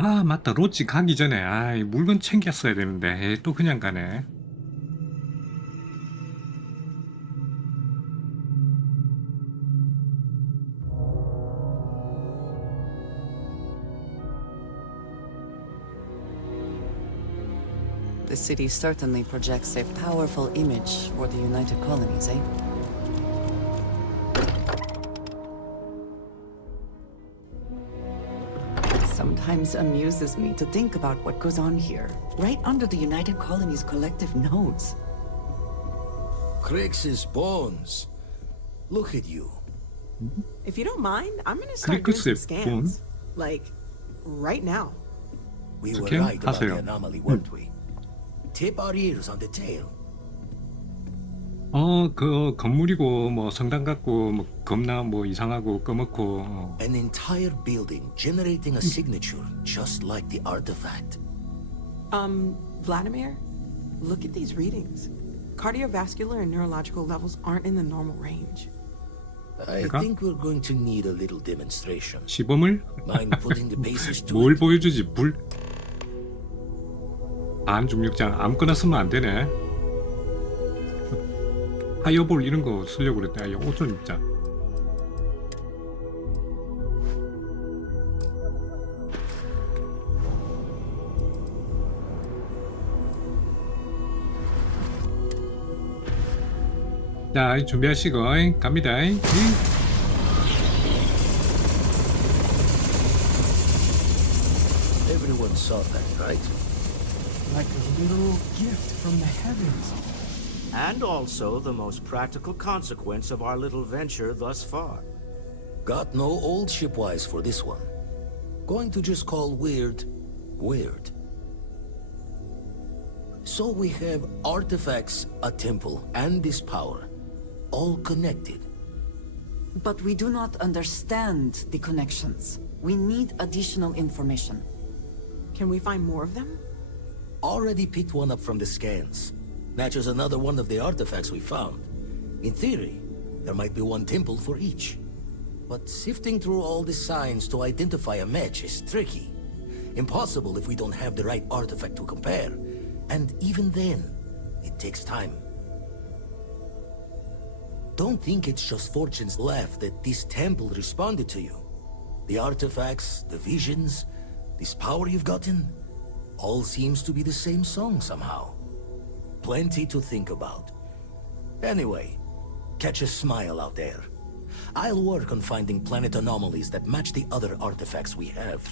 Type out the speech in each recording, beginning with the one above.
아 맞다, 로지 가기 전에 아이 물건 챙겼어야 되는데 에이, 또 그냥 가네. The city certainly projects a powerful image for the United Colonies, eh? It sometimes amuses me to think about what goes on here, right under the United Colonies' collective nose. Crix's bones. Look at you. If you don't mind, I'm gonna start doing some 크리크스의 scans. Like, right now. We were Scan? right about the 하세요. anomaly, weren't we? Tip our ears on the tale. 그 건물이고 뭐 성당 같고 뭐 겁나 뭐 이상하고 꺼멓고 An entire building generating a signature just like the artifact. Vladimir, look at these readings. Cardiovascular and neurological levels aren't in the normal range. I 내가? think we're going to need a little demonstration. 시범을 Mind putting the pieces to 뭘 it? 보여주지? 불 반중력장 아무거나 쓰면 안 되네. 파이어볼 이런 거 쓰려고 그랬다. 야, 5천 진짜. 자, 준비하시고 갑니다. Everyone saw that, right? Like a literal gift from the heavens. And also the most practical consequence of our little venture thus far. Got no old shipwise for this one. Going to just call weird, weird. So we have artifacts, a temple, and this power, all connected. But we do not understand the connections. We need additional information. Can we find more of them? Already picked one up from the scans. Matches another one of the artifacts we found. In theory, there might be one temple for each. But sifting through all the signs to identify a match is tricky. Impossible if we don't have the right artifact to compare. And even then, it takes time. Don't think it's just fortune's laugh that this temple responded to you. The artifacts, the visions, this power you've gotten, all seems to be the same song somehow. Plenty to think about. Anyway, catch a smile out there. I'll work on finding planet anomalies that match the other artifacts we have.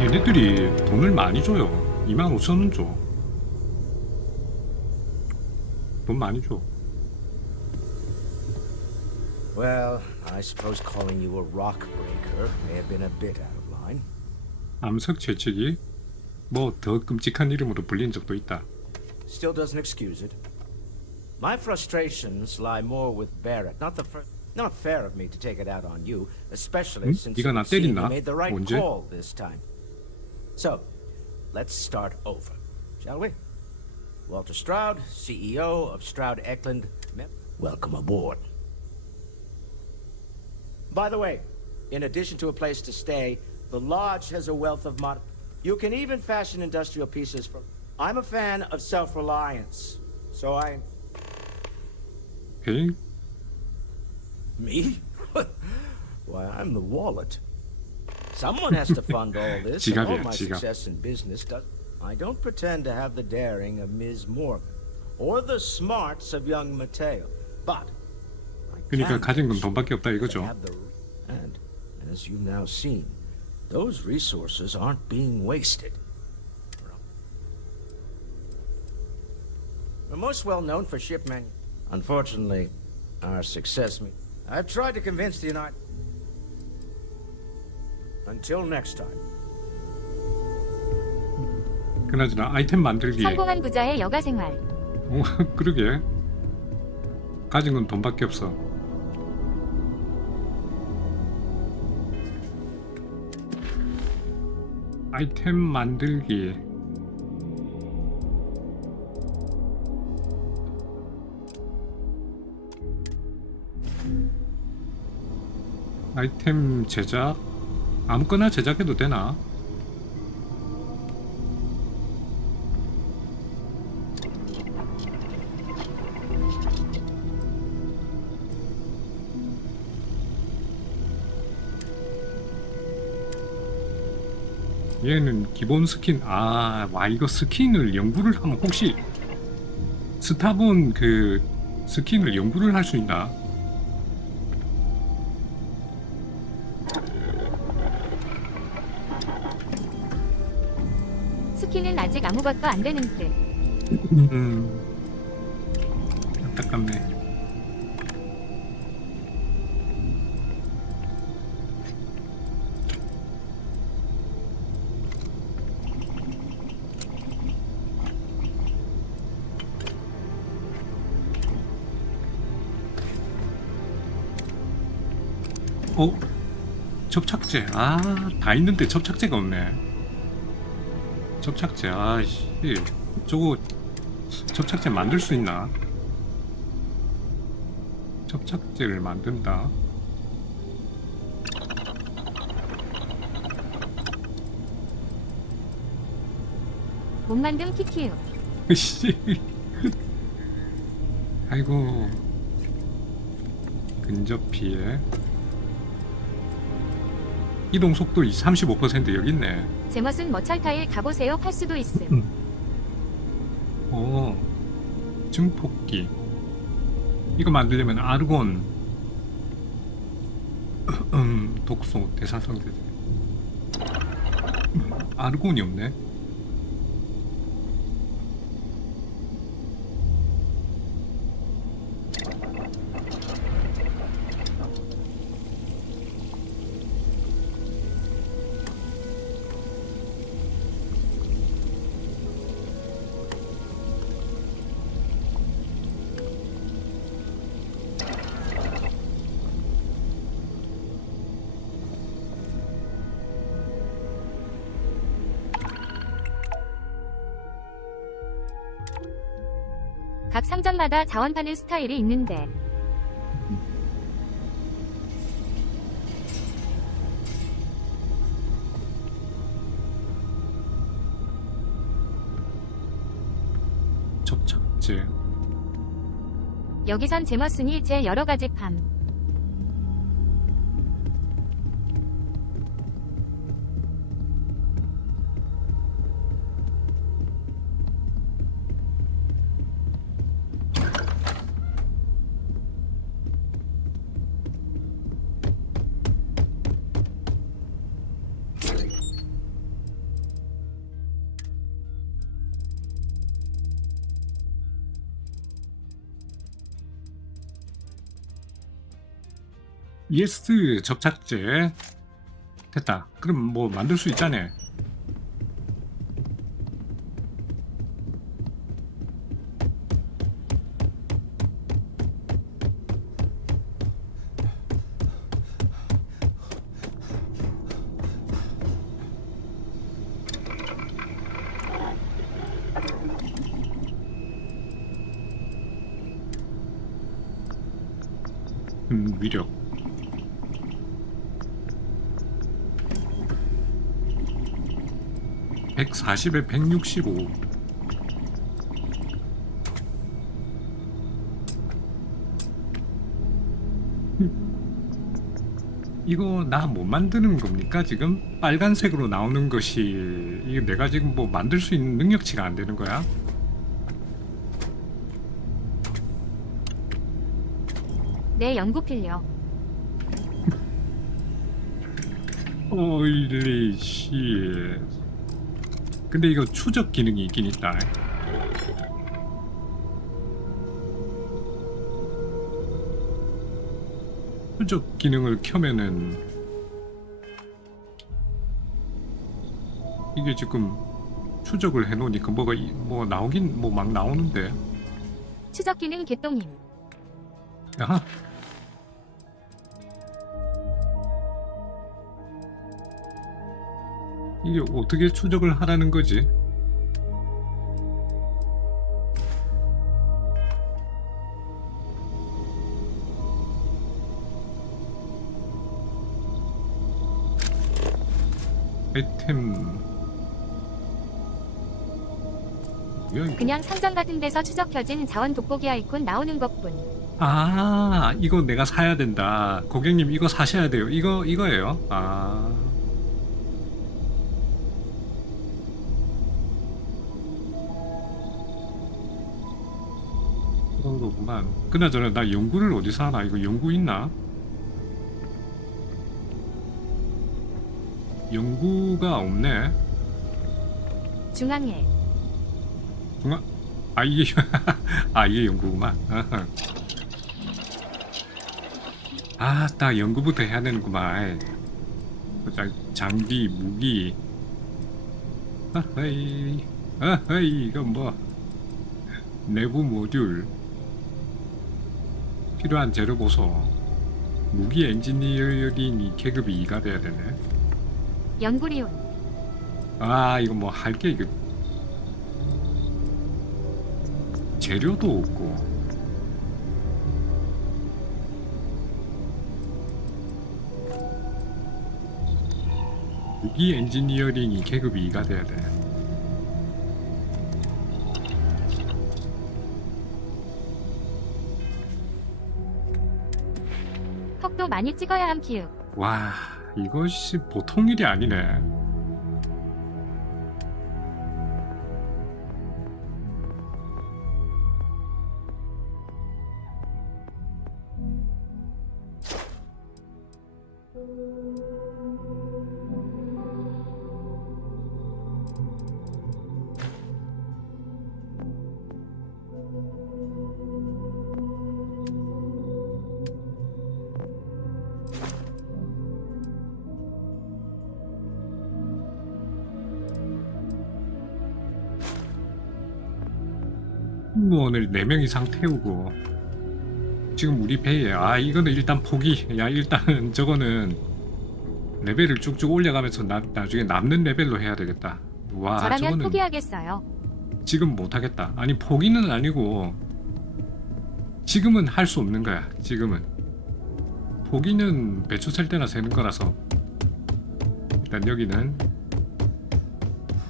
얘네들이 돈을 많이 줘요. 25,000원 줘. 돈 많이 줘. Well, I suppose calling you a rock breaker may have been a bit out of line. 암석 채찍이 뭐 더 끔찍한 이름으로 불린 적도 있다. Still doesn't excuse it. My frustrations lie more with Barrett. Not fair of me to take it out on you, especially since 네가 나 you seem 때렸나? you made the right 언제? call this time. So, let's start over, shall we? Walter Stroud, CEO of Stroud Eklund. Welcome aboard. By the way, in addition to a place to stay, the lodge has a wealth of mod. You can even fashion industrial pieces from. I'm a fan of self-reliance, so I. 오케이. Me? Why, I'm the wallet. Someone has to fund all this, and all 지갑이야, my 지갑. success in business does. I don't pretend to have the daring of Ms. Morgan, or the smarts of young Mateo, but I 그러니까 can 가진 건 boast 돈밖에 없다 they 이거죠. have the- And as you've now seen, those resources aren't being wasted. We're most well known for ship manu. Unfortunately, our success. I've tried to convince the United. Until next time. 그나저나 아이템 만들기. 성공한 부자의 여가 생활. 그러게. 가진 건 돈밖에 없어. 아이템 만들기. 아이템 제작. 아무거나 제작해도 되나? 얘는 기본 스킨. 아, 와, 이거 스킨을 연구를 하면 혹시 스타본 그 스킨을 연구를 할 수 있나? 스킨은 아직 아무것도 안 되는 듯. 안타깝네. 접착제. 아, 다 있는데 접착제가 없네. 접착제. 아씨, 저거 접착제 만들 수 있나? 접착제를 만든다. 못 만듦 키키우. 씨. 아이고. 근접 피해. 이동 속도 35% 여기 있네. 제멋은 머철 타일 가보세요 할 수도 있음. 증폭기. 이거 만들려면 아르곤, 독소, 대사성제. 아르곤이 없네. 각 상점마다 자원 파는 스타일이 있는데 접착제. 여기선 제멋순이 제 여러가지 팜. 예스. 접착제 됐다. 그럼 뭐 만들 수 있자네. 위력. (140에) (165) 이거 나 못 만드는 겁니까 지금? 빨간색으로 나오는 것이 이게 내가 지금 뭐 만들 수 있는 능력치가 안 되는 거야? 내 연구 필요. 어일리 씨. 근데 이거 추적 기능이 있긴 있다. 추적 기능을 켜면은 이게 지금 추적을 해놓으니까 뭐가 뭐 나오긴 뭐 막 나오는데. 추적 기능 개똥임. 아하. 이게 어떻게 추적을 하라는 거지? 아이템 뭐야 이거? 그냥 상점 같은 데서 추적혀진 자원 돋보기 아이콘 나오는 것뿐. 아 이거 내가 사야 된다. 고객님 이거 사셔야 돼요. 이거예요. 아 그런 거구만. 그나저나 나 연구를 어디서 하나? 이거 연구 있나? 연구가 없네. 중앙에 중앙 아 이게 아 이게 연구구만. 아딱 연구부터 해야 되는구만. 장비 무기 아헤이 이건 뭐 내부 모듈 필요한 재료 보소. 무기 엔지니어링이 계급이 2가 돼야 되네. 연구리온 아 이거 뭐 할게 이거 재료도 없고 무기 엔지니어링이 계급이 2가 돼야 돼. 턱도 많이 찍어야 함 키읔. 와 이것이 보통 일이 아니네. 뭐 오늘 4명 이상 태우고 지금 우리 배에 아 이거는 일단 포기. 야 일단은 저거는 레벨을 쭉쭉 올려가면서 나중에 남는 레벨로 해야 되겠다. 와 저라면 저거는 포기하겠어요. 지금 못하겠다. 아니 포기는 아니고 지금은 할 수 없는 거야. 지금은 포기는 배추 셀 때나 세는 거라서 일단 여기는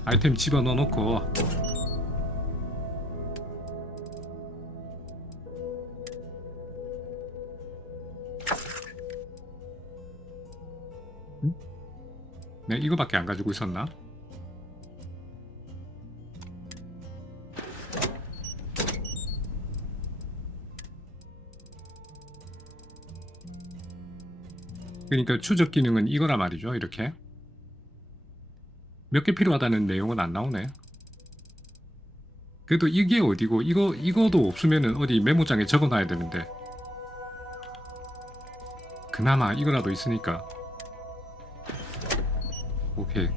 아이템 집어넣어 놓고 네, 이거밖에 안 가지고 있었나? 그러니까 추적 기능은 이거라 말이죠. 이렇게 몇 개 필요하다는 내용은 안 나오네. 그래도 이게 어디고 이거도 없으면은 어디 메모장에 적어놔야 되는데 그나마 이거라도 있으니까 오케이.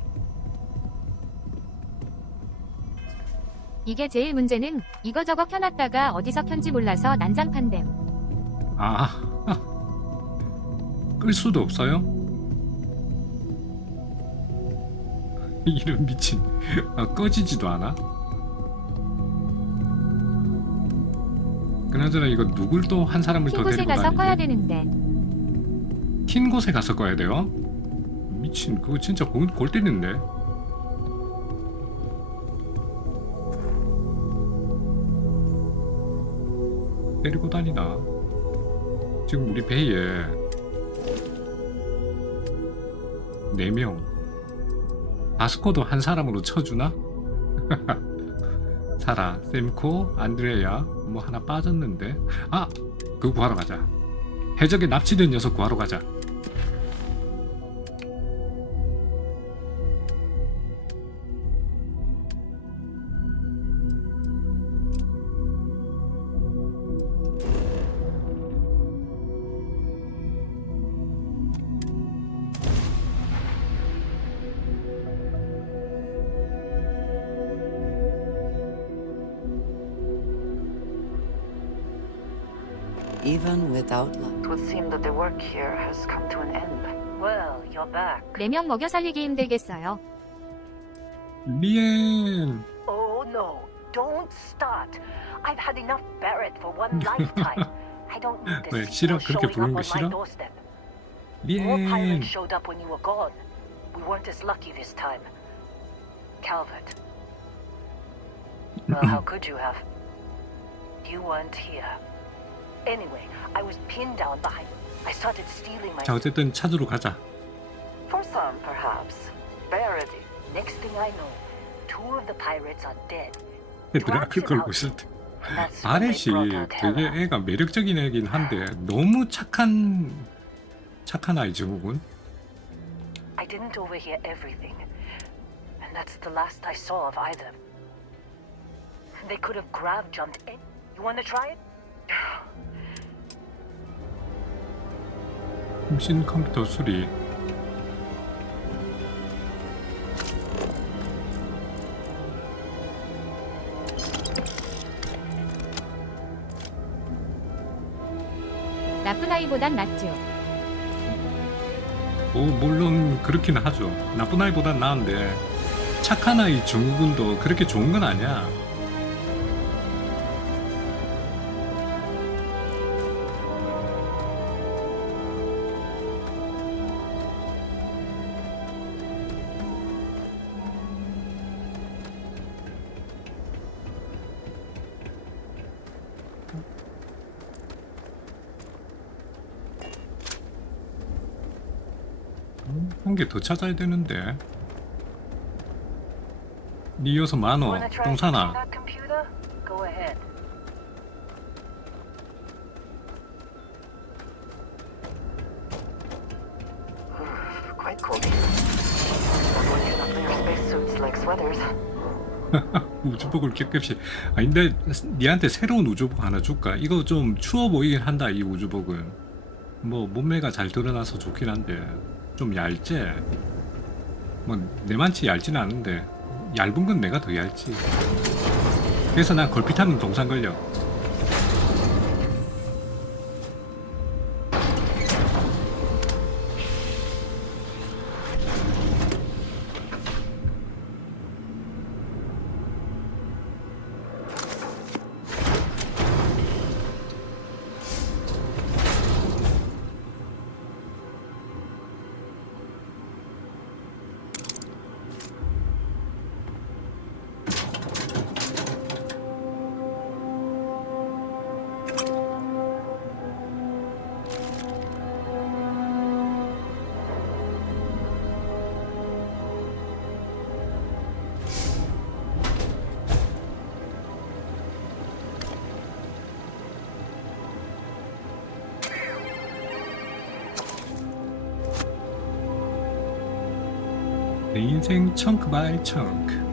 이게 제일 문제는 이거저거 켜놨다가 어디서 켠지 몰라서 난장판됨. 아 끌 수도 없어요? 이런 미친 꺼지지도 않아? 그나저나 이거 누굴 또 한 사람을 더 흰 곳에 데리고 가서 꺼야 다니지? 되는데 튄 곳에 가서 꺼야 돼요? 미친 그거 진짜 골 때리는데. 데리고 다니나? 지금 우리 배에 4명 바스코도 한 사람으로 쳐주나? 사라, 샘코, 안드레야 뭐 하나 빠졌는데 아! 그거 구하러 가자. 해적에 납치된 녀석 구하러 가자. Even without luck. It would seem that the work here has come to an end. Well, you're back. 4명 먹여 살리기 힘들겠어요. 리엔 Oh no, don't start. I've had enough Barrett for one lifetime. I don't need this 왜, 싫어? signal 그렇게 showing 부르는 up 거 on my 싫어? doorstep. More 리엔 pirates showed up when you were gone. We weren't as lucky this time. Calvert. Well, how could you have? You weren't here. Anyway, I was pinned down behind. I started stealing my... 자, 어쨌든 찾으러 가자. For some, perhaps. Barely. Next thing I know, two of the pirates are dead. 얘들아, 그걸 걸고 있을 때. 아렛이 되게 애가 매력적인 애긴 한데 너무 착한 아이 제목은. I didn't overhear everything, and that's the last I saw of either. They could have grabbed jumped in. You want to try it? 통신 컴퓨터 수리. 나쁜 아이보단 낫죠. 물론 그렇긴 하죠. 나쁜 아이보단 나은데 착한 아이 증후군도 그렇게 좋은 건 아니야. 한 개 더 찾아야 되는데. 니 이어서 많어. Wanna try 똥 fixing 사나. that computer? Go ahead. Quite cold. Someone used up their spacesuits like sweaters. 우주복을 깨끗이. 근데 니한테 새로운 우주복 하나 줄까? 이거 좀 추워 보이긴 한다. 이 우주복은 뭐 몸매가 잘 드러나서 좋긴 한데 좀 얇지? 뭐 내만치 얇지는 않은데 얇은 건 내가 더 얇지. 그래서 난 걸핏하면 동상 걸려. 내 인생 청크 바이 청크.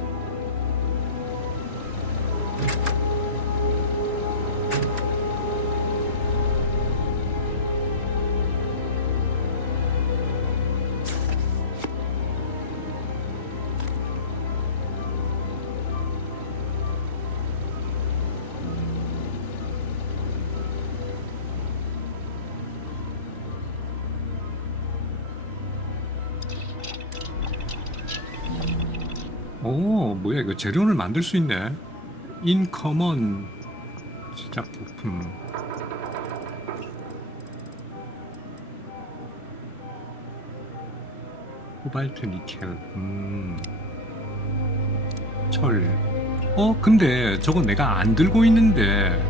오, 뭐야 이거 재료를 만들 수 있네. 인커먼 시작 부품. 코발트 니켈. 철. 근데 저거 내가 안 들고 있는데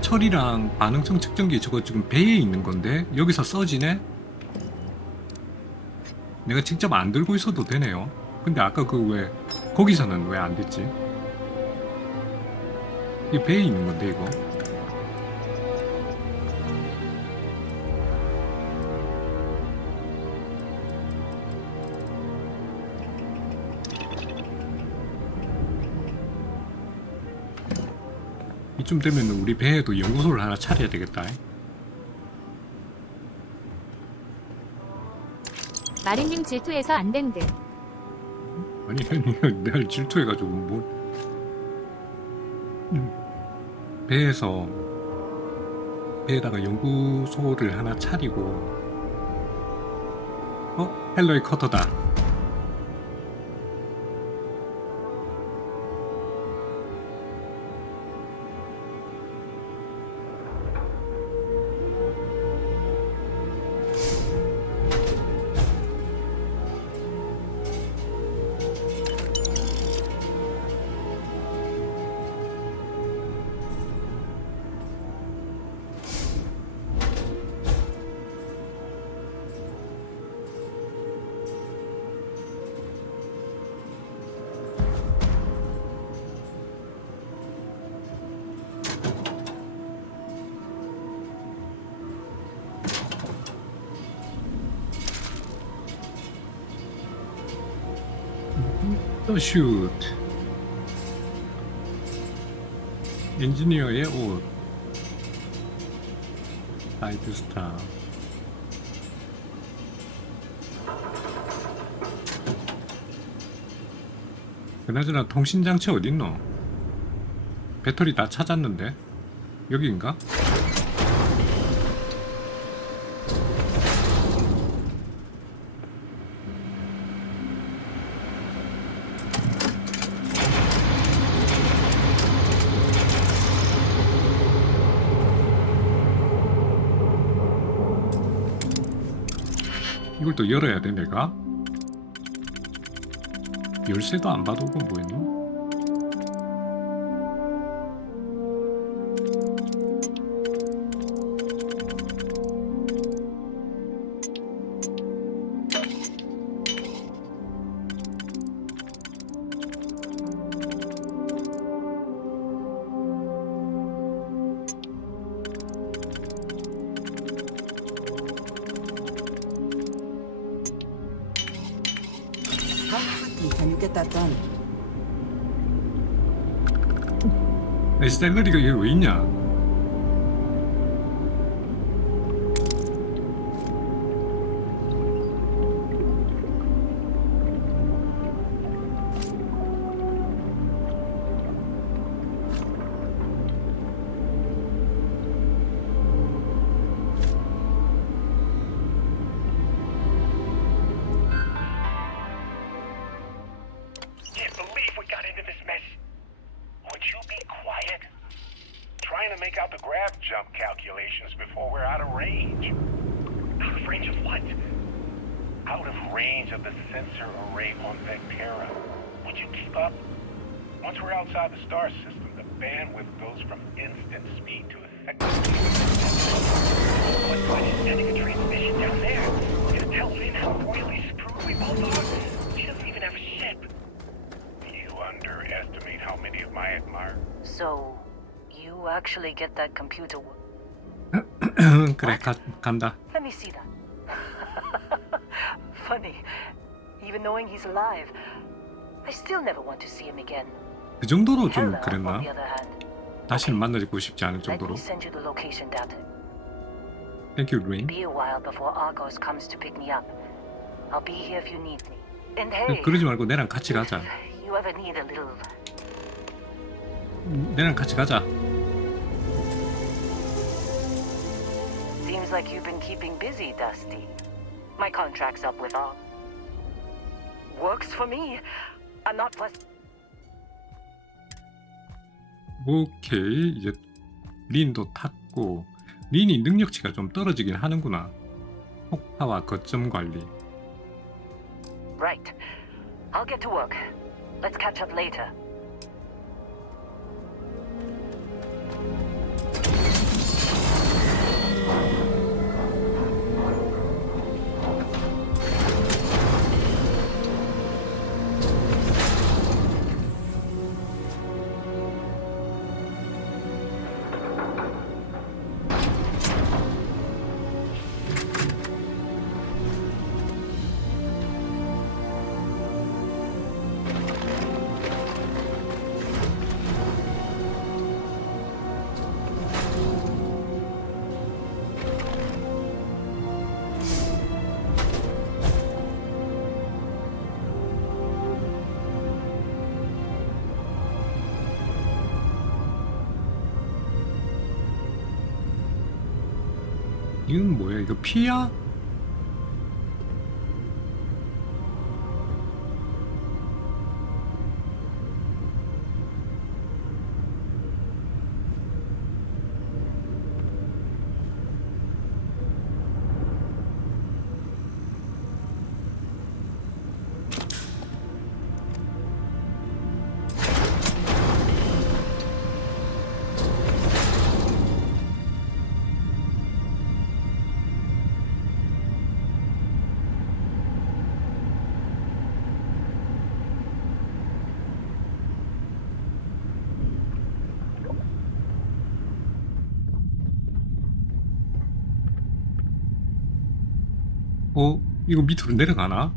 철이랑 반응성 측정기 저거 지금 배에 있는 건데 여기서 써지네? 내가 직접 안 들고 있어도 되네요. 근데 아까 그 왜 거기서는 왜 안 됐지? 이게 배에 있는 건데 이거. 이쯤 되면 우리 배에도 연구소를 하나 차려야 되겠다. 마린님 질투해서 안 된 듯. 아니 내가 질투해가지고 뭐 배에다가 연구소를 하나 차리고. 헬로의 커터다. 슛. 엔지니어의 옷. 사이드스타. 그나저나 통신장치 어딨노? 배터리 다 찾았는데? 여기인가? 이걸 또 열어야 돼 내가? 열쇠도 안 받아오고 뭐했노? How quickly can you get that done? 샐러리가 여기 왜 있냐? Can't believe we got into this mess. Would you be quiet? Trying to make out the grav jump calculations before we're out of range. Out of range of what? Out of range of the sensor array on Vectera. Would you keep up? Once we're outside the star system, the bandwidth goes from instant speed to effective speed. What's why she's sending a transmission down there? It tells in how royally screwed we both are. She doesn't even have a ship. You underestimate how many of my admirers. So, you actually get that computer 그래 간다. Let me see that. Funny. Even knowing he's alive, I still never want to see him again. 그 정도로 좀 Hella, 그랬나? on the other hand. 다시는 만나고 싶지 않을 Let 정도로. me send you the location data. Thank you, Green. Be a while before Argos comes to pick me up. I'll be here if you need me. And hey, 그러지 말고 내랑 같이 가자. if you ever need a little 내랑 같이 가자. Seems like you've been keeping busy, Dusty. My contract's up with all. Works for me. I'm not fussed. 오케이 이제 린도 탔고 린이 능력치가 좀 떨어지긴 하는구나. 폭파와 거점 관리. Right. I'll get to work. Let's catch up later. 이건 뭐야? 이거 피야? 이거 밑으로 내려가나?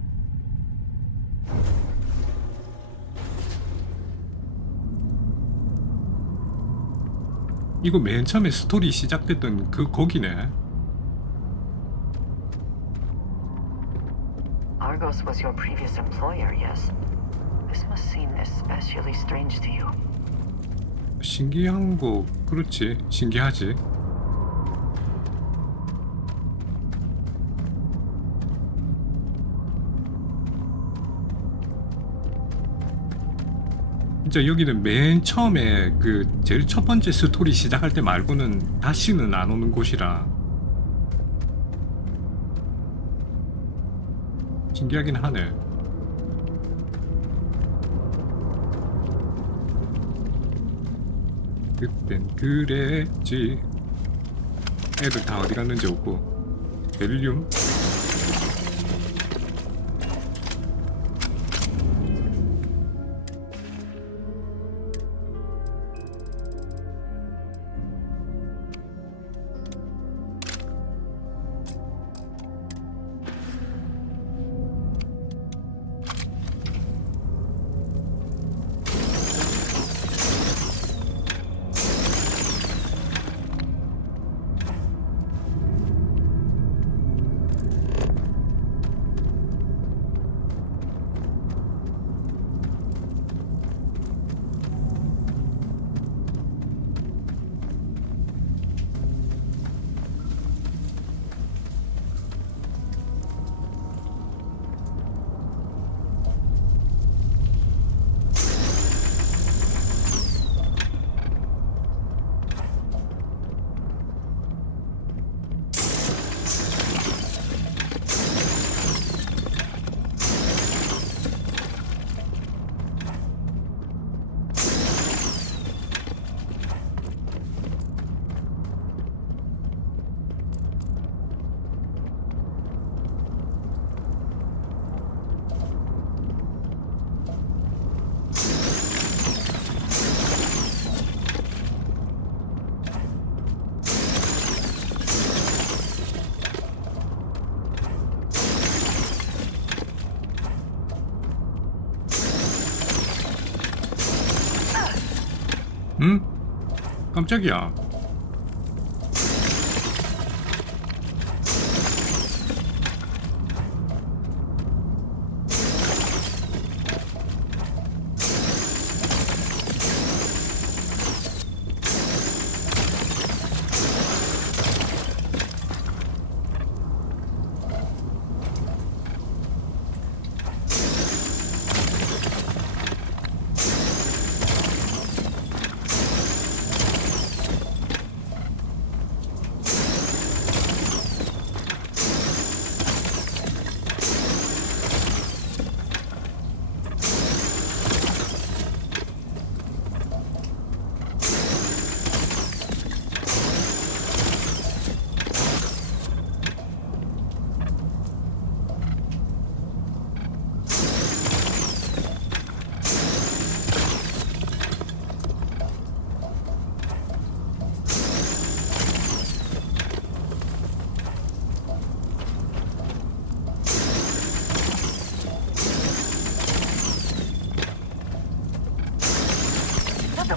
이거 맨 처음에 스토리 시작됐던 그 거기네. Argos was your previous employer, yes? This must seem especially strange to you. 신기한 거 그렇지. 신기하지. 진짜 여기는 맨 처음에 그 제일 첫 번째 스토리 시작할 때 말고는 다시는 안 오는 곳이라 신기하긴 하네. 그땐 그랬지. 애들 다 어디 갔는지 없고. 베릴륨 응? 깜짝이야.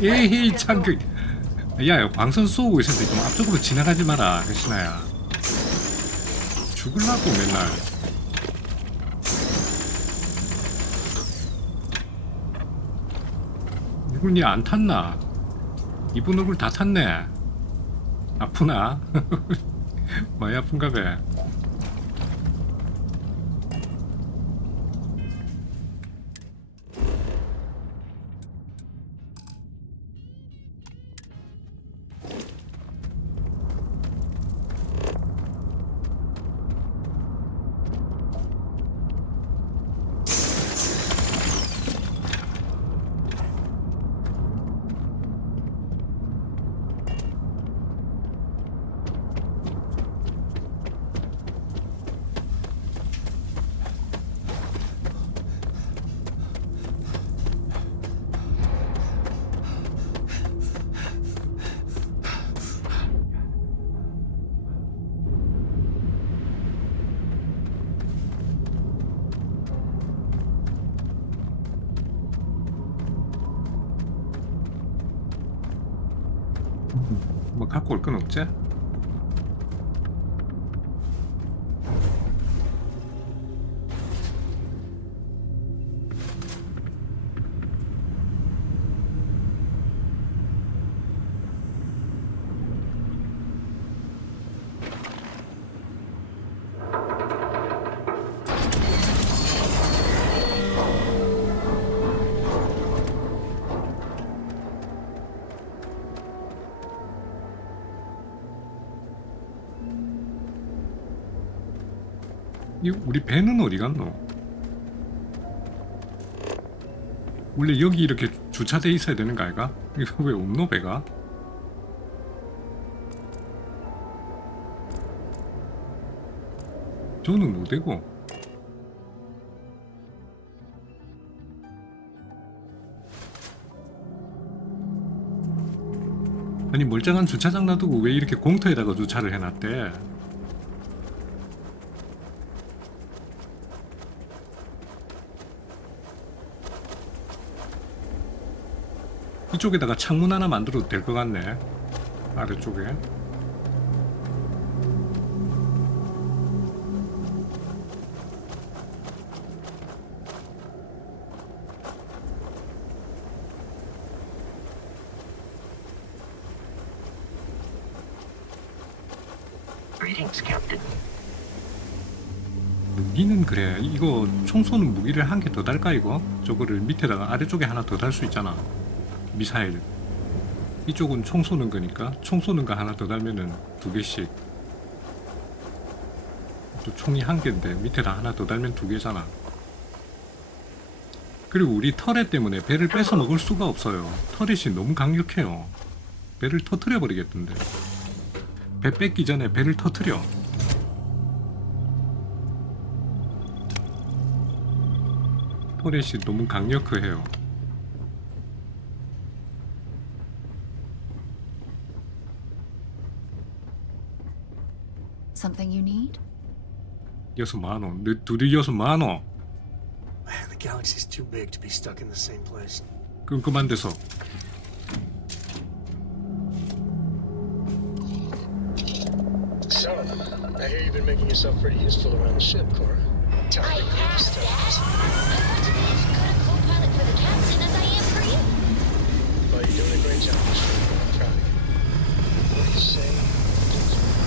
에이 참 그. 야 광선 쏘고 있을 때 좀 앞쪽으로 지나가지 마라 혜신아야. 죽을라고 맨날. 이걸 니 안 탔나? 이분 얼굴 다 탔네. 아프나? 많이 아픈가 봐. 뭐 갖고 올 건 없지? 우리 배는 어디 갔노? 원래 여기 이렇게 주차돼 있어야 되는 거 아이가? 이거 왜 없노 배가? 저는 어디고? 아니 멀쩡한 주차장 놔두고 왜 이렇게 공터에다가 주차를 해놨대? 이쪽에다가 창문 하나 만들어도 될 것 같네. 아래쪽에. Greetings, Captain. 무기는 그래. 이거 총 쏘는 무기를 한 개 더 달까 이거? 저거를 밑에다가 아래쪽에 하나 더 달 수 있잖아. 미사일. 이쪽은 총 쏘는 거니까 총 쏘는 거 하나 더 달면은 2개씩. 또 총이 1개인데 밑에다 하나 더 달면 2개잖아. 그리고 우리 터렛 때문에 배를 뺏어 먹을 수가 없어요. 터렛이 너무 강력해요. 배를 터트려 버리겠던데. 배 뺏기 전에 배를 터트려. 터렛이 너무 강력해요. Something you need? 여섯 많어. 너 둘이 여섯 많어. Man, the galaxy's too big to be stuck in the same place. 끔끔한 데서. So, I hear you've been making yourself pretty useful around the ship, Cora. Tell me the greatest stuff. As good a co-pilot for the captain as I am for you. Well, you're doing a great job, Michelle. I'm proud of you. What do you say?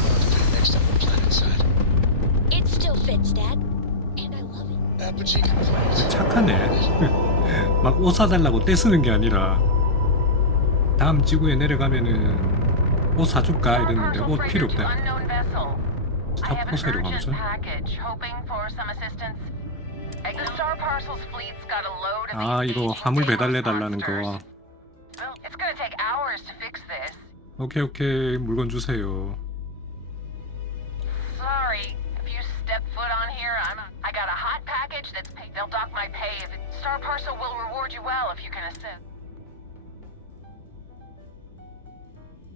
About to fit next on the planet side. It still fits, Dad. And I love it. Apogee confirmed. 착하네. 막 옷 사달라고 떼쓰는 게 아니라 다음 지구에 내려가면은 옷 사줄까 이랬는데 옷 필요 없대. 스타포세로 가면서. 아 이거 화물 배달해달라는 거. 오케이 오케이 물건 주세요. Sorry, if you step foot on here, I got a hot package that's paid. They'll dock my pay. If Star Parcel will reward you well if you can assist.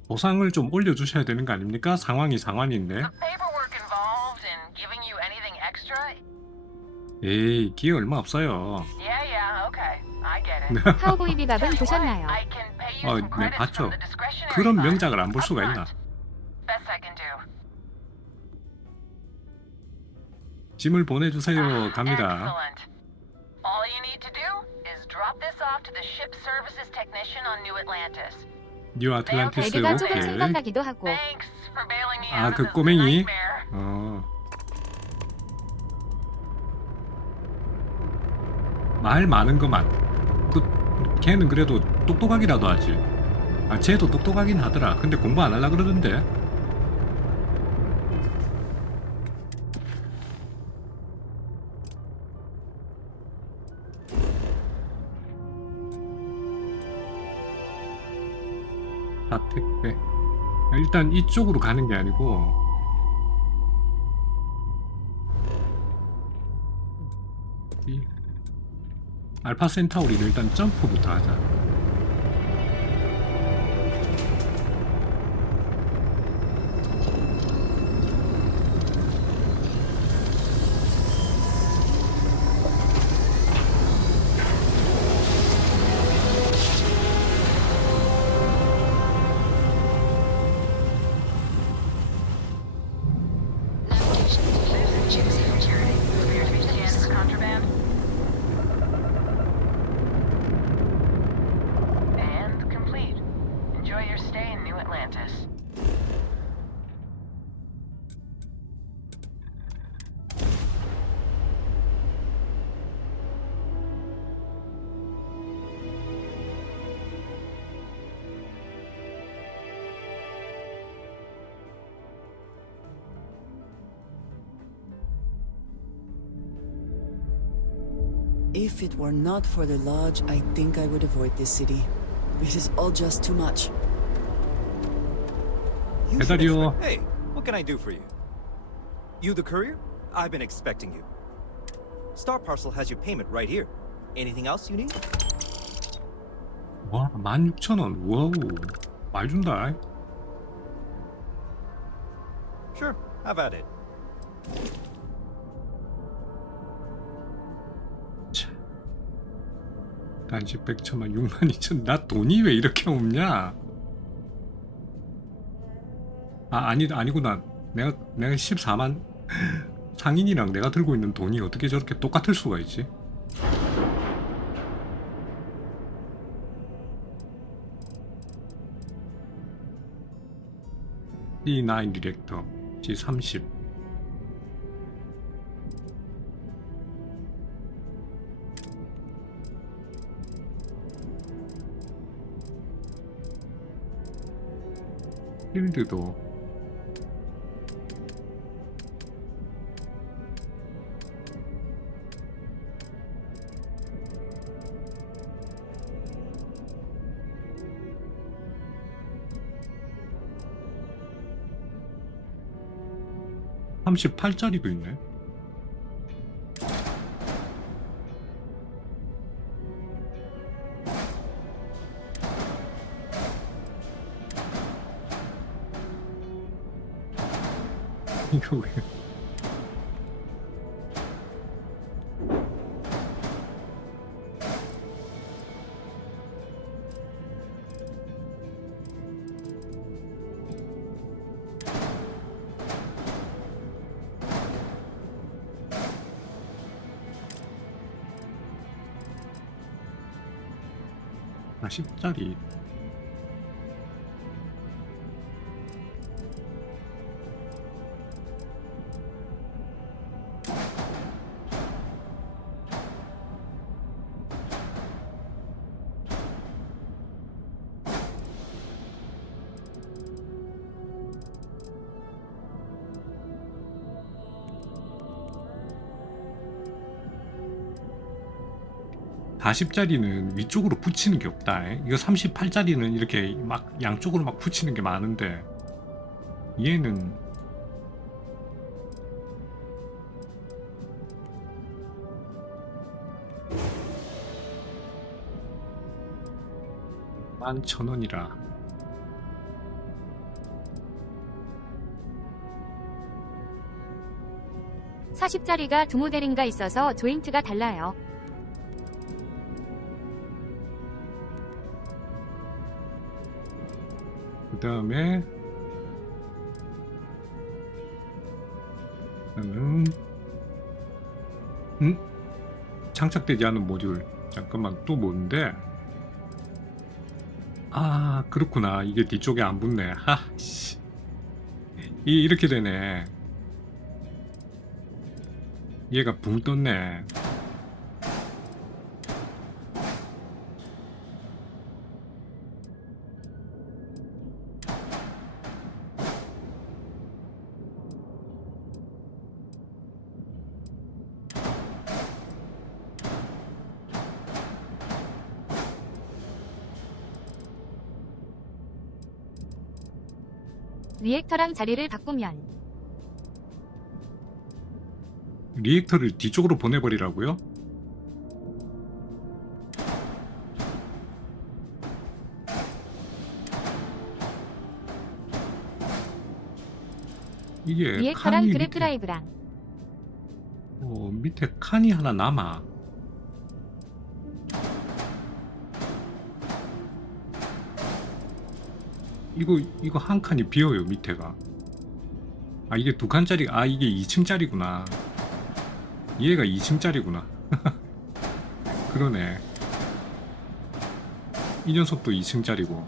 보상을 좀 올려주셔야 되는 거 아닙니까? 상황이 상황인데. The paperwork involved in giving you anything extra? 에이 기회 얼마 없어요. Yeah, okay. I get it. 카우보이 비밥은 보셨나요? I can pay you some 네 credits 봤죠. from the discretionary 그런 fund 명작을 안 볼 수가 있나? upfront. Best I can do. 짐을 보내주세요. 갑니다. Excellent. All you need to do is drop this off to the ship services technician on New Atlantis. 뉴 아틀란티스 애기가 조금 오케이. 생각나기도 하고. Thanks for bailing me 아 out of 그 this 꼬맹이. nightmare. 말 많은 거만. 그 걔는 그래도 똑똑하기라도 하지. 아 쟤도 똑똑하긴 하더라. 근데 공부 안 하려 그러던데. 택배. 일단 이쪽으로 가는 게 아니고 이 알파 센타우리를 일단 점프부터 하자. Security. Appear to be scanned for contraband. And complete. Enjoy your stay in New Atlantis. If it were not for the lodge, I think I would avoid this city. It is all just too much. 배달이요. Hey, what can I do for you? You the courier? I've been expecting you. Star Parcel has your payment right here. Anything else you need? 와, 16,000원. 와우. 많이 준다. Sure, have at it. 단식 100천만 62,000. 나 돈이 왜 이렇게 없냐? 아니구나. 내가 14만 상인이랑 내가 들고 있는 돈이 어떻게 저렇게 똑같을 수가 있지? D9 디렉터 G30. 필드도 (38짜리도) 있네. 이거 왜? 아, 10짜리. (40짜리는) 위쪽으로 붙이는 게 없다. 이거 (38짜리는) 이렇게 막 양쪽으로 막 붙이는 게 많은데 얘는 (11,000원이라) 40짜리가 두 모델인가 있어서 조인트가 달라요. 그 다음에 장착되지 않은 모듈. 잠깐만, 또 뭔데? 아, 그렇구나. 이게 뒤쪽에 안 붙네. 하씨, 이렇게 되네. 얘가 붕 떴네. 리액터랑 자리를 바꾸면 리액터를 뒤쪽으로 보내버리라고요? 이게 리액터랑 칸이 그랩 밑에, 드라이브랑 밑에 칸이 하나 남아. 이거 한 칸이 비어요. 밑에가 아 이게 두 칸짜리 아 이게 2층짜리구나. 얘가 2층짜리구나. 그러네. 이 녀석도 2층짜리고.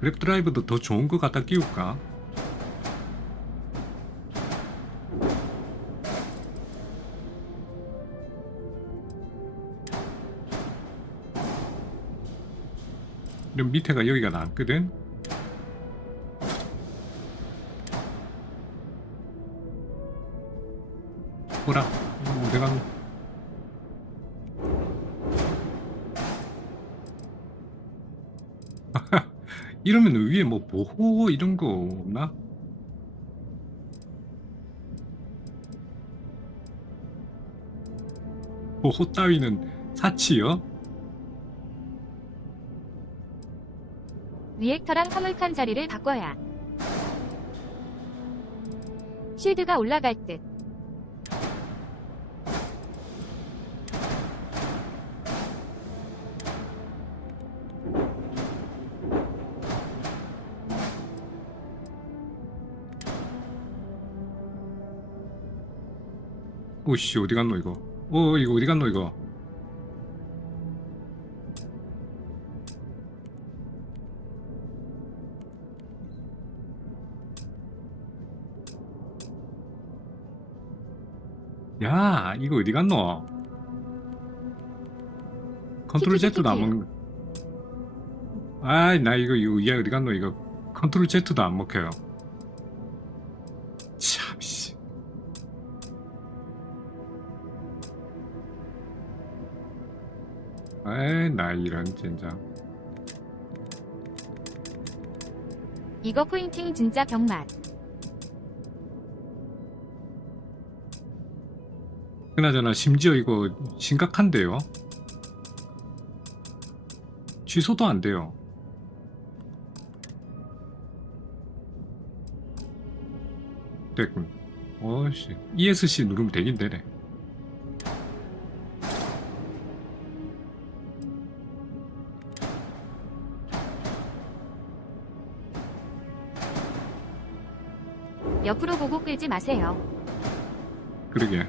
그랩 드라이브도 더 좋은 거 갖다 끼울까? 이런 밑에가 여기가 남거든? 보라 내가 이러면 위에 뭐 보호 이런 거 없나? 보호 따위는 사치요? 리액터랑 화물칸 자리를 바꿔야 쉴드가 올라갈 듯. 오씨 어디 갔노 이거? 이거 어디 갔노 이거? 야 이거 어디 갔노? 컨트롤 Z도 안 먹는. 아이 나 이거 얘 어디 갔노 이거? 컨트롤 Z도 안 먹혀요. 참씨. 에이 나 이런 젠장. 이거 포인팅 진짜 병맛. 그나저나 심지어 이거 심각한데요? 취소도 안 돼요. 됐군. 어씨 ESC 누르면 되긴 되네. 옆으로 보고 끌지 마세요. 그러게.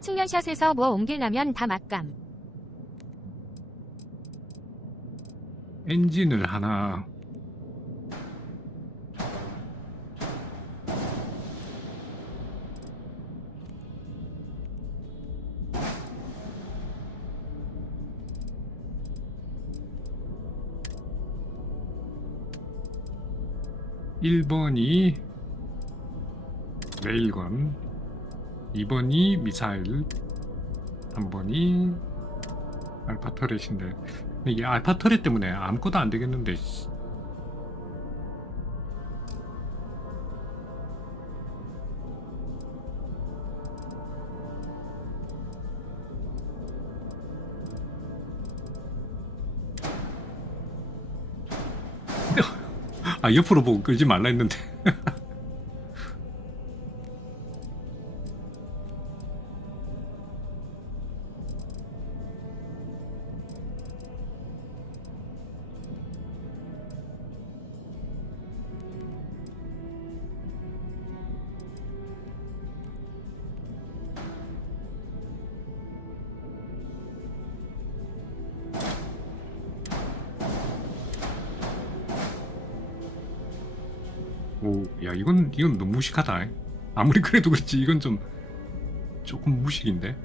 측면샷에서 뭐 옮기려면 다 막감. 엔진을 하나. (1번이) 레일건, 2번이 미사일, 3번이 알파 터렛인데 이게 알파 터렛 때문에 아무것도 안 되겠는데. 아 옆으로 보고 끌지 말라 했는데. 오, 야 이건 너무 무식하다. 아무리 그래도 그렇지 이건 좀 조금 무식인데.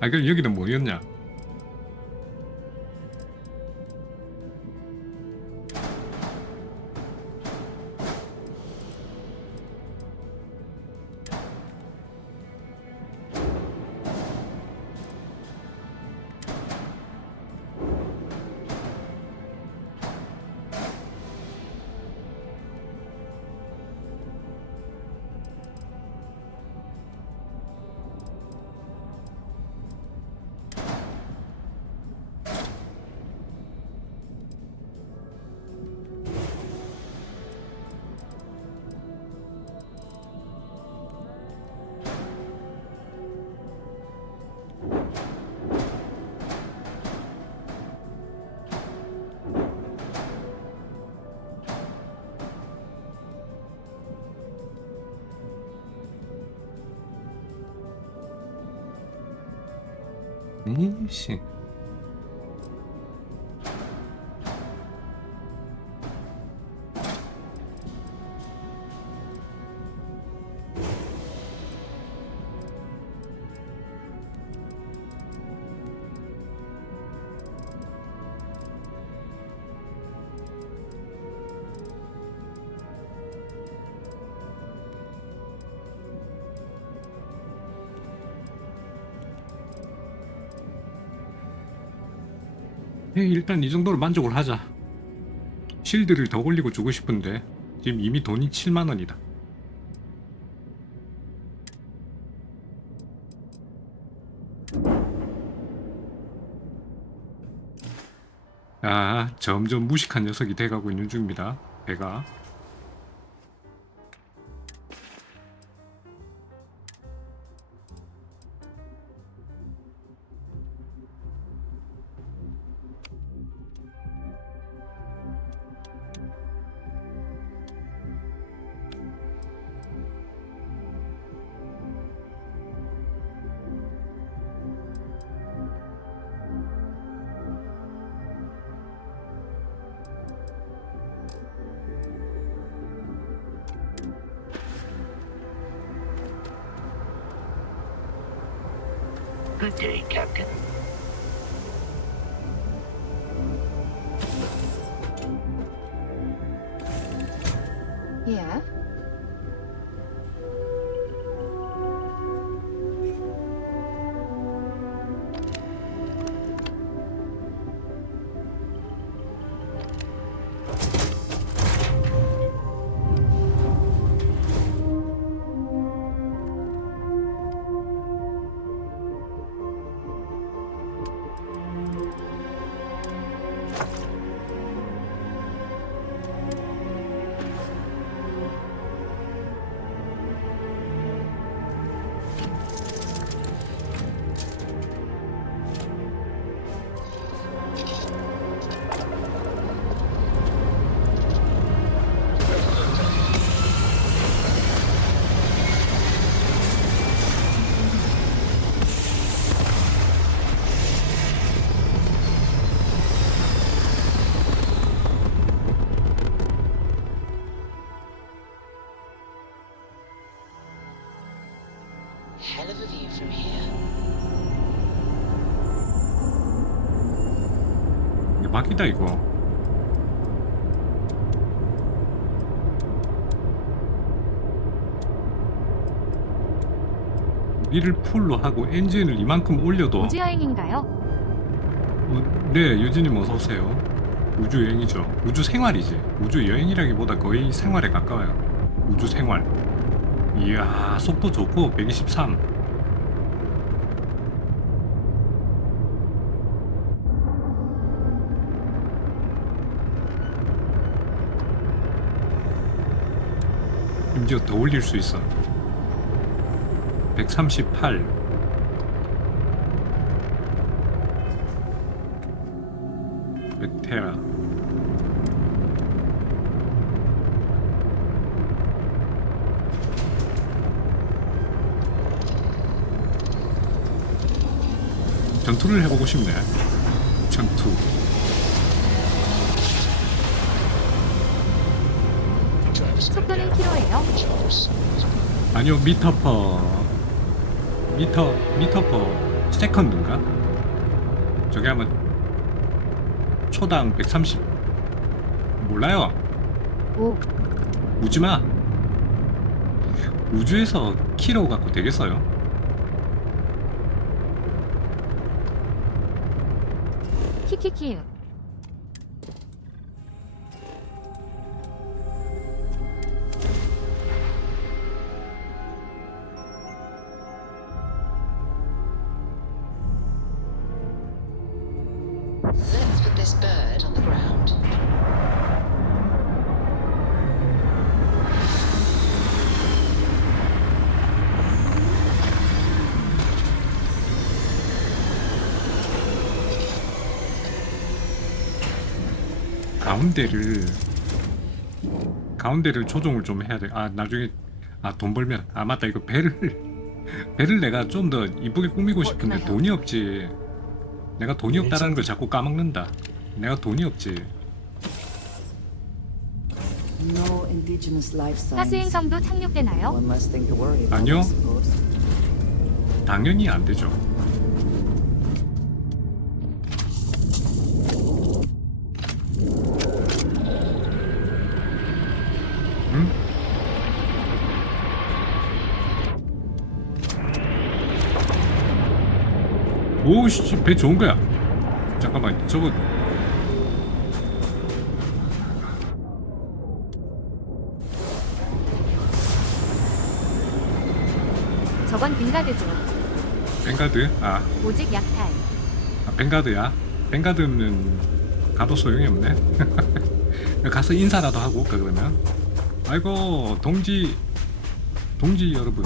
아 그럼 여기는 뭐였냐? 이씨. 일단 이 정도로 만족을 하자. 실드를 더 올리고 주고 싶은데 지금 이미 돈이 7만원이다. 아, 점점 무식한 녀석이 돼가고 있는 중입니다. 배가. Good day, Captain. Yeah. Hell of a view from here. 이게 막이다 이거. 위를 풀로 하고 엔진을 이만큼 올려도 우주 여행인가요? 네, 유진님 어서 오세요. 우주 여행이죠. 우주 생활이지. 우주 여행이라기보다 거의 생활에 가까워요. 우주 생활. 이야, 속도 좋고 123. 심지어 더 올릴 수 있어. 138. 메테라. 전투를 해보고 싶네. 전투. 속도는 킬로예요. 아니요, 미터퍼. 미터 퍼 세컨드인가? 저게 하면 초당 130 몰라요. 오, 우지마. 우주에서 키로 갖고 되겠어요? 키키키. Let's put this bird on the ground. 가운데를 조정을 좀 해야 돼. 아 나중에 돈 벌면 맞다 이거 배를 내가 좀 더 이쁘게 꾸미고 싶은데 돈이 없지. 내가 돈이 없다라는 걸 자꾸 까먹는다. 내가 돈이 없지. No indigenous life signs. 하수행성도 착륙되나요? One less thing to worry about, 아니요. I suppose. 당연히 안 되죠. 응? 오씨 배 좋은 거야. 잠깐만 저거 저건 빙가드죠. 뱅가드? 오직 약탈. 뱅가드야? 뱅가드는 가도 소용이 없네. 가서 인사라도 하고 올까 그러면? 아이고 동지 여러분.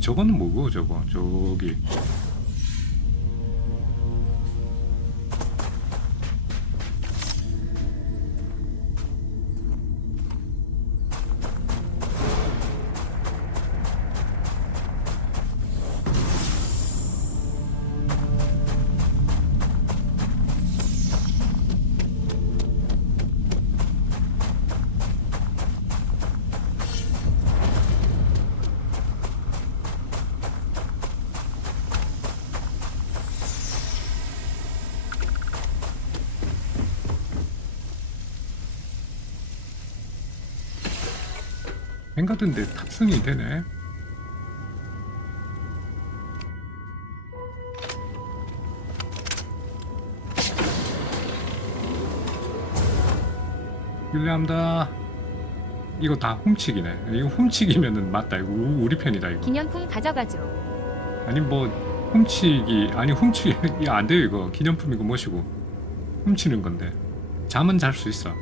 저거는 뭐고 저기 뱅가드인데 탑승이 되네. 율례합니다. 이거 다 훔치기네. 이거 훔치기면은 맞다. 이거 우리 편이다 이거. 기념품 가져가죠. 아니 뭐 훔치기 이거 안 돼요. 이거 기념품이고 뭐시고 훔치는 건데 잠은 잘 수 있어.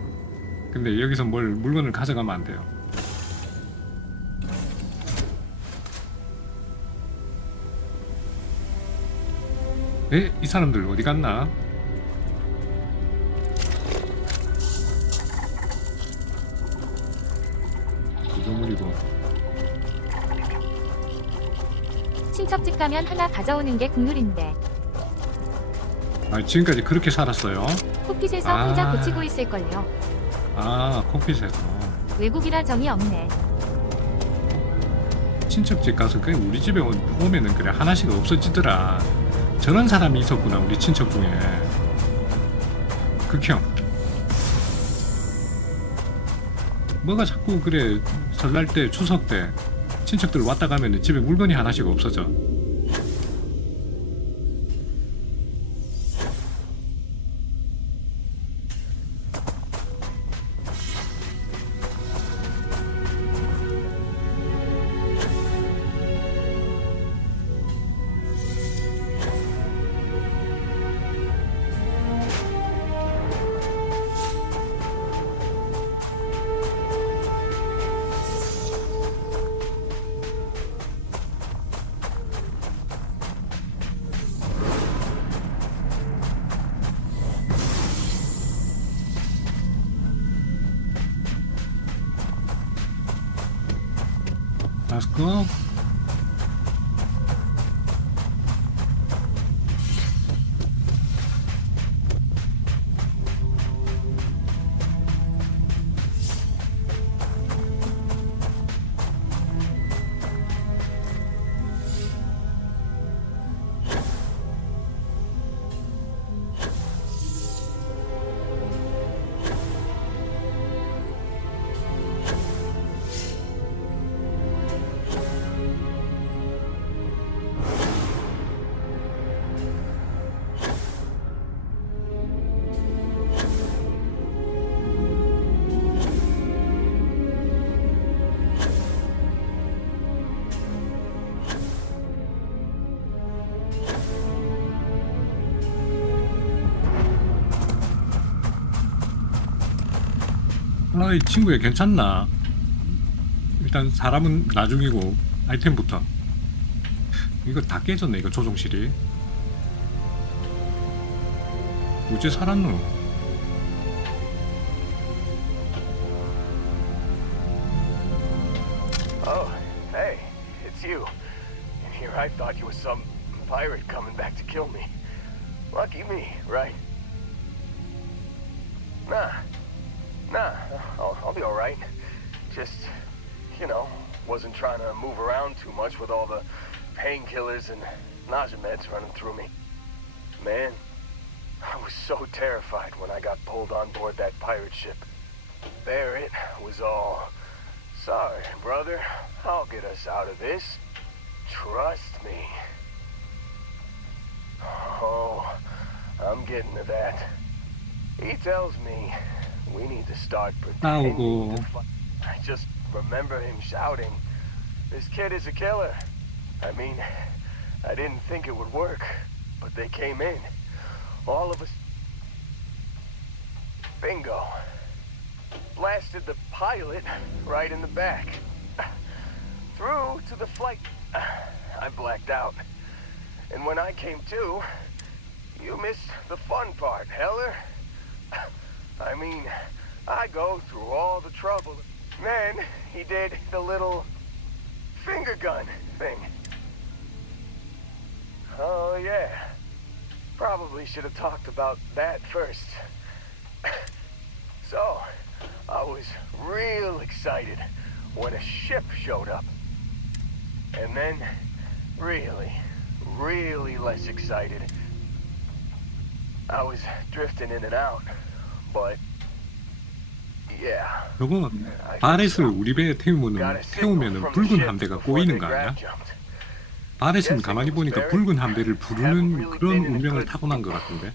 근데 여기서 물건을 가져가면 안 돼요. 이 사람들 어디 갔나? 구조물이고. 친척집 가면 하나 가져오는 게 국룰인데. 지금까지 그렇게 살았어요? 코핏에서 혼자 고치고 있을걸요. 코핏에서. 외국이라 정이 없네. 친척집 가서 그냥 우리 집에 오면은 그래 하나씩 없어지더라. 저런 사람이 있었구나 우리 친척 중에. 극혐. 뭐가 자꾸 그래 설날 때 추석 때 친척들 왔다 가면은 집에 물건이 하나씩 없어져. Let's go. 아이 친구야 괜찮나? 일단 사람은 나중이고 아이템부터. 이거 다 깨졌네 이거 조종실이. 어째 살았노? Oh, hey, it's you. And here I thought you were some pirate coming back to kill me. Lucky me, right? Nah, I'll be alright. Just, you know, wasn't trying to move around too much with all the painkillers and nausea meds running through me. Man, I was so terrified when I got pulled on board that pirate ship. There it was all. Sorry, brother. I'll get us out of this. Trust me. Oh, I'm getting to that. He tells me we need to start pretending to fight. I just remember him shouting, "This kid is a killer." I mean, I didn't think it would work, but they came in. All of us. Bingo. Blasted the pilot right in the back. Through to the flight. I blacked out. And when I came to, you missed the fun part, Heller. I mean, I go through all the trouble. Then he did the little finger gun thing. Oh yeah. Probably should have talked about that first. So, I was real excited when a ship showed up. And then, really less excited. I was drifting in and out, but yeah. 저거 바렛을 우리 배에 태우면은 붉은 함대가 꼬이는 거 아니야? 바렛은 가만히 보니까 붉은 함대를 부르는 그런 운명을 타고난 것 같은데.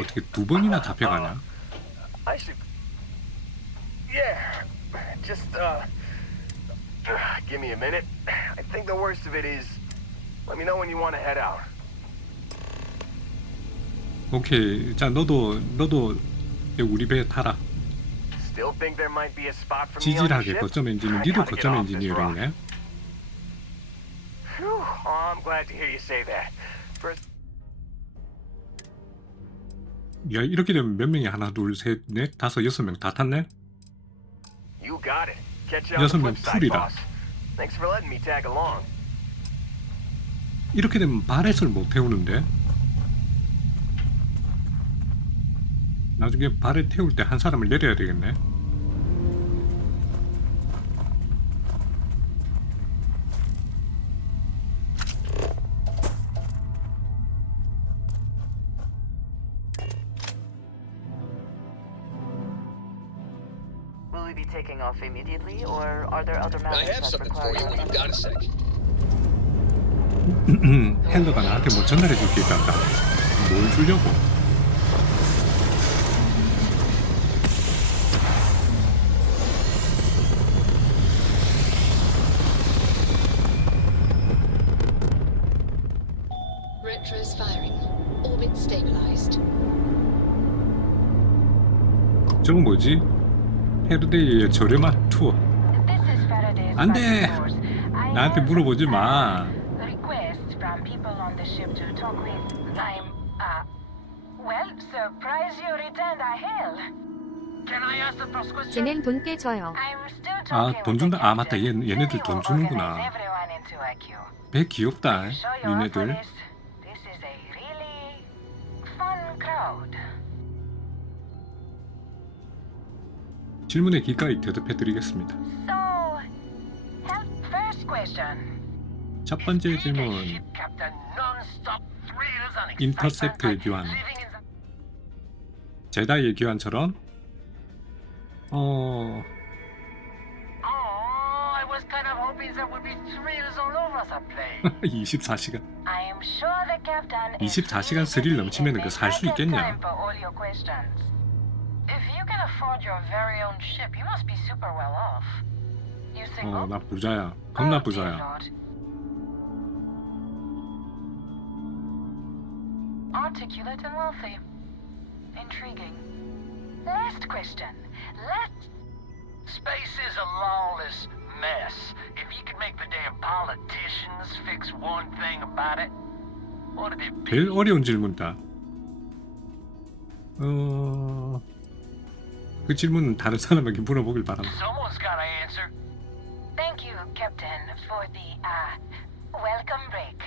어떻게 두 번이나 잡혀가냐? Yeah, just give me a minute. I think the worst of it is, let me know when you want to head out. 오케이, 자 너도 우리 배에 타라. Still think there might be a spot for me on the 지질하게 ship? 거점 엔지니어, 니도 거점 엔지니어링이네. Phew, oh, I'm glad to hear you say that. First... 야 이렇게 되면 몇 명이 하나 둘 셋 넷 다섯 여섯 명 다 탔네. You got it. Catch you on the 6명 flip side, 풀이다. boss. Thanks for letting me tag along. 이렇게 되면 바렛을 못 태우는데. 나중에 바렛 태울 때 한 사람을 내려야 되겠네. Will we be taking off immediately, or are there other I matters have that something for require you when you've got a sec. 헬러가 나한테 뭐 전달해 줄 게 있단다. 뭘 주려고? Retros firing. Orbit stabilized. 저건 뭐지? 헤르데이의 저렴한 투어. 안 돼! 나한테 물어보지 마. Request from people on the ship to talk with. Well, surprise you returned a hell. Can I ask the first question? 쟤넨 돈 꽤 줘요. I'm still 아, talking 돈 with 준다. the 아, 맞다. captain. 얘네들 돈 He will 주는구나. organize everyone into a queue. 배 귀엽다. Sure you're up for 니네들. this? This is a really fun crowd. 질문에 기꺼이 대답해 드리겠습니다. So, first question. 첫 번째 질문. Captain, non-stop thrills and 인터셉트의 교환. 제다이의 교환처럼 Oh, I was kind of hoping there would be thrills all over the place. 24시간. I am sure the captain is 24시간 스릴 넘치면 그 살 수 있겠냐? time for all your questions. If you can afford your very own ship, you must be super well off. You single? 나 부자야. 겁나 부자야. Lord. Articulate and wealthy. Intriguing. Last question. Space is a lawless mess. If you could make the damn politicians fix one thing about it, what would it be? 제일 어려운 질문이다. 그 질문은 다른 사람에게 물어보길 바랍니다. Someone's gotta answer. Thank you, Captain, for the, welcome break.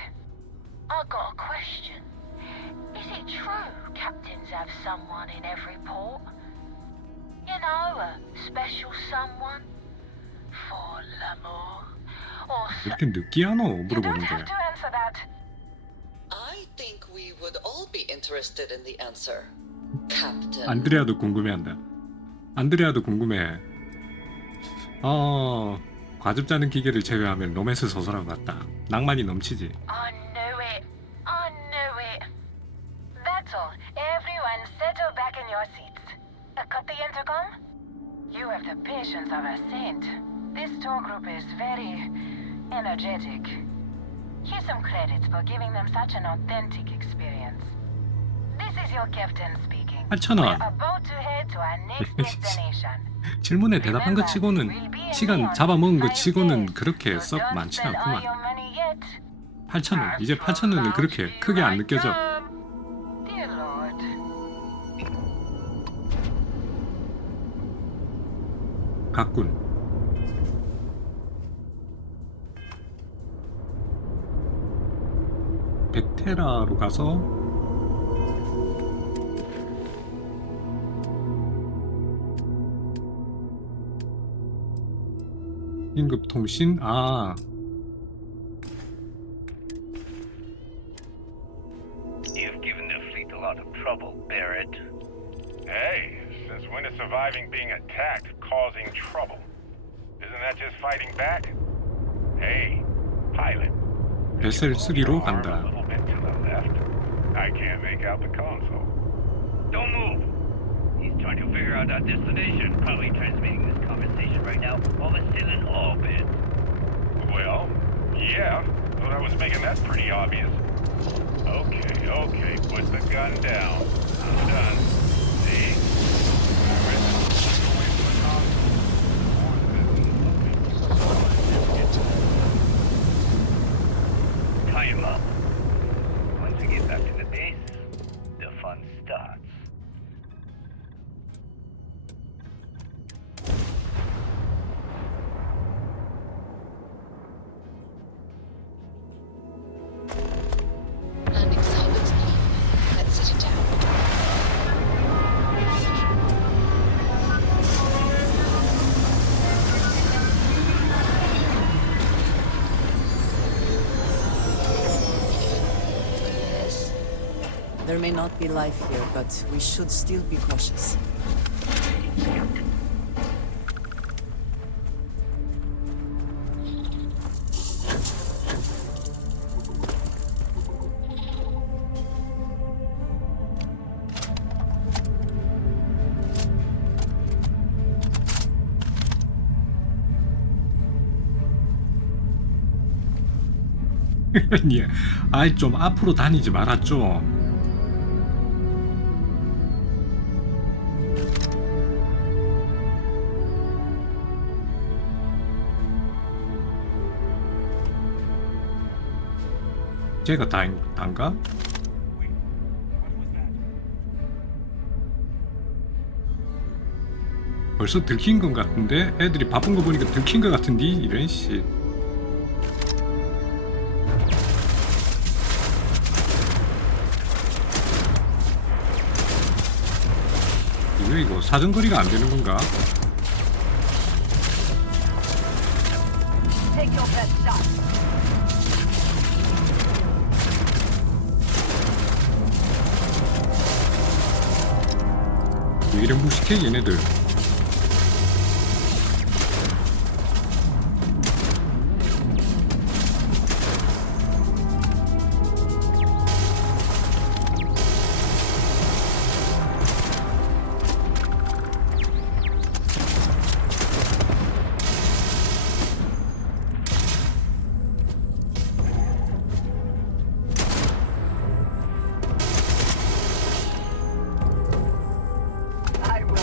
I got a question. Is it true captains have someone in every port? You know, a special someone? For l'amour? Or 이렇게 느끼하노 You don't 물어보는 have 거야. to answer that. I think we would all be interested in the answer. Captain. 안드레아도 궁금해한다. 안드레아도 궁금해. 과즙 짜는 기계를 제외하면 로맨스 소설하고 같다. 낭만이 넘치지. I knew it. I knew it. That's all. Everyone settle back in your seats. Cut the intercom. You have the patience of a saint. This tour group is very energetic. Here's some credits for giving them such an authentic experience. This is your captain speaking. 8,000원. We're about to head to our next destination. 질문에 대답한 것 치고는 시간 잡아먹은 것 치고는 그렇게 썩 많진 않구만. 8,000원. 이제 8,000원은 그렇게 크게 안 느껴져. Dear Lord. 갔군. 베테라로 가서 긴급 통신. You've given the fleet a lot of trouble, Barrett. Hey, since when is surviving being attacked causing trouble? Isn't that just fighting back? Hey, pilot. 베셀 3로 A 간다. little bit to the left. I can't make out the console. Don't move. He's trying to figure out our destination. Probably transmitting this conversation right now while we're still in orbit. Well, yeah. Thought I was making that pretty obvious. Okay. Put the gun down. I'm done. See? Time up. Once we get back to the base, the fun starts. Landing salvage team. Let's sit it down. Yes. There may not be life here, but we should still be cautious. 예. 아이 좀 앞으로 다니지 마라 좀. 제가 단가? 벌써 들킨 것 같은데? 애들이 바쁜 거 보니까 들킨 것 같은데? 이런 씨. 이거 사정거리가 안 되는 건가? Take your best shot. 왜 이래 무식해 얘네들. I will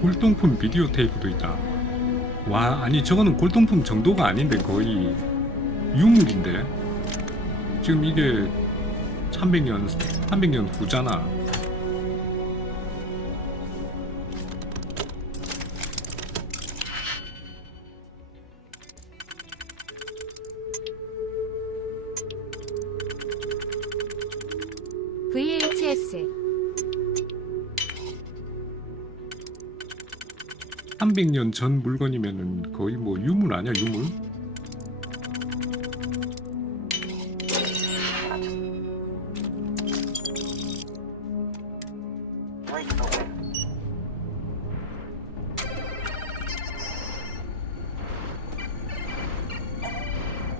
골동품 비디오 테이프도 있다. 와, 아니 저거는 골동품 정도가 아닌데 거의 유물인데. 지금 이게 300년 후잖아. VHS 300년 전 물건이면은 거의 뭐 유물 아니야, 유물?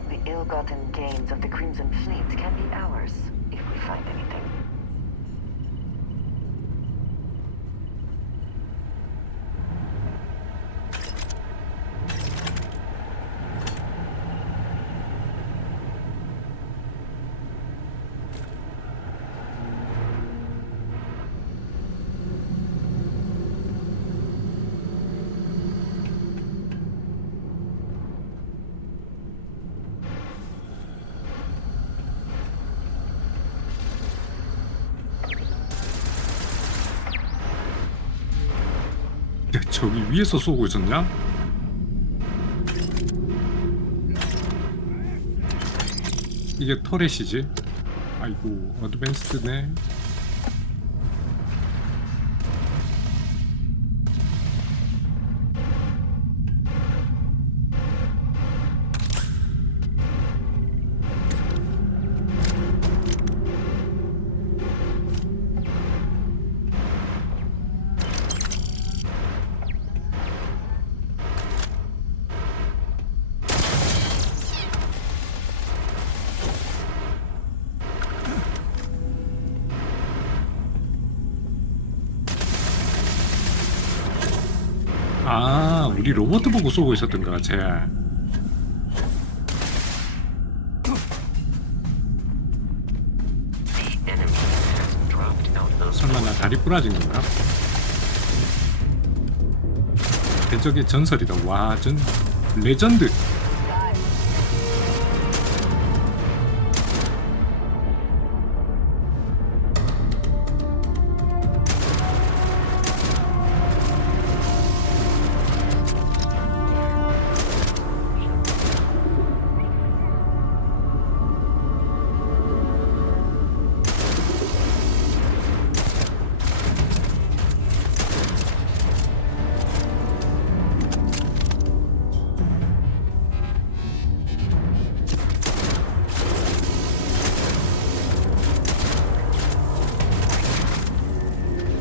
The ill-gotten gains of the Crimson Fleet can be ours if we find anything. 야, 저기 위에서 쏘고 있었냐? 이게 터렛이지? 아이고, 어드밴스드네. 아, 우리 로봇 보고 쏘고 있었던가, 쟤. 설마 나 다리 부러진 건가? 대적의 전설이다. 와, 레전드.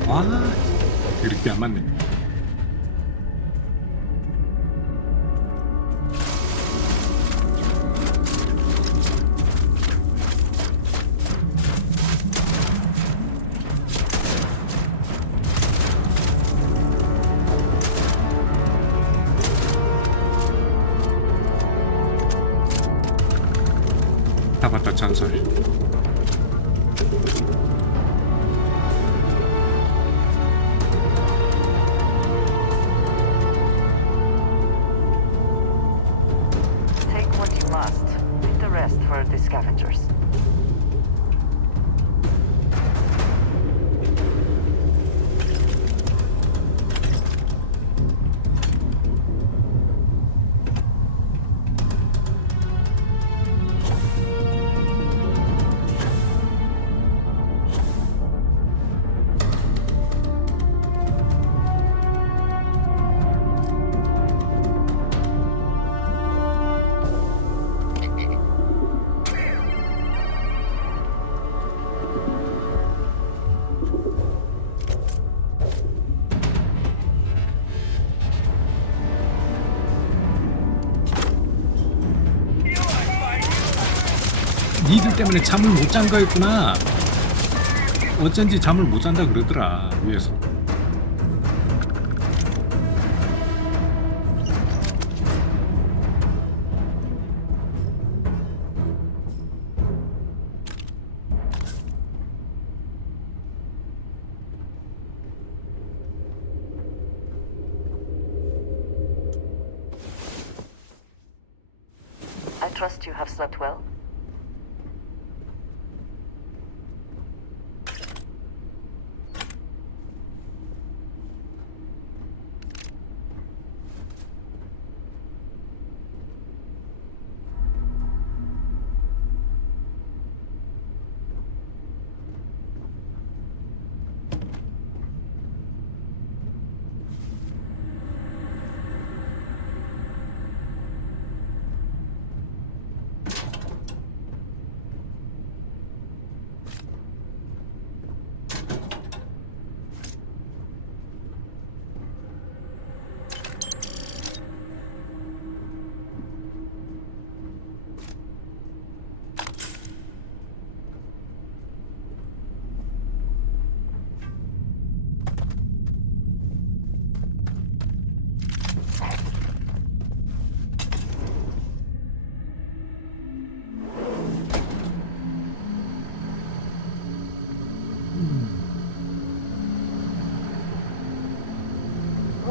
와, 그렇게 안 맞네. 다 봤다, 전설. Take what you must. Leave the rest for the scavengers. 니들 때문에 잠을 못 잔 거였구나. 어쩐지 잠을 못 잔다 그러더라, 위에서. trust you have slept well.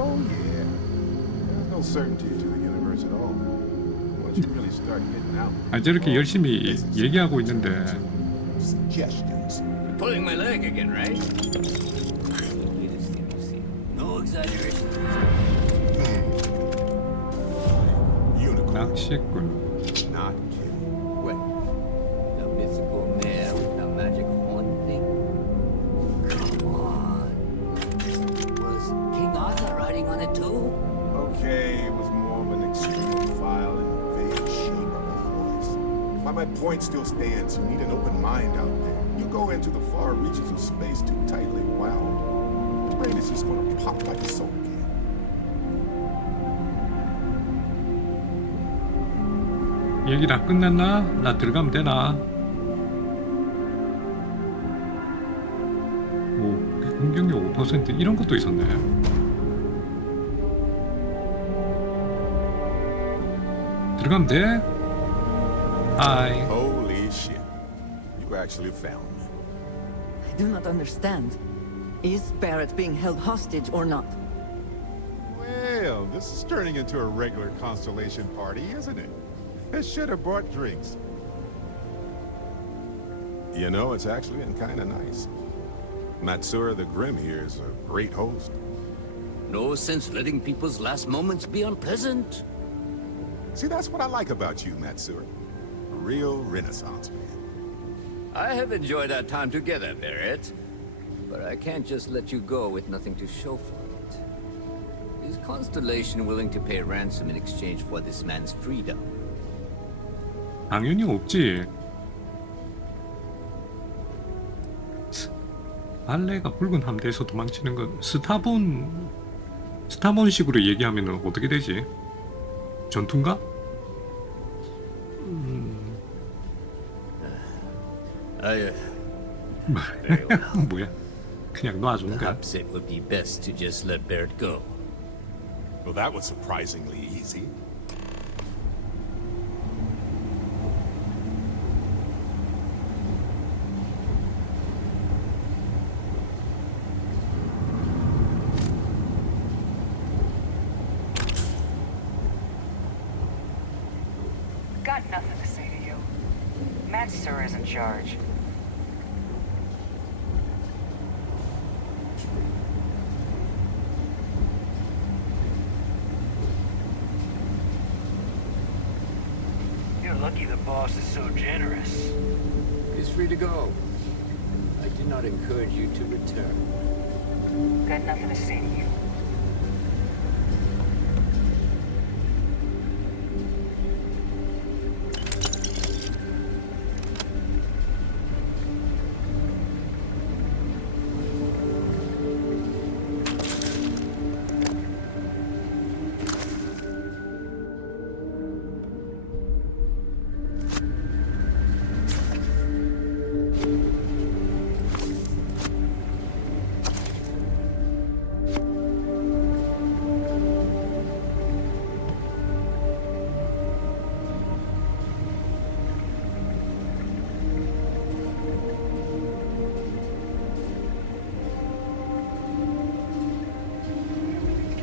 Oh yeah. There's no certainty to the universe at all. Once you really start getting out. 아, 저렇게 열심히 얘기하고 있는데 Suggestions. Pulling my leg again, right? No exaggeration. Unicorn. 낚시꾼. Not kidding. What? The mythical mare with the magic horn thing? Come on. Was King Arthur riding on it too? Okay, it was more of an extremophile and vague shape of a horse. But my point still stands. You need an open mind out there. You go into the far reaches of space too tightly wound. Your brain is just gonna pop like a soda can. 얘기 다 끝났나? 나 들어가면 되나? 오, 공격력 5% 이런 것도 있었네. 들어가면 돼? 하이. Holy shit. You actually found me. I do not understand. Is Barrett being held hostage or not? Well, this is turning into a regular Constellation party, isn't it? I should have brought drinks. You know, it's actually been kind of nice. Matsura the Grim here is a great host. No sense letting people's last moments be unpleasant. See, that's what I like about you, Matsura. A real Renaissance man. I have enjoyed our time together, Barrett. But I can't just let you go with nothing to show for it. Is Constellation willing to pay ransom in exchange for this man's freedom? 당연히 없지. 발레가 붉은 함대에서 도망치는 건 스타본식으로 얘기하면 어떻게 되지? 전투인가? 뭐야? 그냥 놔주는 거야? Perhaps it would be best to just let Barrett go. Well, that was surprisingly easy. Got nothing to say to you. Matsura is in charge. You're lucky the boss is so generous. He's free to go. I did not encourage you to return. Got nothing to say to you.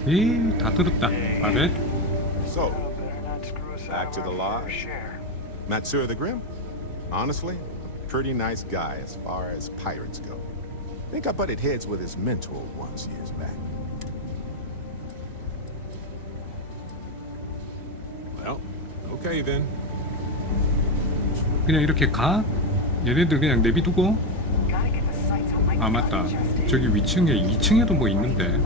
에이, 다 들었다. 바렛. So, back to the lodge. Matsura the Grim? Honestly, a pretty nice guy as far as pirates go. Think I butted heads with his mentor once years back. Well, okay then. 그냥 이렇게 가? 얘네들 그냥 내비두고? 아 맞다. 저기 위층에 2층에도 뭐 있는데.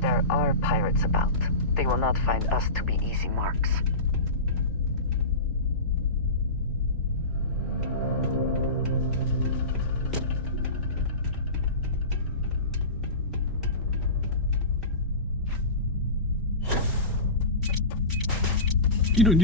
There are pirates about. They will not find us to be easy marks. 이런.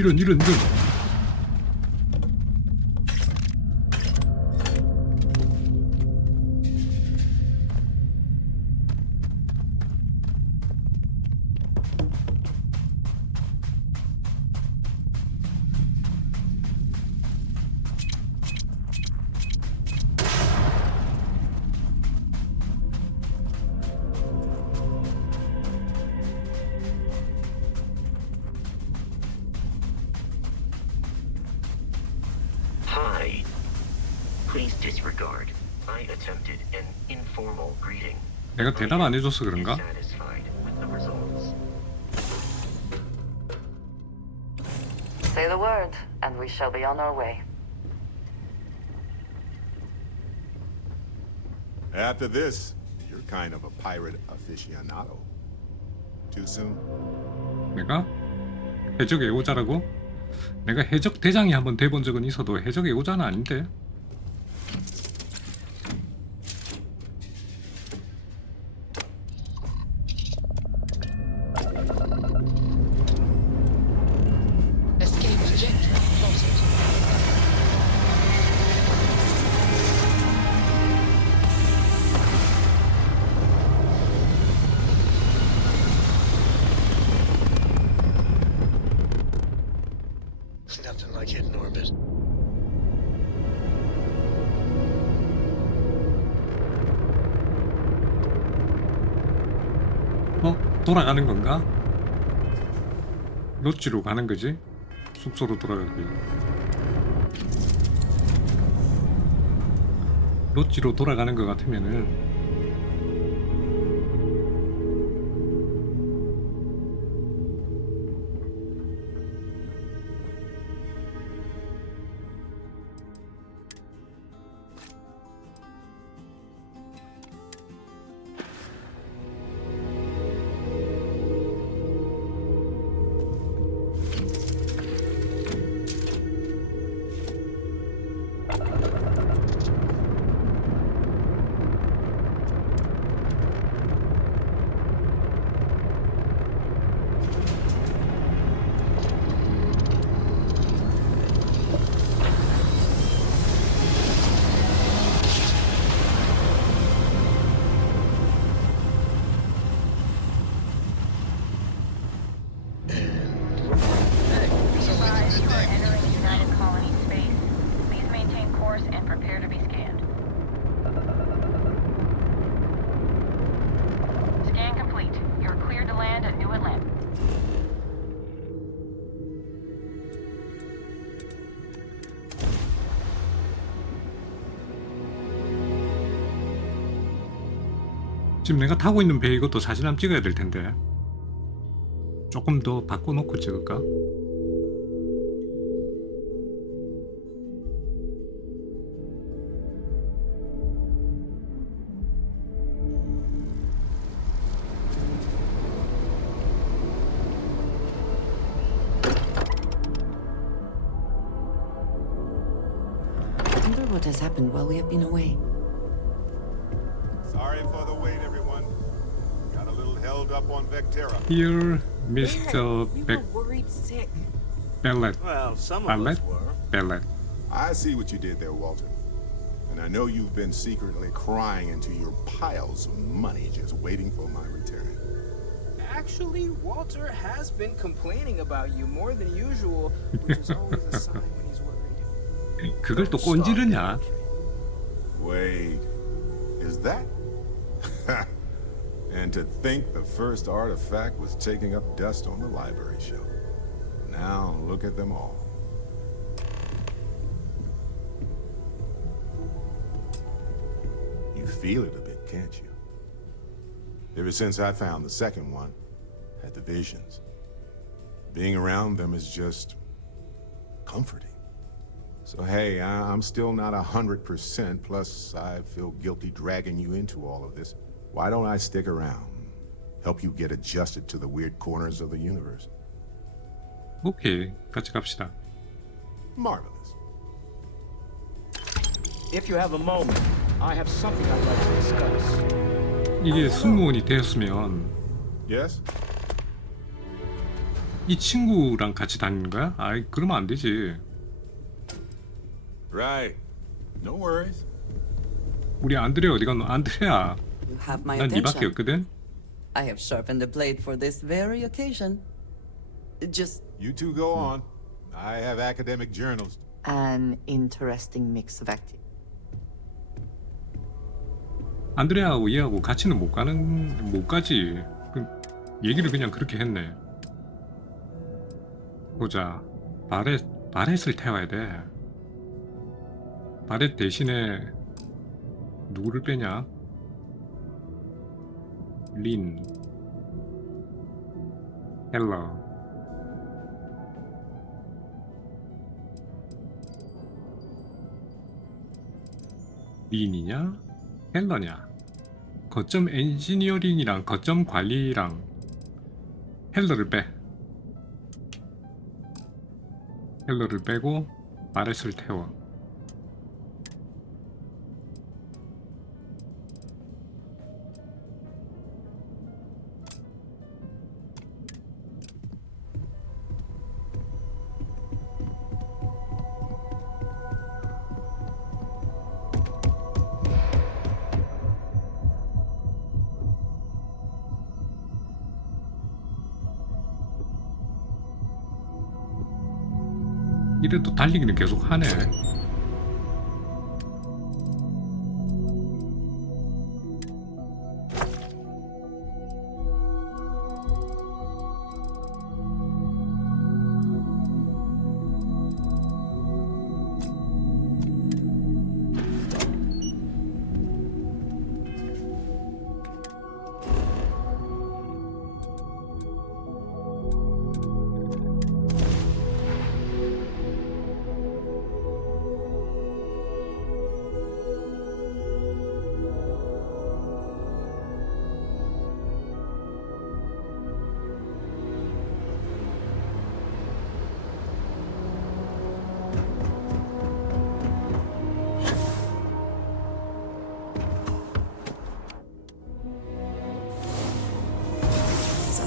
Hi. Please disregard. I attempted an informal greeting. 내가 대답 안 해줘서 그런가? Satisfied with the results. Say the word, and we shall be on our way. After this, you're kind of a pirate aficionado. Too soon? 내가? 해적 애호자라고? 내가 해적 대장이 한번 돼본 적은 있어도 해적 애호자는 아닌데. Escape trajectory plotted. Nothing like hitting orbit. 돌아가는 건가? 로지로 가는 거지? 숙소로 돌아가기. 로지로 돌아가는 것 같으면은 지금 내가 타고 있는 배 이것도 사진 한번 찍어야 될 텐데 조금 더 바꿔놓고 찍을까? what has happened while we have been away. Sorry for the wait, everyone. Got a little held up on Vectera. Here, Mr. We were worried sick. Bellet. Well, some of Bellet? us were. Bellet. I see what you did there, Walter. And I know you've been secretly crying into your piles of money just waiting for my return. Actually, Walter has been complaining about you more than usual, which is always a sign when he's worried. 그걸 또 꼰지르냐? Wait, is that? And to think the first artifact was taking up dust on the library shelf. Now look at them all. You feel it a bit, can't you? Ever since I found the second one, had the visions. Being around them is just comforting. So hey, I'm still not 100%, plus I feel guilty dragging you into all of this. Why don't I stick around? Help you get adjusted to the weird corners of the universe. 오케이, 같이 갑시다. Marvelous. If you have a moment, I have something I'd like to discuss. 이게 승무원이 되었으면 Yes? 이 친구랑 같이 다니는 거야? 아이, 그러면 안 되지. Right. No worries. 우리 안드레 어디 갔노? 안드레야. You have my 난 니밖에 attention. 없거든. I have sharpened the blade for this very occasion. Just You two go on. I have academic journals. an interesting mix of activity. 안드레하고 얘하고 같이는 못 가지. 얘기를 그냥 그렇게 했네. 보자. 바렛을 태워야 돼. 바렛 대신에 누구를 빼냐? 린, 헬러. 린이냐? 헬러냐? 거점 엔지니어링이랑 거점 관리랑 헬러를 빼. 헬러를 빼고 바렛을 태워. 이래도 달리기는 계속 하네.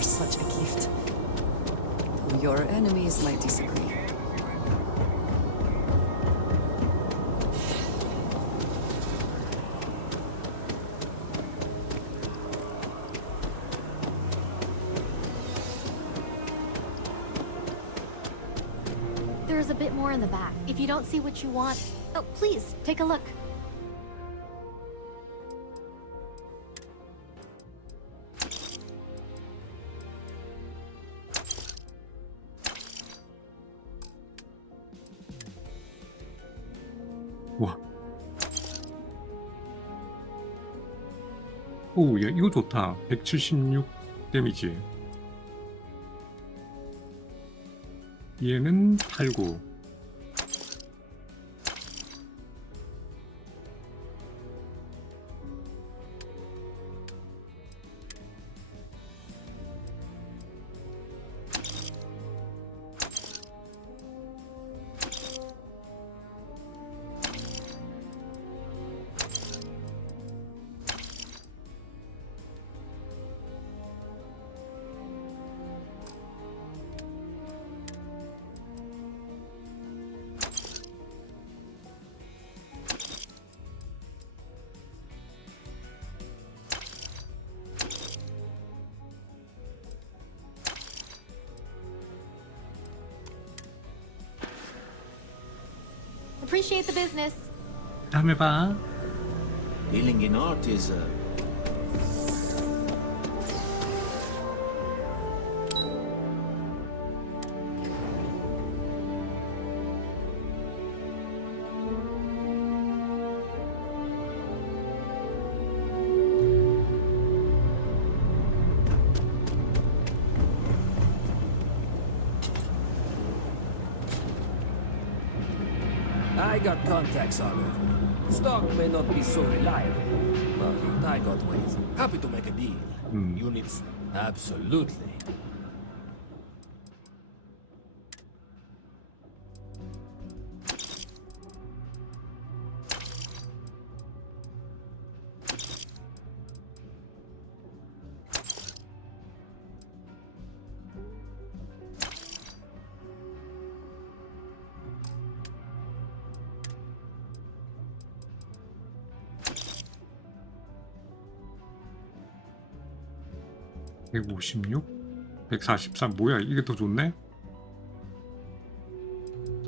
Such a gift. Your enemies might disagree. There's a bit more in the back. If you don't see what you want, oh, please, take a look. 와. 오, 야, 이거 좋다. 176 데미지. 얘는 89. Appreciate the business. 다음에 봐. Dealing in art is I got contacts all over. Stock may not be so reliable, but I got ways. Happy to make a deal. Units, absolutely. (156) 143 뭐야 이게 더 좋네.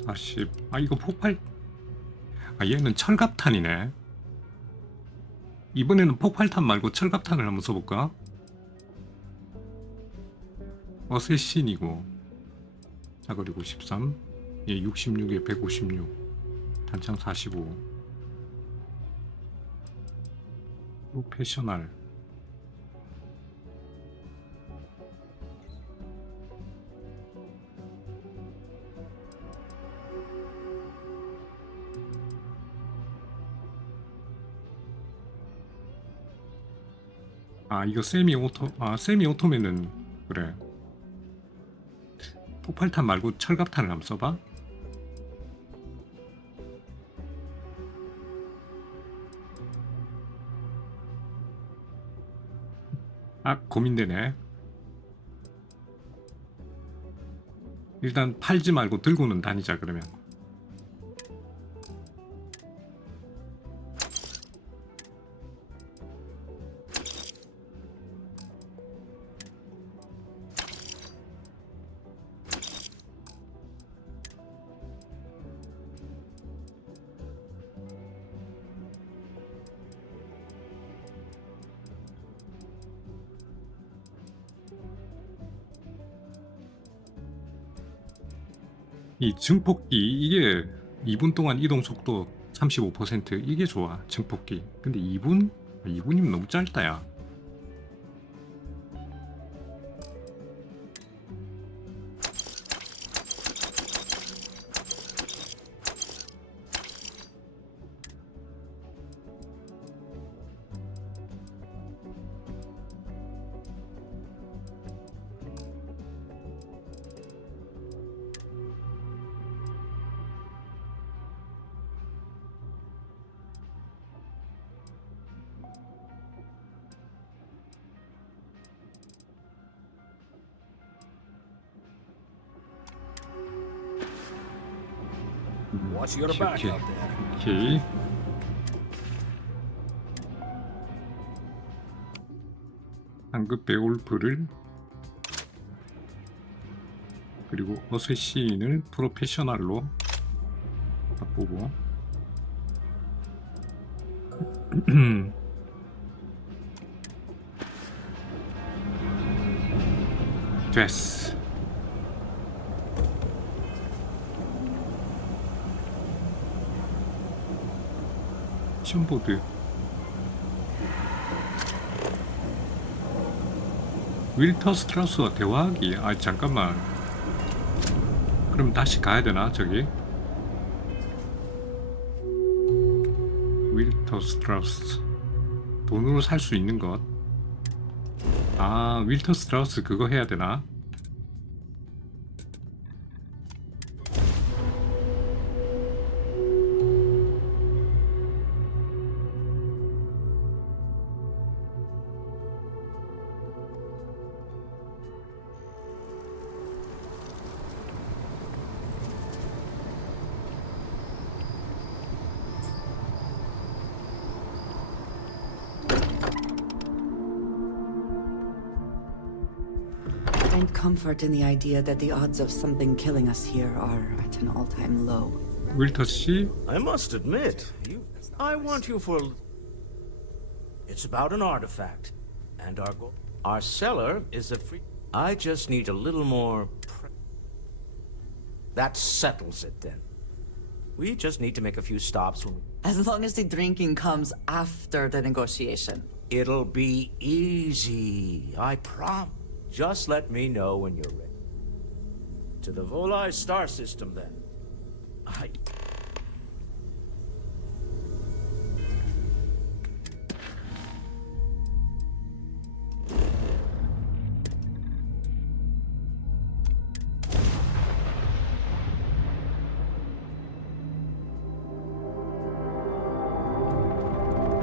40. 아 이거 폭발. 아 얘는 철갑탄이네. 이번에는 폭발탄 말고 철갑탄을 한번 써볼까? 어쌔신이고 사거리 53. 얘 66에 156. 단창 45. 프로페셔널. 아 이거 세미 오토. 아 세미 오토면은 그래. 폭발탄 말고 철갑탄을 한번 써봐. 아 고민되네. 일단 팔지 말고 들고는 다니자 그러면. 이 증폭기 이게 2분 동안 이동 속도 35% 이게 좋아 증폭기. 근데 2분이면 너무 짧다야. Watch your back 오케이. out there. 오케이. 상급 베올프를 그리고 어쌔신을 프로페셔널로 바꾸고 됐어. 시험보드 윌터 스트라우스와 대화하기. 아 잠깐만. 그럼 다시 가야 되나 저기? 윌터 스트라우스 돈으로 살 수 있는 것. 아 윌터 스트라우스 그거 해야 되나? Find comfort in the idea that the odds of something killing us here are at an all-time low. 윌터 씨. I must admit, I want you for. It's about an artifact, and our seller is a free. I just need a little more. That settles it then. We just need to make a few stops when. As long as the drinking comes after the negotiation. It'll be easy, I promise. Just let me know when you're ready. To the Volai star system, then.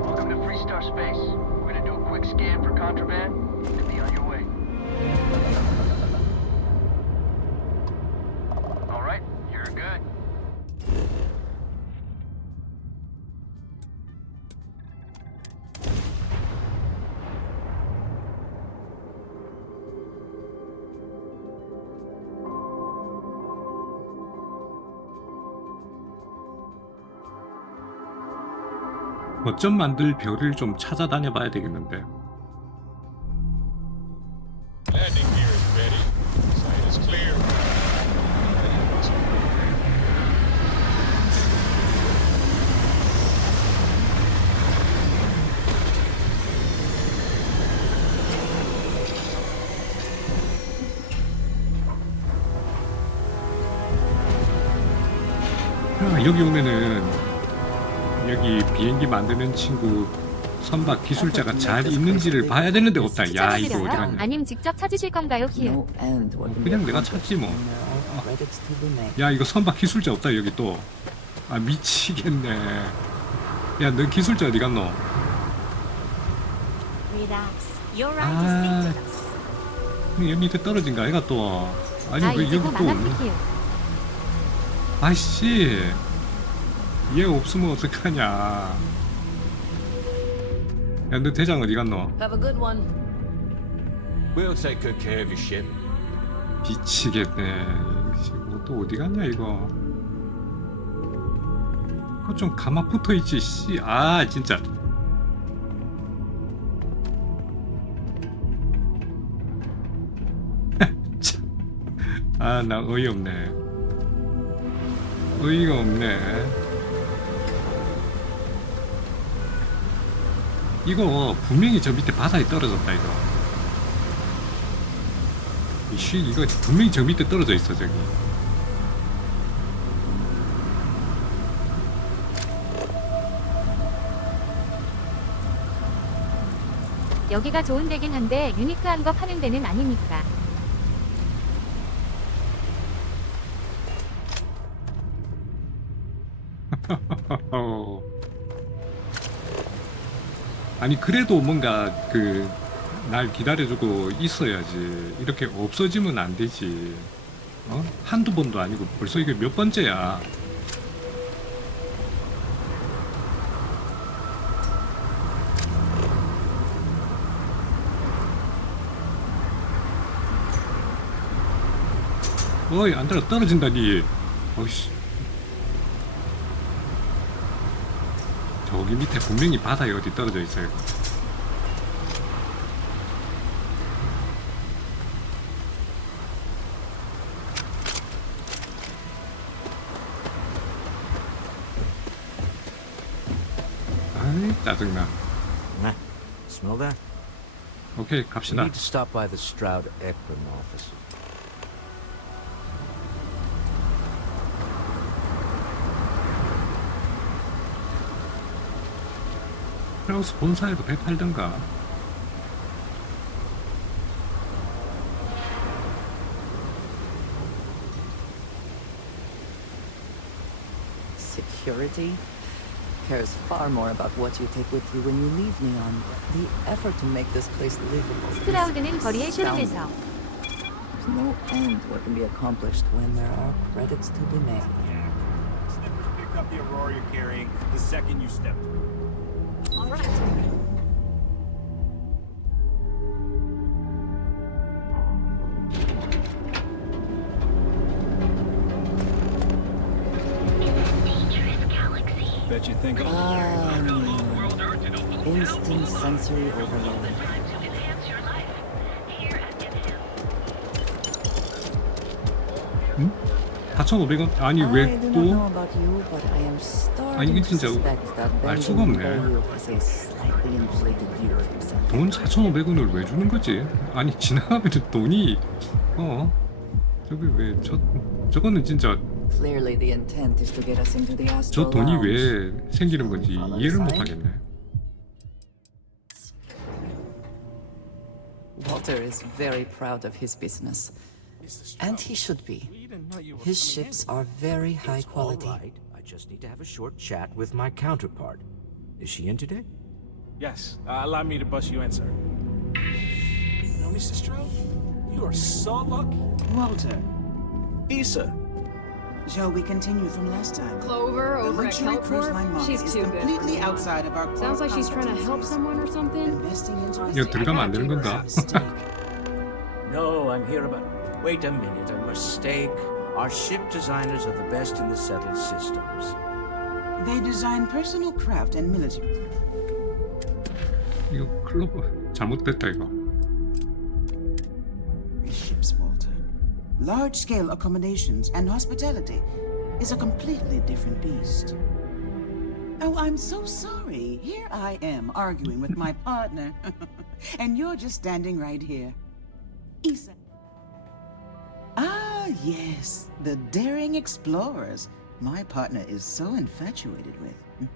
Welcome to Freestar Space. We're gonna do a quick scan for contraband and be on your way. All right, you're good. 거점 만들 별을 좀 찾아다녀 봐야 되겠는데. Landing gear is ready. Site is clear. 여기 오면은 여기 비행기 만드는 친구 선박 기술자가 잘 있는지를 봐야 되는데 없다. 야 이거 어디 갔냐? 아님 직접 찾으실 건가요, 키우? 그냥 내가 찾지 뭐. 야 이거 선박 기술자 없다 여기 또. 아 미치겠네. 야 너 기술자 어디 갔노? 아 여기 밑에 떨어진가 얘가 또. 아니 왜 여기 또 없니? 아이씨 얘 없으면 어떡하냐. 야 너 대장 어디 갔노? Have a good one. We'll take good care of your ship. 미치겠네. 이거 또 어디 갔냐 이거. 그거 좀 가만 붙어있지 씨. 아 진짜. 아 나 어이없네. 어이가 없네. 이거 분명히 저 밑에 바다에 떨어졌다 이거. 이거 분명히 저 밑에 떨어져 있어 저기. 여기가 좋은 데긴 한데 유니크한 거 파는 데는 아니니까. 아니 그래도 뭔가 그 날 기다려주고 있어야지. 이렇게 없어지면 안 되지. 어? 한두 번도 아니고 벌써 이게 몇 번째야. 어이 안 떨어진다 니. 어이씨. 저기 밑에 분명히 바다에 어디 떨어져 있어요. 아이 짜증나. Smell that? 오케이 We 갑시다. need to stop by the Stroud Ekman office. 크라우스 본사에도 배 팔던가. Security cares far more about what you take with you when you leave Neon. The effort to make this place livable. 스트라우드는 거리에 쇼링해서. There's no end what can be accomplished when there are credits to be made. Snippers pick up the Aurora you're carrying the second you step. All right. bet you think Instant sensory overload. 응? 4,500원? 아니 왜 I do not 또? know about you, but I am 아니 이게 starting to 진짜 suspect that 알 수가 Benjamin 없네. Bailey has a slightly inflated view of himself. 돈 4,500원을 왜 주는 거지? 아니 지나가면 돈이 저기 왜 저거는 진짜 Clearly, the intent is to get us into the 저 astral 돈이 lounge. 왜 생기는 건지 이해를 못 하겠네. Walter is very proud of his business, and he should be. His ships are very high quality. All right. I just need to have a short chat with my counterpart. Is she in today? Yes. Allow me to bust you in, sir. You know, Mr. Stroud, you are so lucky. Walter, Issa. shall we continue from last time? Clover The over at luxury cruise Kelport? line market She's is too good. completely outside of our core Sounds like she's trying to help competencies. someone or something. Investing into 이거 들어가면 안 되는 건가? No, I'm here about. Wait a minute, a mistake. Our ship designers are the best in the settled systems. They design personal craft and military. 이거 클로버 잘못됐다 이거. Ships, Walter. Large-scale accommodations and hospitality is a completely different beast. Oh, I'm so sorry. Here I am arguing with my partner, and you're just standing right here. Issa. Ah, yes, the daring explorers. My partner is so infatuated with.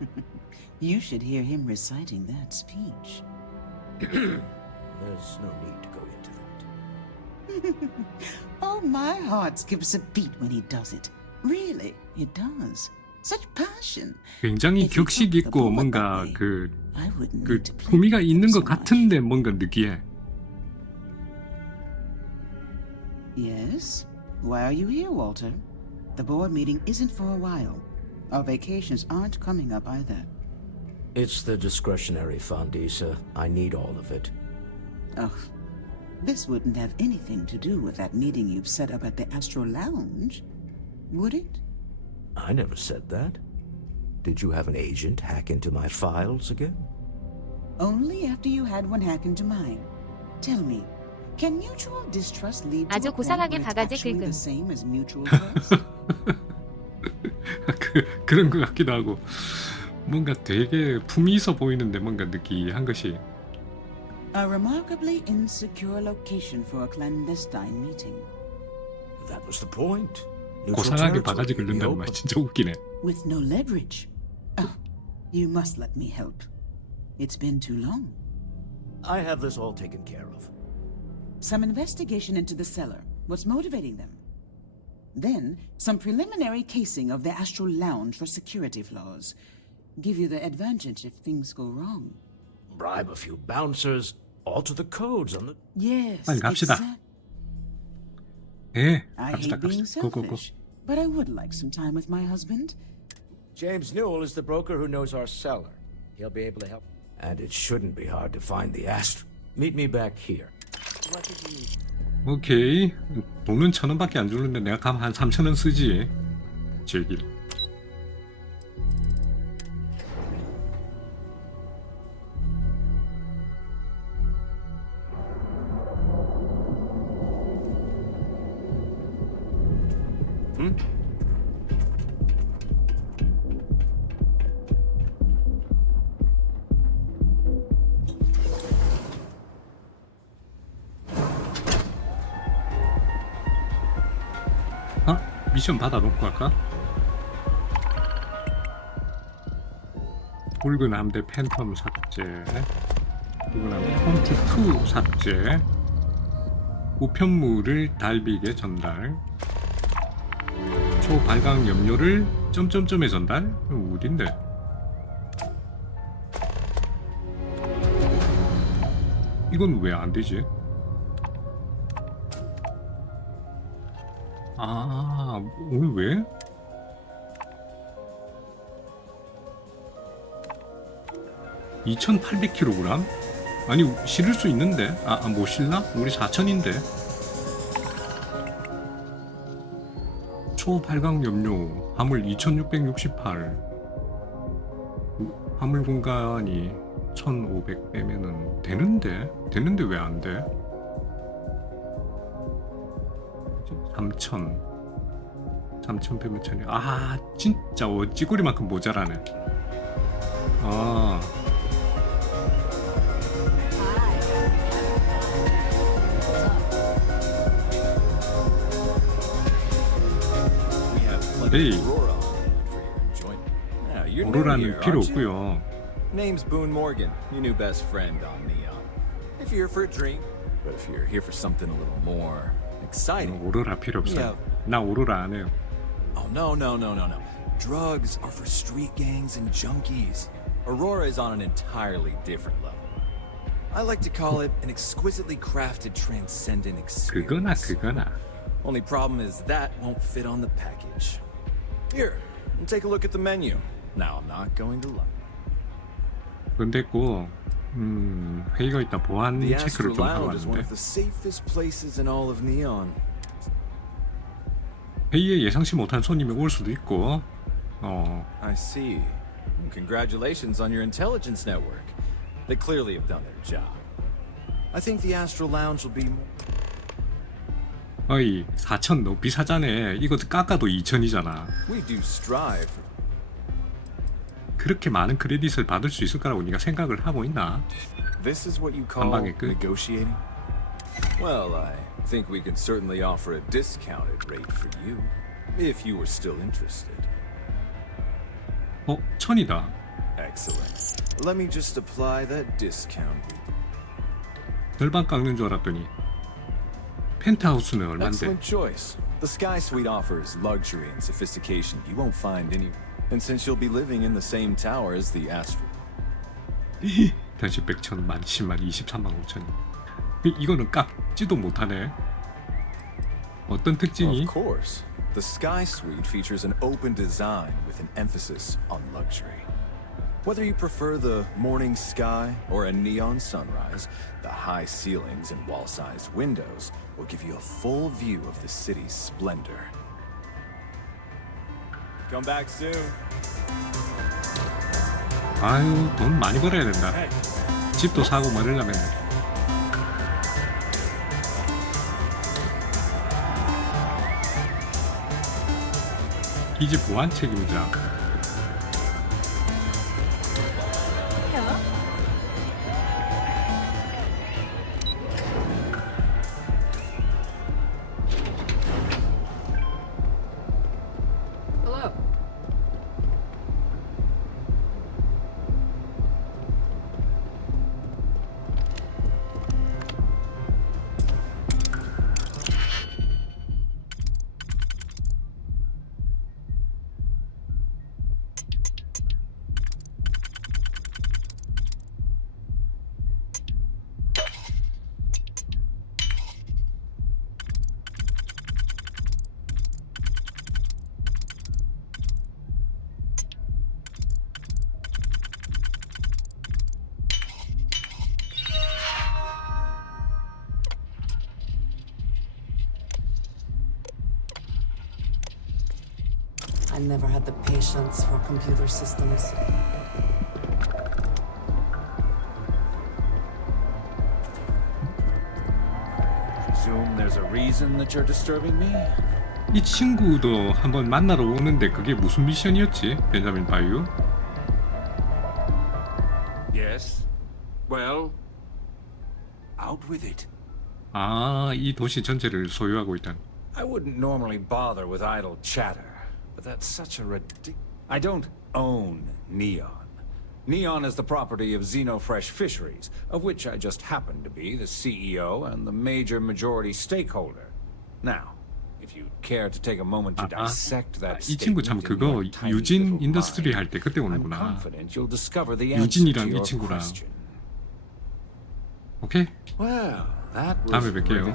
You should hear him reciting that speech. There's no need to go into that. Oh, my heart skips a beat when he does it. Really, it does. Such passion. 굉장히 격식 있고 뭔가 그 품위가 있는 것 같은데 뭔가 느끼해. Yes? Why are you here, Walter? The board meeting isn't for a while. Our vacations aren't coming up either. It's the discretionary fund, Issa. I need all of it. Oh, this wouldn't have anything to do with that meeting you've set up at the Astro Lounge, would it? I never said that. Did you have an agent hack into my files again? Only after you had one hack into mine. Tell me, can mutual distrust lead to 아주 a point 고상하게 where it's 바가지 actually 긁음. the same as mutual trust? 그런 것 같기도 하고 뭔가 되게 품이 있어 보이는데 뭔가 느끼한 것이. A remarkably insecure location for a clandestine meeting. That was the point. 고상하게 바가지 긁는다는 말 진짜 웃기네. With no leverage. Oh, you must let me help. It's been too long. I have this all taken care of. Some investigation into the cellar. What's motivating them? Then, some preliminary casing of the Astral Lounge for security flaws. Give you the advantage if things go wrong. Bribe a few bouncers, alter the codes on the... Yes, 빨리 갑시다. 예, I 갑시다, hate being 갑시다. 고고고. selfish, but I would like some time with my husband. James Newell is the broker who knows our cellar. He'll be able to help. And it shouldn't be hard to find the Astro. Meet me back here. What did you... 오케이. 돈은 1,000원밖에 안 주는데 내가 가면 한 3,000원 쓰지. 제길. 응? 미션 받아놓고 갈까? 붉은 함대 팬텀 삭제, 붉은 함대 폰트2 삭제, 우편물을 달빅에 전달, 초발광 염료를 점점점에 전달? 어딘데? 이건 왜 안 되지? 아, 오늘 왜? (2800kg) 아니 실을 수 있는데 못 실나? 우리 4000인데 초발광 염료 화물 2668 화물 공간이 1500 빼면은 되는데 왜 안 돼? 3000 빼면 1000이 아 진짜 찌구리만큼 모자라네. 아 에이 오로라는 필요 없고요. Name's Boone Morgan, your new best friend on Neon. If you're here for a drink, but if you're here for something a little more exciting. 오로라 필요 없어요. 나 오로라 안 해요. Oh no. Drugs are for street gangs and junkies. Aurora is on an entirely different level. I like to call it an exquisitely crafted transcendent experience. 그거나. Only problem is that won't fit on the package. Here, take a look at the menu. Now I'm not going to lie. 그건 됐고 회의가 있다. 보안 The 체크를 Astro 좀 하러 Lounge is one 왔는데 of the safest places in all of Neon. 회의에 예상치 못한 손님이 올 수도 있고 I see. Congratulations on your intelligence network. They clearly have done their job. I think the Astro Lounge will be 어이 4,000 너무 비싸잖아. 이거 깎아도 2,000이잖아. We do strive. 그렇게 많은 크레딧을 받을 수 있을 거라고 네가 생각을 하고 있나? This is what you 한 call 방에 끝. negotiating? Well, I think we can certainly offer a discounted rate for you, if you were still interested. 1,000이다. Excellent. Let me just apply that discount. 절반 깎는 줄 알았더니 펜트하우스는 얼만데? Excellent choice. The Sky Suite offers luxury and sophistication you won't find anywhere. And since you'll be living in the same tower as the Astro. 다시 100,000, 10만, 23만 5천. 이거는 깎지도 못하네. 어떤 특징이? Of course. The Sky Suite features an open design with an emphasis on luxury. Whether you prefer the morning sky or a neon sunrise, the high ceilings and wall-sized windows will give you a full view of the city's splendor. Come back soon. 아유, 돈 많이 벌어야 된다. 집도 사고 뭐 이러려면. 이 집 보안 책임자. I never had the patience for computer systems. Presume there's a reason that you're disturbing me? 이 친구도 한번 만나러 오는데 그게 무슨 미션이었지? 벤자민 바이오? Yes. Well, out with it. 아, 이 도시 전체를 소유하고 있다는. I wouldn't normally bother with idle chatter, but that's such a I don't own Neon. Neon is the property of Xenofresh Fisheries, of which I just happen to be the CEO and the major majority stakeholder. Now, if you'd care to take a moment to dissect that 이 친구 참 그거 유진 인더스트리 할 때 그때 오는구나. 유진이랑 이 친구랑. 오케이. 다음에 뵐게요.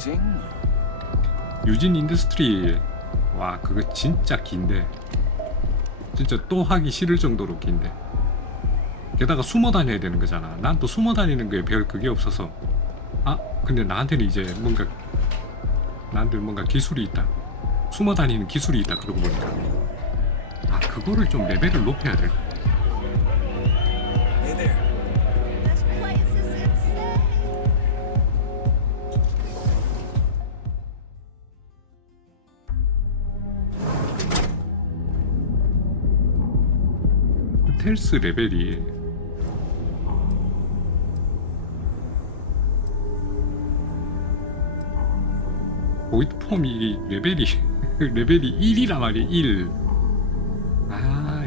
유진 인더스트리 와 그거 진짜 긴데 진짜 또 하기 싫을 정도로 긴데 게다가 숨어 다녀야 되는 거잖아. 난 또 숨어 다니는 거에 별 그게 없어서 아 근데 나한테는 이제 뭔가 기술이 있다. 숨어 다니는 기술이 있다. 그러고 보니까 아 그거를 좀 레벨을 높여야 돼. 스텔스 레벨이 보이드 폼이 레벨이 레벨이 1이란 말이야. 1. 아,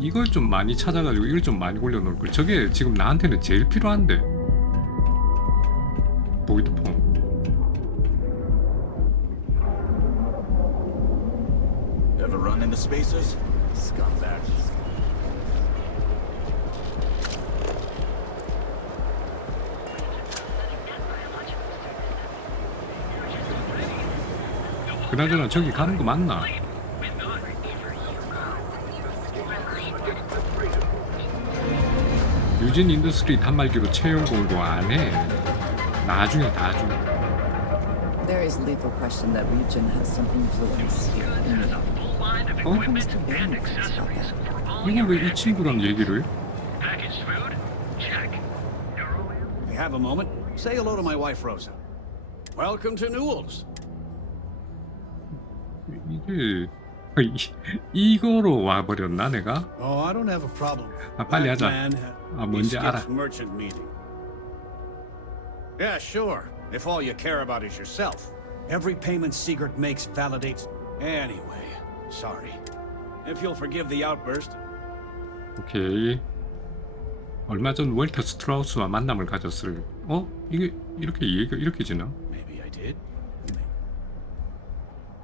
이걸 좀 많이 찾아가지고 이걸 좀 많이 올려놓을 걸. 저게 지금 나한테는 제일 필요한데. 보이드 폼. Ever run into spacers? Scumbags. 그나저나 저기 가는 거 맞나? 유진 인더스트리 단말기로 채용 공고 안 해. 나중에. There is little question that region has some influence. 어? 이거 왜 이 친구랑 얘기를? If you have a moment, say hello to my wife Rosa. Welcome to Newell's. 이게 이거로 와버렸나 내가? Oh, I don't have a problem. 아, 빨리 하자. 아, 뭔지 알아. Merchant meeting. Yeah, sure. If all you care about is yourself. Every payment Sigurd makes validates. Anyway, sorry. If you'll forgive the outburst. 오케이. 얼마 전 월터 스트라우스와 만남을 가졌을. 어? 이게 이렇게 얘기가 이렇게 지나? Maybe I did.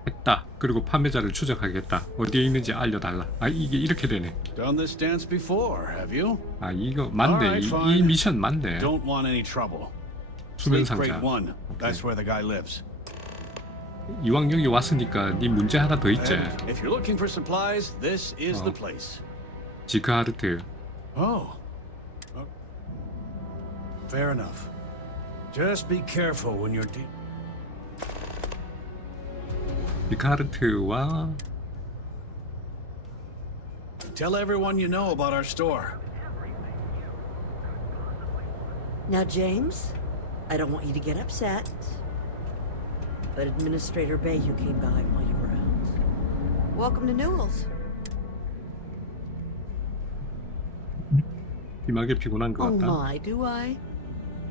했다. 그리고 판매자를 추적하겠다. 어디에 있는지 알려달라. 아, 이게 이렇게 되네. Done this dance before, have you? 아, 이거 맞네. 이 미션 맞네. Don't want any trouble. 수면 Grade 상자. 1. That's where the guy lives. 이왕 여기 왔으니까 네 문제 하나 더 있지. If you're looking for supplies, this is the place. 지크하르트. Oh. Fair enough. Just be careful when you're 지크하르트와 Tell everyone you know about our store. Now, James, I don't want you to get upset, but Administrator Bayou came by while you were out. Welcome to Newell's. 심하게 피곤한 것 Oh 같다. my, do I?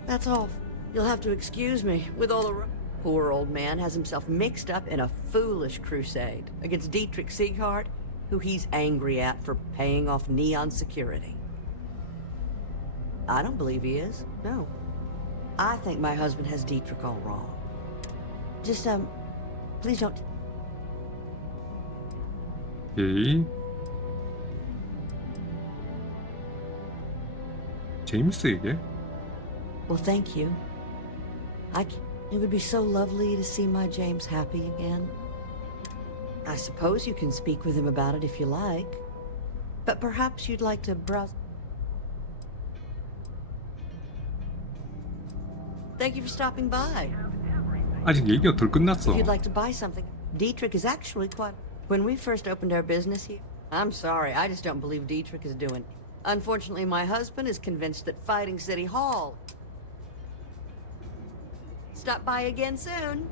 That's all. You'll have to excuse me with all the... Poor old man has himself mixed up in a foolish crusade against Dietrich Sieghart, who he's angry at for paying off Neon security. I don't believe he is, no. I think my husband has Dietrich all wrong. Just, please don't... 오케이. 제임스에게? Well, thank you. It would be so lovely to see my James happy again. I suppose you can speak with him about it if you like. But perhaps you'd like to browse... Thank you for stopping by. 아직 얘기가 덜 끝났어. If you'd like to buy something, Dietrich is actually quite... When we first opened our business here... I'm sorry, I just don't believe Dietrich is doing... Unfortunately, my husband is convinced that fighting City Hall... Stop by again soon.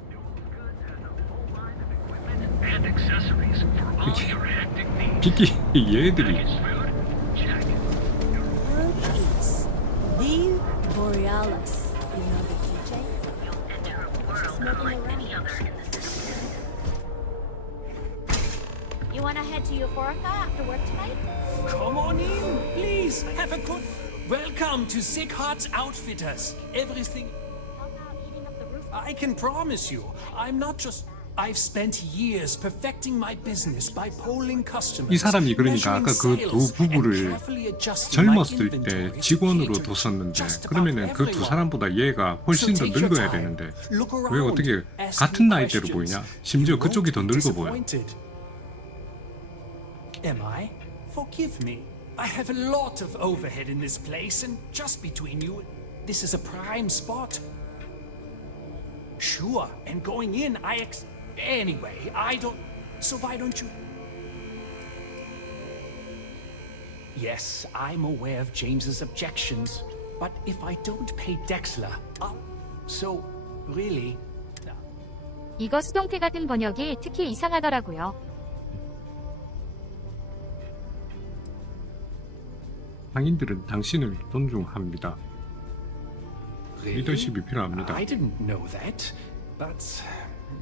And accessories for all your hectic needs. 비키 얘들이. The Borealis. You know the DJ? You'll enter a world unlike any other in the city. You wanna head to Euphorica after work tonight? Come on in, please. Have a good... Welcome to Sieghart's Outfitters. Everything... I can promise you, I'm not just... I've spent years perfecting my business by polling customers. 이 사람이 그러니까 아까 그 두 부부를 젊었을 때 직원으로 뒀었는데 그러면은 그 두 사람보다 얘가 훨씬 더 늙어야 되는데 왜 어떻게 같은 나이대로 보이냐? 심지어 그쪽이 더 늙어 보여. Am I? Forgive me. I have a lot of overhead in this place, and just between you, this is a prime spot. Sure, and going in, Anyway, I don't... So why don't you... Yes, I'm aware of James's objections, but if I don't pay Dexler... So, really... 이거 수동태 같은 번역이 특히 이상하더라고요. 상인들은 당신을 존중합니다. 리더십이 필요합니다. I didn't know that, but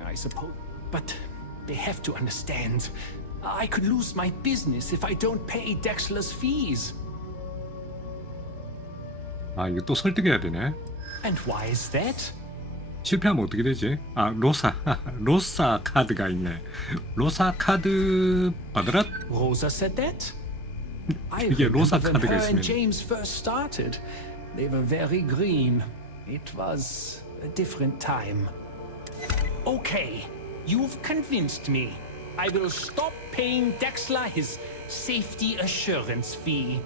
I suppose. But they have to understand. I could lose my business if I don't pay Dexler's fees. 아, 이거 또 설득해야 되네. And why is that? 실패하면 어떻게 되지? 아, 로사 카드가 있네. 로사 카드 받으라? Rosa said that? I 이게 로사 remember when 카드가 her and 있으면. James first started. They were very green. It was a different time. Okay, you've convinced me. I will stop paying Dexler his safety assurance fee.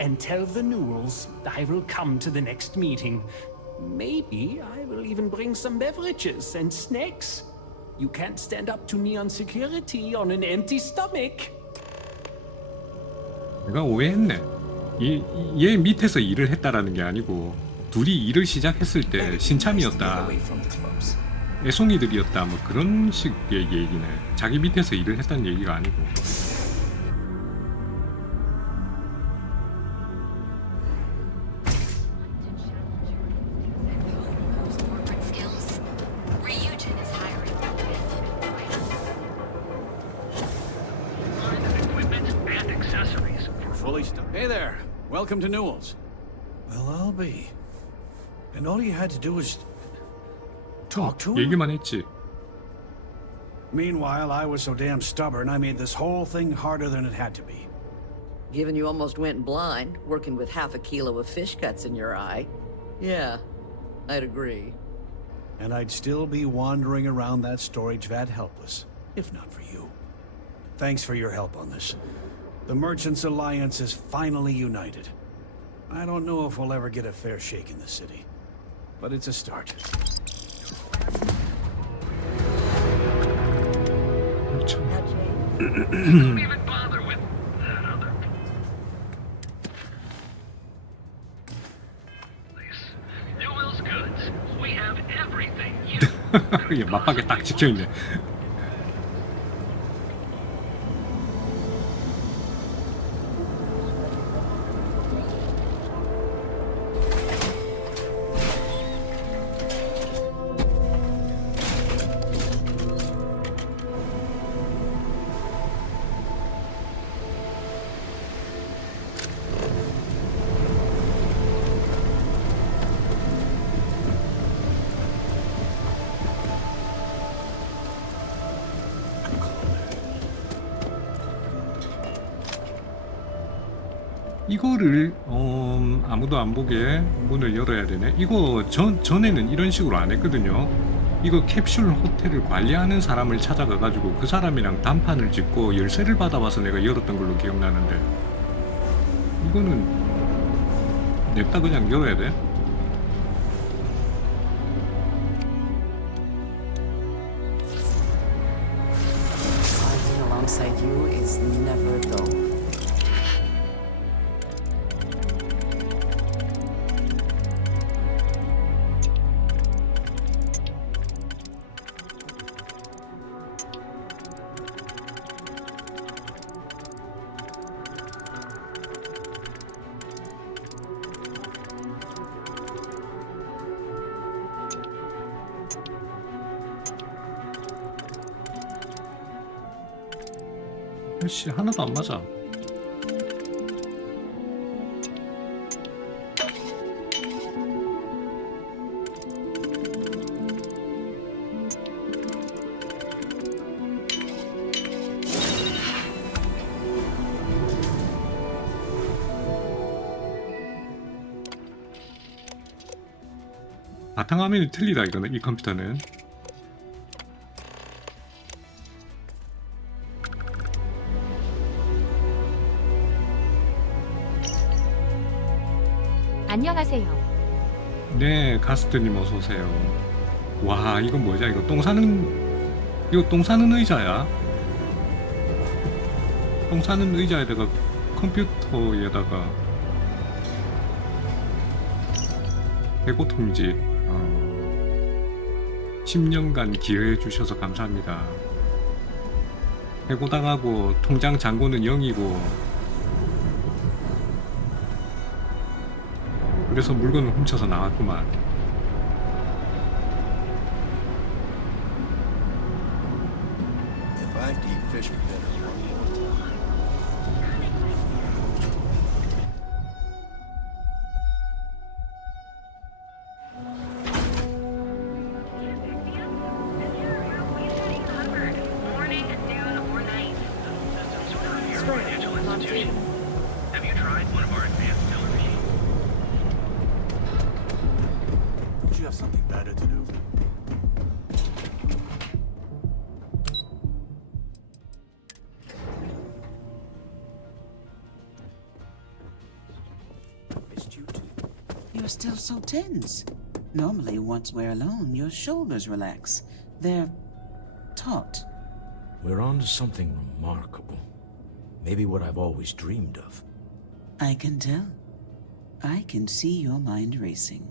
And tell the Newells I will come to the next meeting. Maybe I will even bring some beverages and snacks. You can't stand up to Neon security on an empty stomach. 내가 오해했네. 얘 밑에서 일을 했다라는 게 아니고 둘이 일을 시작했을 때 신참이었다. 애송이들이었다. 뭐 그런 식의 얘기네. 자기 밑에서 일을 했다는 얘기가 아니고. Hey there. Welcome to Newell's. Well, I'll be. And all you had to do was talk to him? 얘기만 했지. Meanwhile, I was so damn stubborn, I made this whole thing harder than it had to be. Given you almost went blind, working with half a kilo of fish cuts in your eye. Yeah, I'd agree. And I'd still be wandering around that storage vat helpless, if not for you. Thanks for your help on this. The Merchants Alliance is finally united. I don't know if we'll ever get a fair shake in the city, but it's a start. Don't even bother with that other. Please. Newell's goods. We have everything you. 얘 맞박에 딱 찍혀있네. 이거를 아무도 안 보게 문을 열어야 되네. 이거 전에는 이런 식으로 안 했거든요. 이거 캡슐 호텔을 관리하는 사람을 찾아가 가지고 그 사람이랑 단판을 짓고 열쇠를 받아와서 내가 열었던 걸로 기억나는데, 이거는 냅다 그냥 열어야 돼. Fighting alongside you is never dull. 씨, 하나도 안 맞아. 바탕화면이 틀리다 이거는, 이 컴퓨터는. 안녕하세요. 네, 가스트님 어서 오세요. 와, 이건 뭐지? 이거 똥 싸는 의자야. 똥 싸는 의자에다가 컴퓨터에다가 해고 통지. 10년간 기여해 주셔서 감사합니다. 해고당하고 통장 잔고는 0이고 집에서 물건을 훔쳐서 나왔구만. If I have to eat fish for dinner one more time. Have you tried one of our advanced teller machines? Don't you have something better to do? You're still so tense. Normally, once we're alone, your shoulders relax. They're taut. We're on to something remarkable. Maybe what I've always dreamed of. I can tell. I can see your mind racing.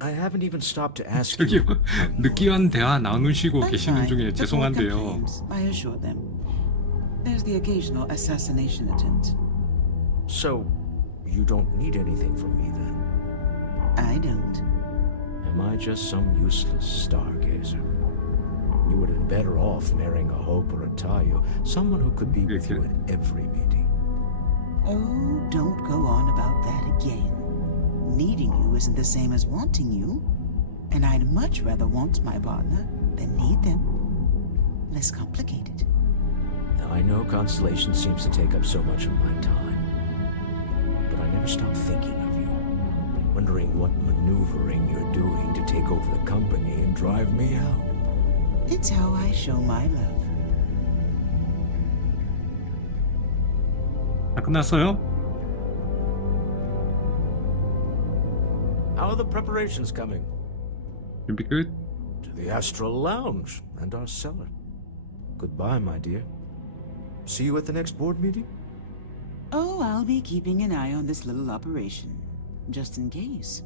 I haven't even stopped to ask 저기요, you. 느끼한 대화 나누시고 I'm 계시는 fine. 중에 Before 죄송한데요. complaints, I assure them. There's the occasional assassination attempt. So, you don't need anything from me then? I don't. Am I just some useless stargazer? You would have been better off marrying a Hope or a Tayo, someone who could be with you at every meeting. Oh, don't go on about that again. Needing you isn't the same as wanting you. And I'd much rather want my partner than need them. Less complicated. Now, I know Constellation seems to take up so much of my time, but I never stop thinking of you, wondering what maneuvering you're doing to take over the company and drive me out. It's how I show my love. 다 끝났어요? How are the preparations coming? 준비 끝. To the Astral Lounge and our cellar. Goodbye, my dear. See you at the next board meeting? Oh, I'll be keeping an eye on this little operation, just in case.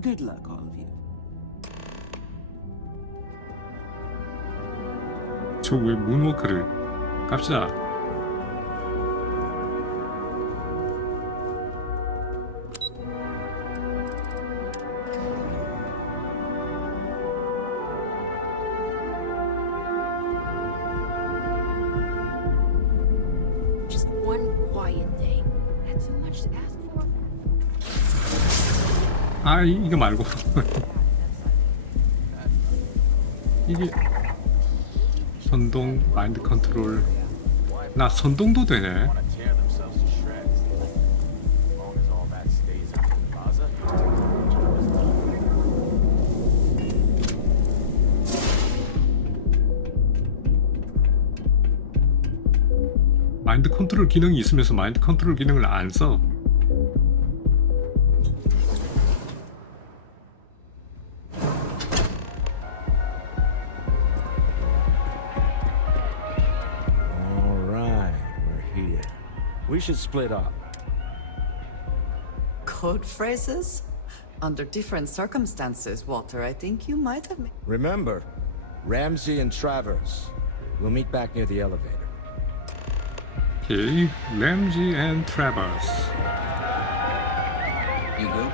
Good luck, all of you. 저 왜 문워크를 갑시다. Just one quiet day. That's too much to ask for. 아 이거 말고 이게 선동 마인드 컨트롤. 나 선동도 되네. 마인드 컨트롤 기능이 있으면서 마인드 컨트롤 기능을 안 써. We should split up. Code phrases? Under different circumstances, Walter, I think you might have made... Remember, Ramsey and Travers. We'll meet back near the elevator. Okay, Ramsey and Travers. You good?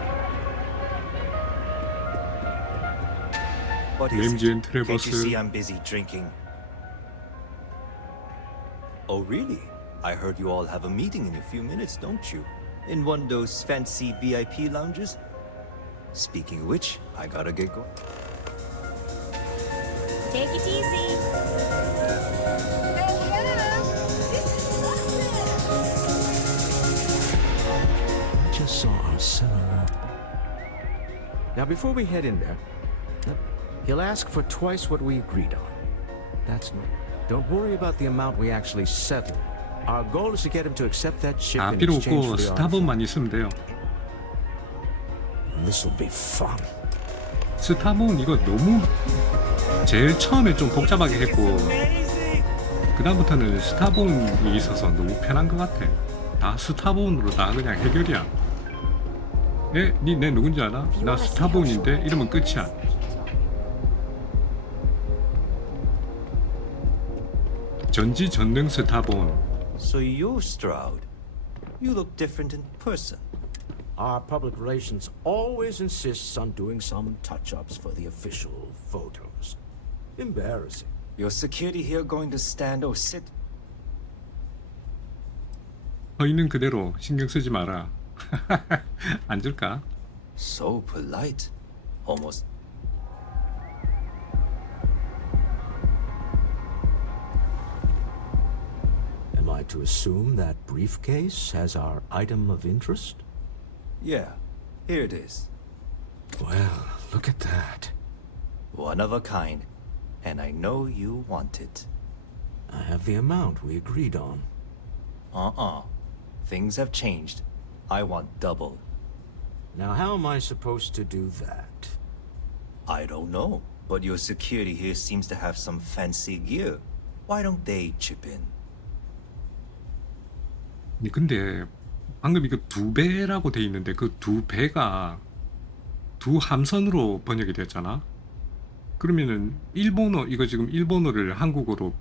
What is Ramsey it? and Travers. Can't you see I'm busy drinking? Oh, really? I heard you all have a meeting in a few minutes, don't you? In one of those fancy VIP lounges? Speaking of which, I gotta get going. Take it easy. I just saw our cellar. Now, before we head in there, he'll ask for twice what we agreed on. That's no. Don't worry about the amount we actually settled. Our goal is to get him to accept that ship 아 in 필요 exchange 없고 for the 스타본만 있으면 돼요. This'll be fun. 스타본 이거 너무 제일 처음에 좀 복잡하게 했고 그 다음부터는 스타본이 있어서 너무 편한 것 같아. 다 스타본으로 다 그냥 해결이야. 내 누군지 알아? 나 스타본인데 이러면 끝이야. 전지전능 스타본. So you're Stroud. You look different in person. Our public relations always insists on doing some touch-ups for the official photos. Embarrassing. Your security here going to stand or sit? 서 있는 그대로 신경 쓰지 마라. 앉을까? So polite. Almost. Am I to assume that briefcase has our item of interest? Yeah, here it is. Well, look at that. One of a kind. And I know you want it. I have the amount we agreed on. Things have changed. I want double. Now how am I supposed to do that? I don't know. But your security here seems to have some fancy gear. Why don't they chip in? 근데 방금 이거 2배라고 돼 있는데 그 2배가 두 함선으로 번역이 됐잖아. 그러면은 일본어 이거 지금 일본어를 한국어로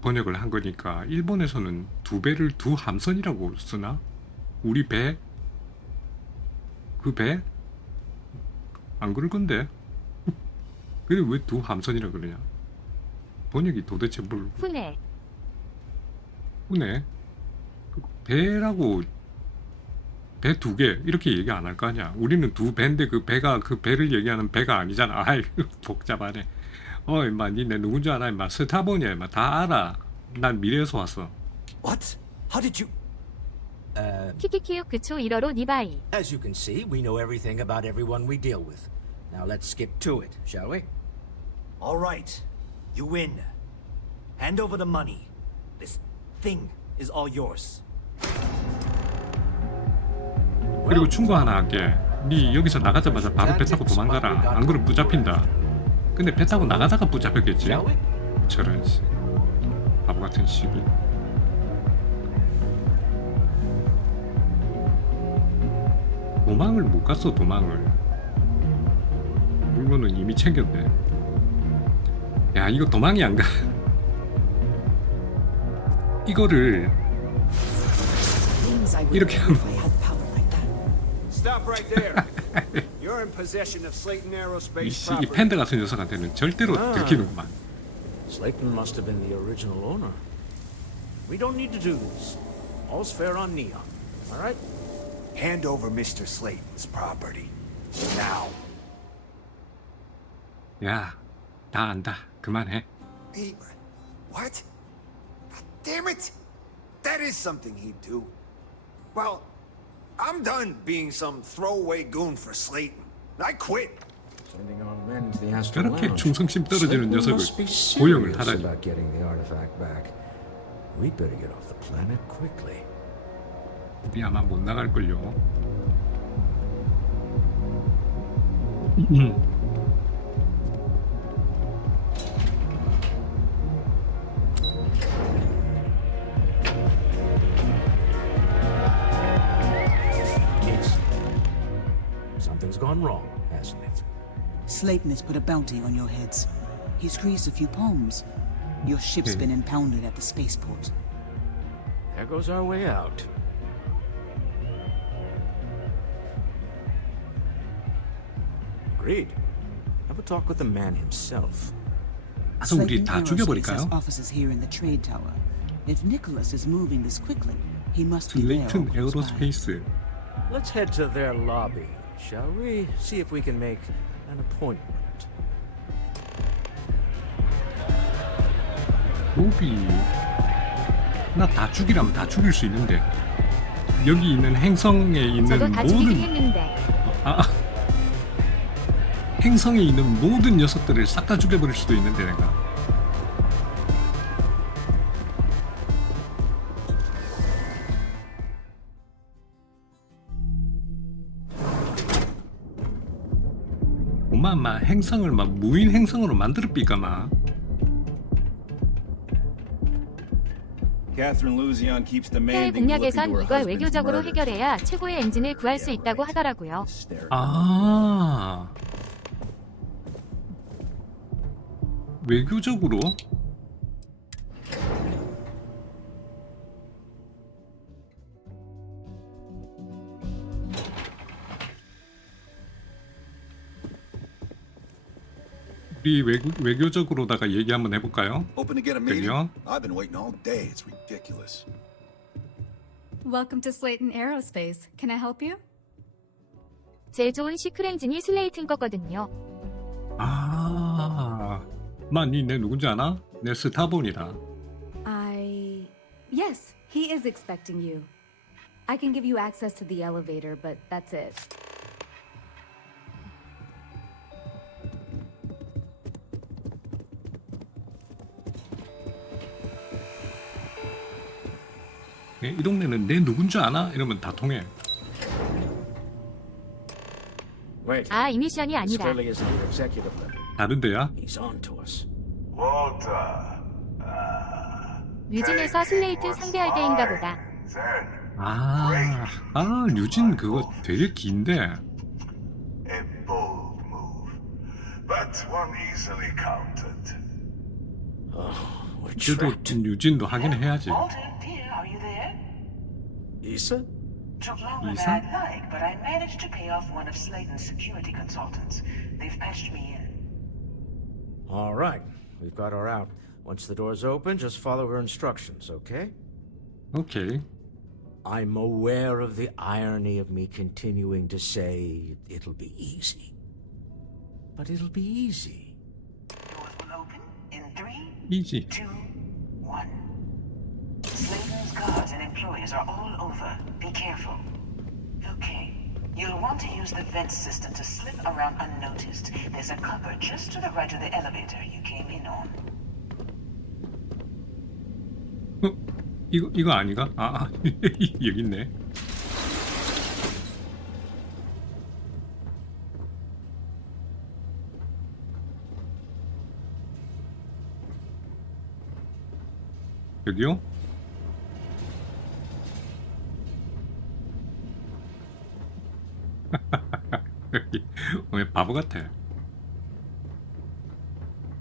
번역을 한 거니까 일본에서는 2배를 두 함선이라고 쓰나? 우리 배? 그 배? 안 그럴 건데. 그래 왜 두 함선이라 그러냐? 번역이 도대체 뭘? 훈해. 훈해? 배라고 배 2개 이렇게 얘기 안 할 거 아니야. 우리는 2배인데 그 배가 그 배를 얘기하는 배가 아니잖아. 아이 복잡하네. 임마 니네 누군지 알아? 임마 스타본이야. 임마 다 알아. 난 미래에서 왔어. What? How did you? 키키키우 그초 1어로 니바이. As you can see, we know everything about everyone we deal with. Now let's skip to it, shall we? All right. You win. Hand over the money. This thing is all yours. 그리고 충고 하나 할게. 니 여기서 나가자마자 바로 배 타고 도망가라. 안 그러면 붙잡힌다. 근데 배 타고 나가다가 붙잡혔겠지? 저런 씨. 바보 같은 시기. 도망을 못 갔어. 도망을. 물건은 이미 챙겼네. 야 이거 도망이 안 가. 이거를 이렇게 하면 Stop right there. You're in possession of Slayton Aerospace 이 property. 팬더 같은 녀석한테는 절대로 들키는구만. Slayton must have been the original owner. We don't need to do this. All's fair on Neon. All right? Hand over Mr. Slayton's property. Now. 야, 다 안다. 그만해. He... What? God damn it! That is something he'd do. Well, I'm done being some throwaway goon for Slayton. I quit. Sending our men to the Astral 저렇게 Lounge. 충성심 떨어지는 Slayton 녀석을 must be 고용을 serious 하다니. about getting the artifact back. We'd better get off the planet quickly. 우리 아마 못 나갈걸요. Something's gone wrong, hasn't it? Slayton has put a bounty on your heads. He's greased a few palms. Your ship's been impounded at the spaceport. There goes our way out. Agreed. Have a talk with the man himself. 가서 우리 Slayton 다 Aerospace has 죽여버릴까요? offices here in the trade tower. If Nicholas is moving this quickly, he must be there. 슬레이튼 or close by. 에어로스페이스. Let's head to their lobby, shall we? See if we can make an appointment. 로비. 나 다 죽이라면 다 죽일 수 있는데. 여기 있는 행성에 있는 저도 다 죽이긴 모든 했는데. 행성에 있는 모든 녀석들을 싹 다 죽여버릴 수도 있는데 내가. 오마마 행성을 막 무인 행성으로 만들어 삐까마. 해외 공략에선 이걸 외교적으로 해결해야 최고의 엔진을 구할 수 있다고 하더라고요. 아, 외교적으로? 우리 외교적으로다가 얘기 한번 해볼까요? Open to get a meeting? 그래요? I've been waiting all day. It's ridiculous. Welcome to Slayton Aerospace. Can I help you? 제일 좋은 시클 엔진이 슬레이트인 거거든요. 아, 니 내 누군지 아나? 내 스타본이다. Yes, he is expecting you. I can give you access to the elevator, but that's it. 이 동네는 내 누군지 아나? 이러면 다 통해. 아, 이 미션이 아니라. Sterling is at the executive level. 다른 데야? He's on to us. Walter. 뮤진에서 슬레이트 상대할 때인가 보다. 류진 그거 되게 긴데. A bold move, but one easily countered. 그래도 류진도 하긴 해야지. Walter, dear, are you there? Issa? Took longer Issa? than I'd like, but I managed to pay off one of Slayton's security consultants. They've patched me in. All right, we've got her out. Once the door's open, just follow her instructions, okay? Okay. I'm aware of the irony of me continuing to say it'll be easy. But it'll be easy. Doors will open in 3, Easy. 2, 1. Slayton's guards and employees are all over. Be careful. Okay. You'll want to use the vent system to slip around unnoticed. There's a cupboard just to the right of the elevator you came in on. 이거 아니가? 여기 있네. 여기요? 왜 바보 같아?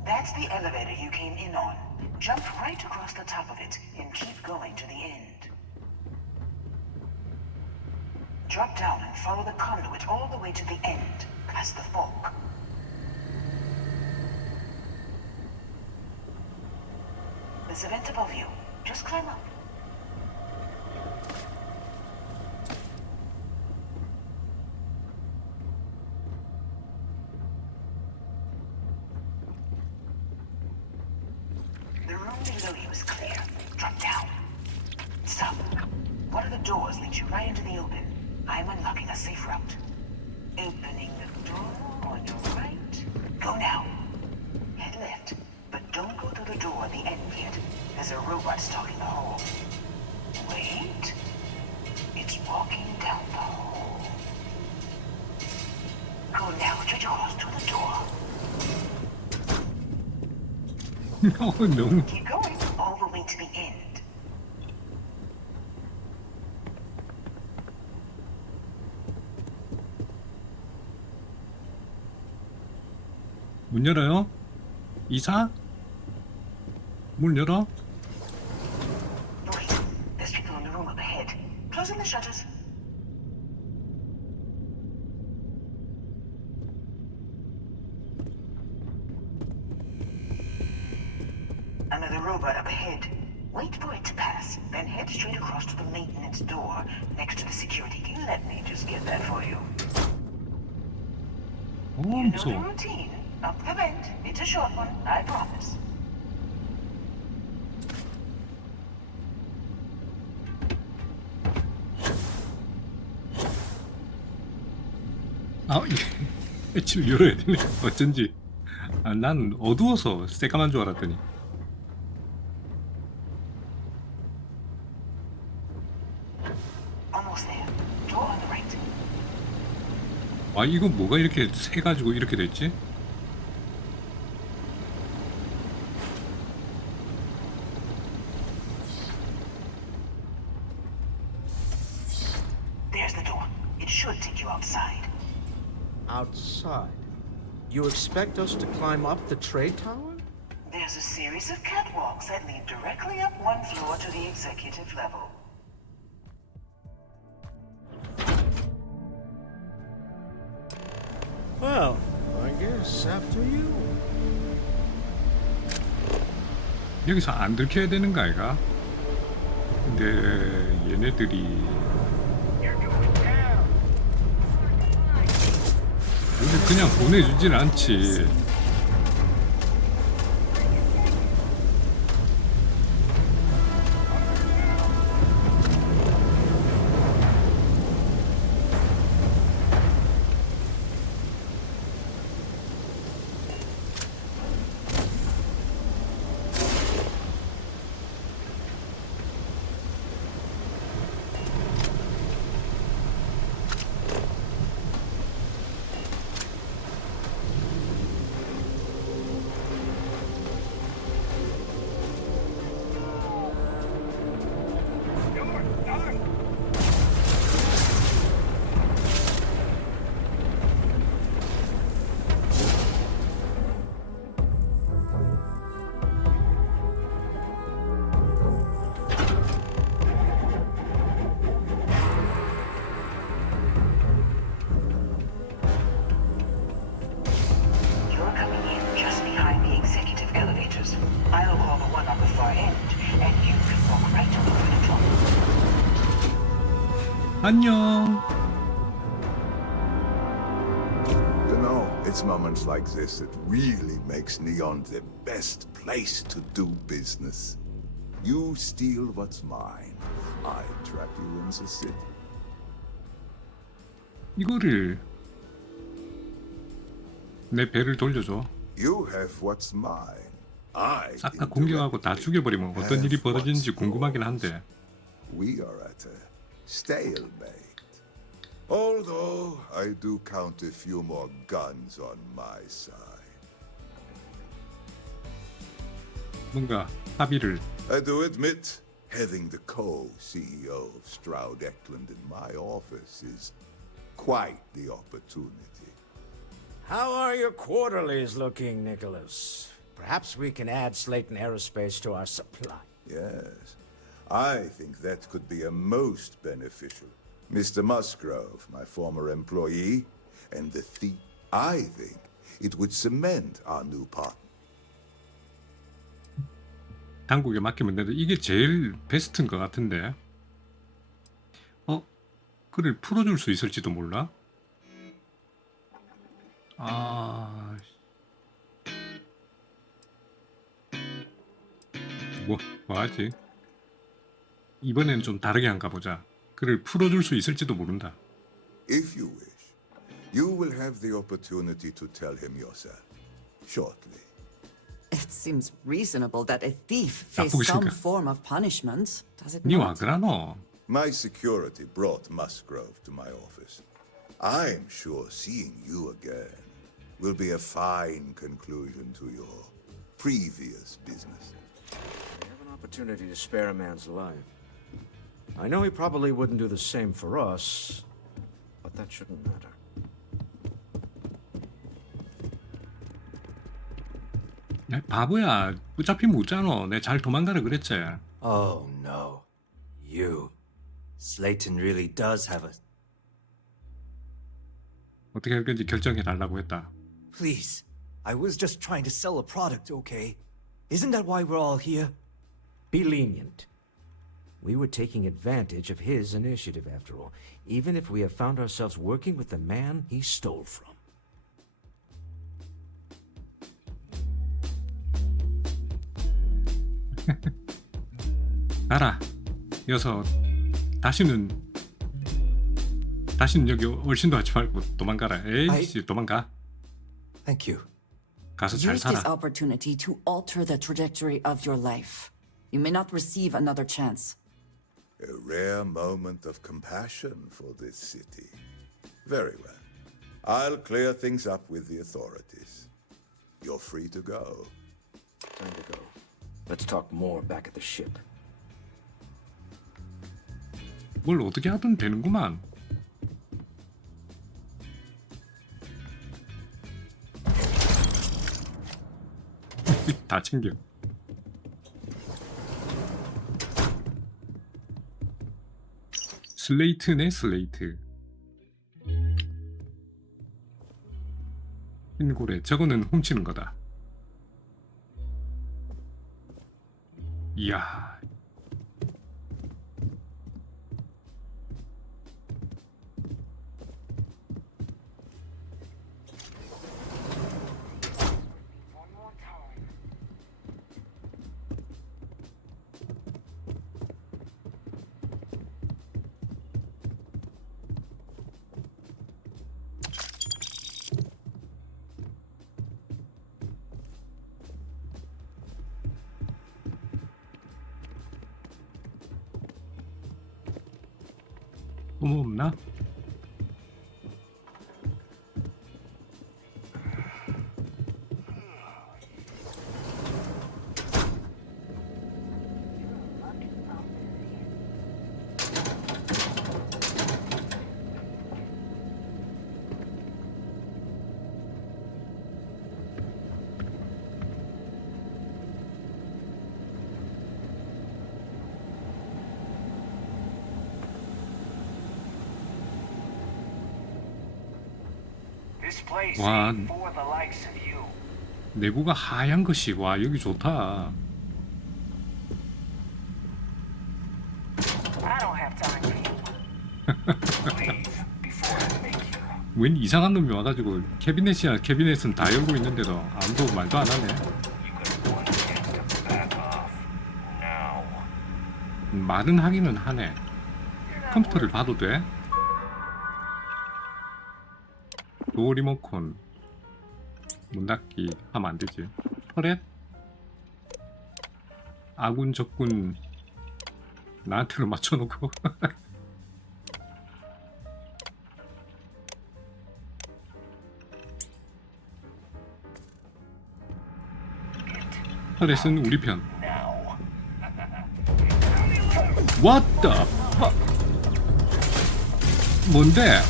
That's the elevator you came in on. Jump right across the top of it and keep going to the end. Drop down and follow the conduit all the way to the end, past the fork. There's a vent above you. Just climb up. The room below you is clear. Drop down. Stop. One of the doors leads you right into the open. I'm unlocking a safe route. Opening the door on your right. Go now. Head left, but don't go through the door at the end yet. There's a robot stalking the hall. Wait. It's walking down the hall. Go now, straight across to the door. 너무. Keep going all the way to the end. 문 열어요? 이사? 문 열어? Wait, there's people in the room up ahead. Closing the shutters. Another robot up ahead. Wait for it to pass, then head straight across to the maintenance door next to the security gate. Let me just get that for you. You know the 무서워. routine. Up the vent. It's a short one, I promise. 배치를 열어야 되네. 어쩐지. 난 어두워서 새까만 줄 알았더니. Almost there. Door on the right. 이거 뭐가 이렇게 세 가지고 이렇게 됐지? There's the door. It should take you outside. Outside? You expect us to climb up the trade tower? There's a series of catwalks that lead directly up one floor to the executive level. Well, I guess after you. 여기서 안 들켜야 되는 거 아이가? 근데 얘네들이 근데 그냥 보내주진 않지. You're coming in just behind the executive elevators. I'll call the one on the far end, and you can walk right over the top. 안녕. You know, it's moments like this that really makes Neon the best place to do business. You steal what's mine. I trap you in the city. 이거를 내 배를 돌려줘. You have what's mine. I 싹 다 공격하고 다 죽여버리면 어떤 일이 벌어지는지 궁금하긴 한데. We are at a stalemate. Although I do count a few more guns on my side. 뭔가 합의를. I do admit, having the co-CEO of Stroud Eklund in my office is quite the opportunity. How are your quarterlies looking, Nicholas? Perhaps we can add Slayton Aerospace to our supply. Yes, I think that could be a most beneficial. Mr. Musgrove, my former employee, and the thief. I think it would cement our new partner. 당국에 맡기면 되는데 이게 제일 베스트인 것 같은데. 그를 풀어줄 수 있을지도 몰라. 뭐하지? 이번엔 좀 다르게 한가 보자. 그를 풀어줄 수 있을지도 모른다. If you wish, you will have the opportunity to tell him yourself, shortly. It seems reasonable that a thief face 나쁘고 some 싶은가? form of punishment, does it 니 와 not? 그러노? My security brought Musgrove to my office. I'm sure seeing you again will be a fine conclusion to your previous business. We have an opportunity to spare a man's life. I know he probably wouldn't do the same for us, but that shouldn't matter. 야, 바보야. 어차피 못 잡아. 내 잘 도망가라 그랬지. Oh no. You. Slayton really does have a... 어떻게 할 건지 결정해 달라고 했다. Please. I was just trying to sell a product, okay? Isn't that why we're all here? Be lenient. We were taking advantage of his initiative, after all, even if we have found ourselves working with the man he stole from. 가라. 여서 다시는 여기 얼씬도 하지 말고 도망가라. 에이씨, 도망가. Thank you. 가서 잘 Use this 살아. opportunity to alter the trajectory of your life. You may not receive another chance. A rare moment of compassion for this city. Very well. I'll clear things up with the authorities. You're free to go. Time to go. Let's talk more back at the ship. 뭘 어떻게 하든 되는구만. 다 챙겨. 슬레이트네, 슬레이트. 흰 고래. 저거는 훔치는 거다. 이야. 뭐 없나? 와, 내부가 하얀 것이, 와, 여기 좋다. 웬 이상한 놈이 와가지고 캐비넷이야. 캐비넷은 다 열고 있는데도 아무도 말도 안 하네. 말은 하기는 하네. 컴퓨터를 봐도 돼? 도어 리모컨 문 닫기 하면 안 되지. 터렛? 아군 적군 나한테로 맞춰놓고. 터렛은 우리 편. What the fuck? 뭔데?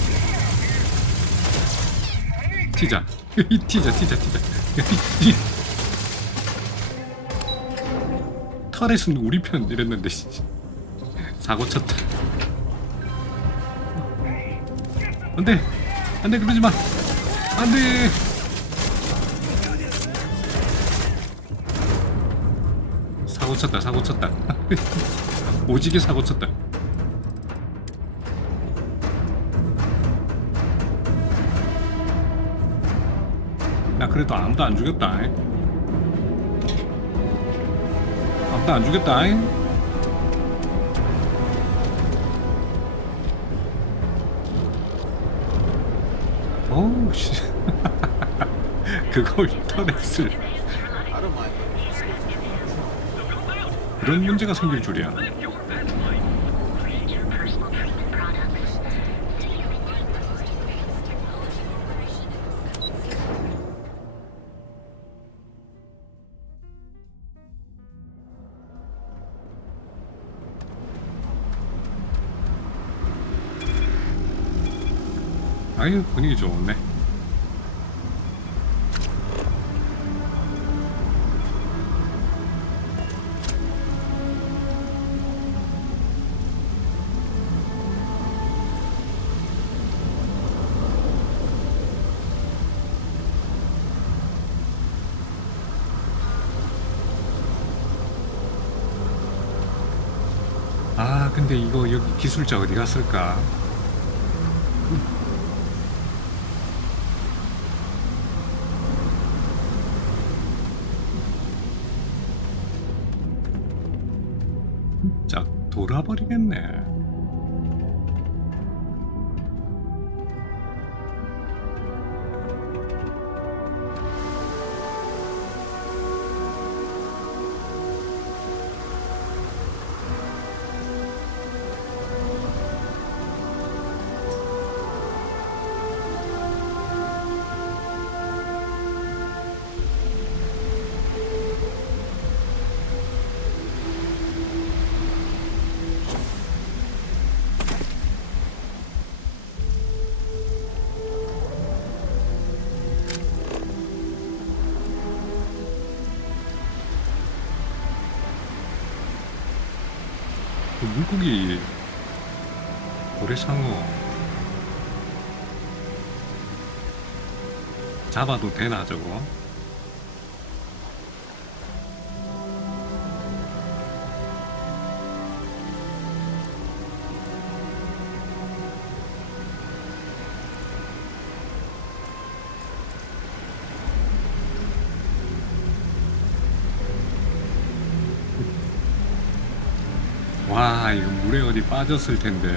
튀자. 튀자. 터렛은 우리 편 이랬는데 사고 쳤다. 안돼 그러지마. 안돼. 사고 쳤다. 오지게 사고 쳤다. 나 그래도 아무도 안 죽였다. 아무도 안 죽였다. 어우 씨. 그걸 터렛을. 그런 문제가 생길 줄이야. 아유, 분위기 좋네. 아, 근데 이거 여기 기술자 어디 갔을까? 진짜 돌아버리겠네. 물고기 고래상어 잡아도 되나 저거? 와, 이거 물에 어디 빠졌을 텐데.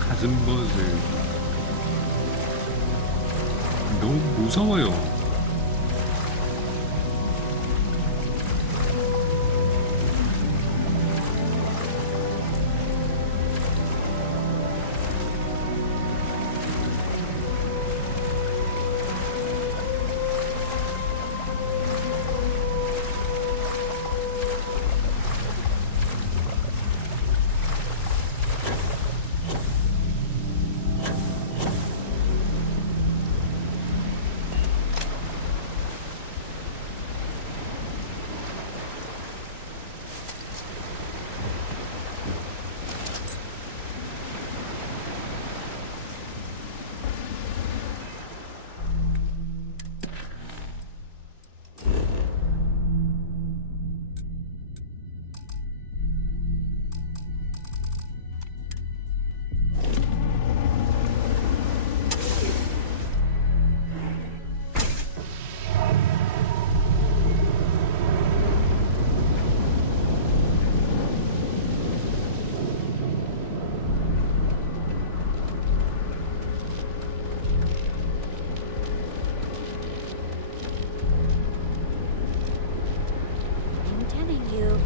가슴버즈. 너무 무서워요.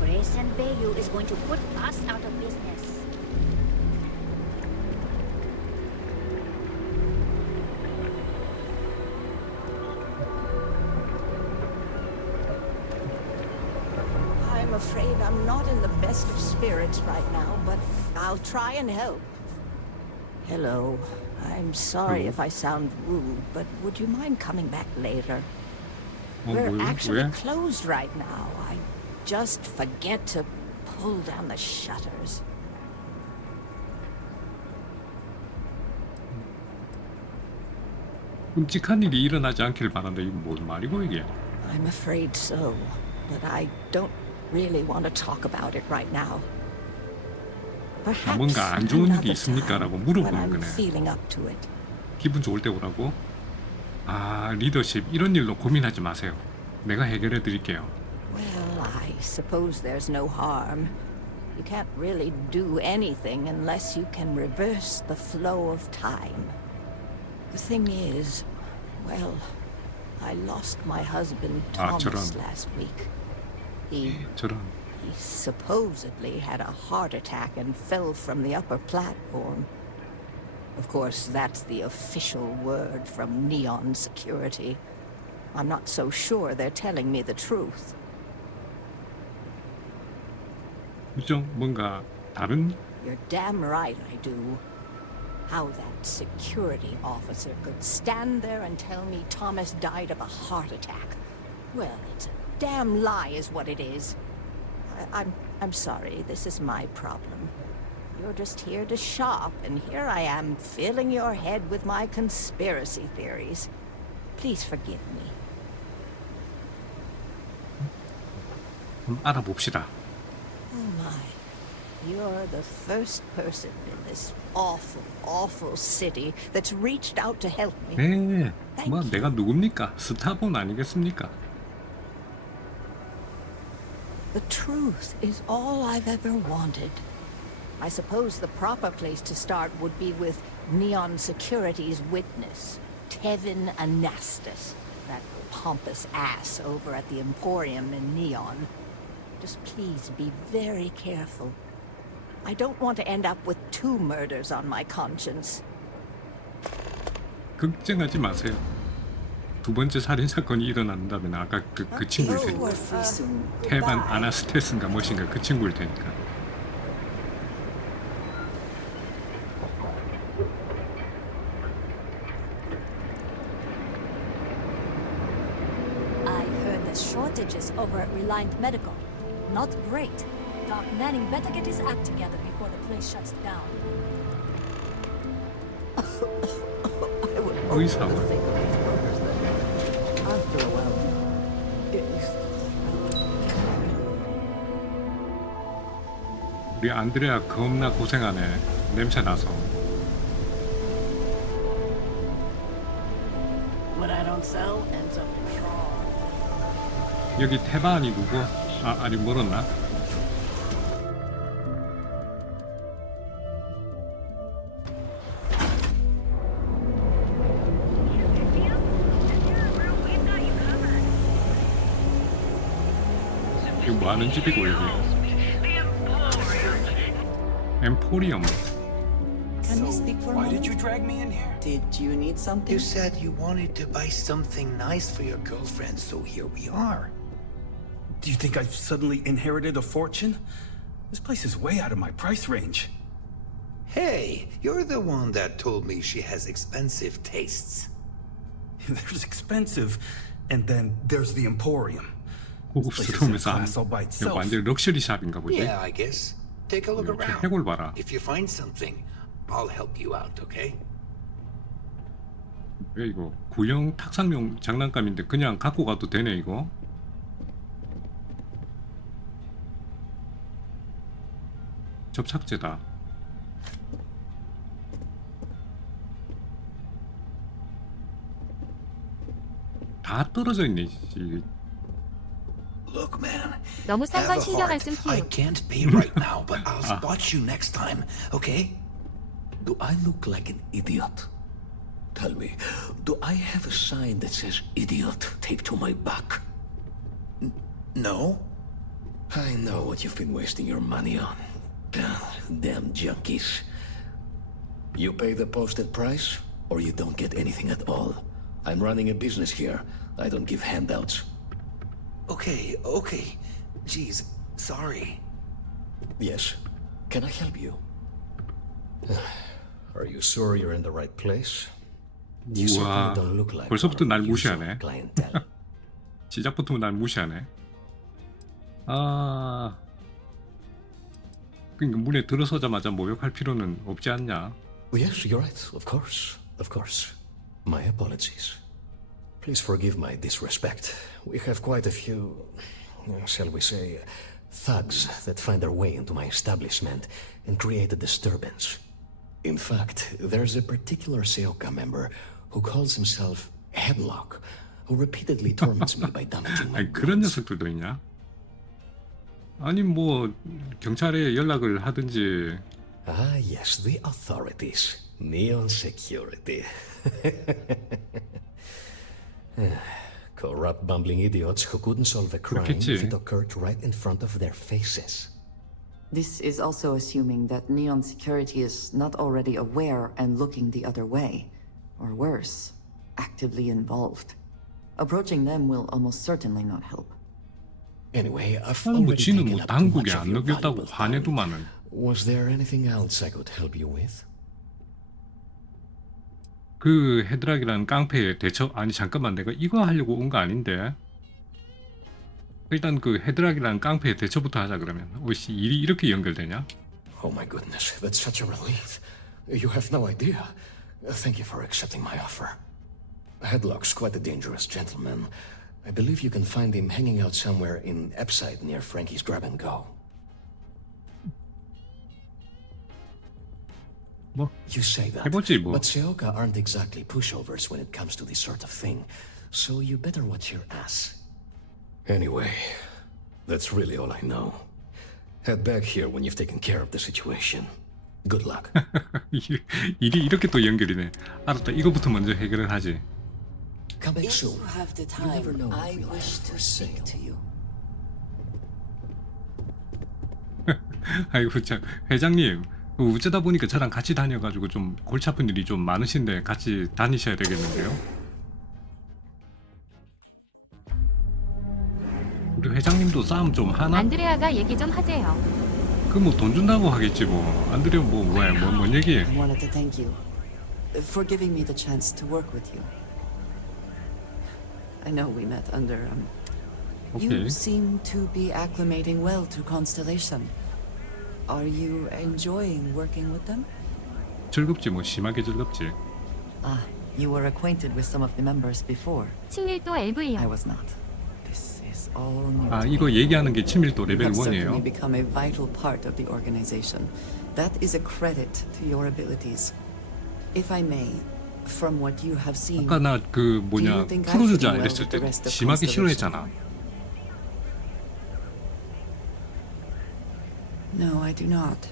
Grace and Bayou is going to put us out of business. I'm afraid I'm not in the best of spirits right now, but I'll try and help. Hello. I'm sorry if I sound rude, but would you mind coming back later? We're actually closed right now. I just forget to pull down the shutters. 끔찍한 일이 일어나지 않길 바란다. 이거 뭔 말이고 이게? I'm afraid so, but I don't really want to talk about it right now. Perhaps 뭔가 안 좋은 일이 another 있습니까?라고 time 물어보는 when I'm 거네. feeling up to it. 기분 좋을 때 오라고? 아, 리더십 이런 일로 고민하지 마세요. 내가 해결해 드릴게요. Well, I suppose there's no harm. You can't really do anything unless you can reverse the flow of time. The thing is, well, I lost my husband Thomas last week. He supposedly had a heart attack and fell from the upper platform. Of course, that's the official word from Neon Security. I'm not so sure they're telling me the truth. 그죠? 뭔가 다른? You're damn right I do. How that security officer could stand there and tell me Thomas died of a heart attack. Well, it's a damn lie is what it is. I'm sorry, this is my problem. You're just here to shop, and here I am filling your head with my conspiracy theories. Please forgive me. 알아봅시다. Oh my. You're the first person in this awful, awful city that's reached out to help me. 네, 뭐 내가 누굽니까? 스타본 아니겠습니까? The truth is all I've ever wanted. I suppose the proper place to start would be with Neon Security's witness, Tevin Anastas, that pompous ass over at the Emporium in Neon. Just please be very careful. I don't want to end up with 2 murders on my conscience. 걱정하지 마세요. 두 번째 살인 사건이 일어난다면 아까 그 친구일 테니까. 테반 아나스테스인가 무엇인가 그 친구일 테니까. I heard there's shortages over at Reliant Medical. Not great. Doc Manning better get his act together before the place shuts down. 의사와 After a while, it used 우리 안드레아 겁나 고생하네. 냄새 나서. What I don't sell ends up in trouble. 여기 태반이 누구? 아니 멀었나? 이거 뭐 하는 집이고 여기? 엠포리엄. Can we speak for a Why moment? did you drag me in here? Did you need something? You said you wanted to buy something nice for your girlfriend, so here we are. Do you think I've suddenly inherited a fortune? This place is way out of my price range. Hey, you're the one that told me she has expensive tastes. There's expensive, and then there's the Emporium. 고급스러우면서 이거 완전 럭셔리 샵인가 보지? Yeah, I guess. Take a look around. 해골 봐라. If you find something, I'll help you out, okay? 왜 이거 구형 탁상용 장난감인데 그냥 갖고 가도 되네 이거? 접착제다. 다 떨어져 있네. Look, man. 너무 싼 건 Have a 신경 안 heart. 쓴 I 큐. can't pay right now, but I'll spot you next time, okay? Do I look like an idiot? Tell me, do I have a sign that says idiot taped to my back? No. I know what you've been wasting your money on. Damn junkies. You pay the posted price, or you don't get anything at all. I'm running a business here. I don't give handouts. Okay. Jeez, sorry. Yes. Can I help you? Are you sure you're in the right place? You 우와, certainly don't look like 벌써부터 날 one of the usual 무시하네. clientele. 시작부터 날 무시하네. 아, 그러니까 문에 들어서자마자 모욕할 필요는 없지 않냐? Yes, you're right. Of course. My apologies. Please forgive my disrespect. We have quite a few, shall we say, thugs that find their way into my establishment and create a disturbance. In fact, there's a particular Seoka member who calls himself Headlock, who repeatedly torments me by damaging my 아니 그런 녀석들도 있냐? 아니 뭐 경찰에 연락을 하든지. Ah, yes, the authorities. Neon security. Corrupt, bumbling idiots who couldn't solve a crime if it occurred right in front of their faces. This is also assuming that Neon Security is not already aware and looking the other way. Or worse, actively involved. Approaching them will almost certainly not help. Anyway, I've 뭐 already 지는 taken 뭐 up too much 당국에 of 안 your 넘겼다고 valuable 화내도만은. Was there anything else I could help you with? 그 헤드락이라는 깡패의 대처. 아니 잠깐만, 내가 이거 하려고 온 거 아닌데. 일단 그 헤드락이라는 깡패의 대처부터 하자 그러면. 오씨 일이 이렇게 연결되냐? Oh my goodness, that's such a relief. You have no idea. Thank you for accepting my offer. Headlock's quite a dangerous gentleman. I believe you can find him hanging out somewhere in Epside near Frankie's Grab and Go. 뭐 You say that, 해보지 뭐. but Seoka aren't exactly pushovers when it comes to this sort of thing, so you better watch your ass. Anyway, that's really all I know. Head back here when you've taken care of the situation. Good luck. 일이 이렇게 또 연결이네. 알았다, 이거부터 먼저 해결을 하지. Come back If soon. you have the You never time, know what I we'll wish have to for speak sale. to you. 아이고 참, 회장님 어쩌다 보니까 저랑 같이 다녀가지고 좀 골치 아픈 일이 좀 많으신데 같이 다니셔야 되겠는데요. 우리 회장님도 싸움 좀 하나? 안드레아가 얘기 좀 하재요. 그 뭐 돈 준다고 하겠지 뭐. 안드레아 뭔 얘기해? I wanted to thank you for giving me the chance to work with you. I know we met under Okay. You seem to be acclimating well to Constellation. Are you enjoying working with them? 즐겁지 뭐, 심하게 즐겁지. Ah, you were acquainted with some of the members before. 친밀도 I LV요. was not. This is all new. 아 to me. 이거 얘기하는 게 친밀도 You 레벨 have certainly 1이에요. become a vital part of the organization. That is a credit to your abilities. If I may, from what you have seen, 아까 나 그 뭐냐 풀어주자 이랬을 때 심하게 싫어했잖아. no, I do not.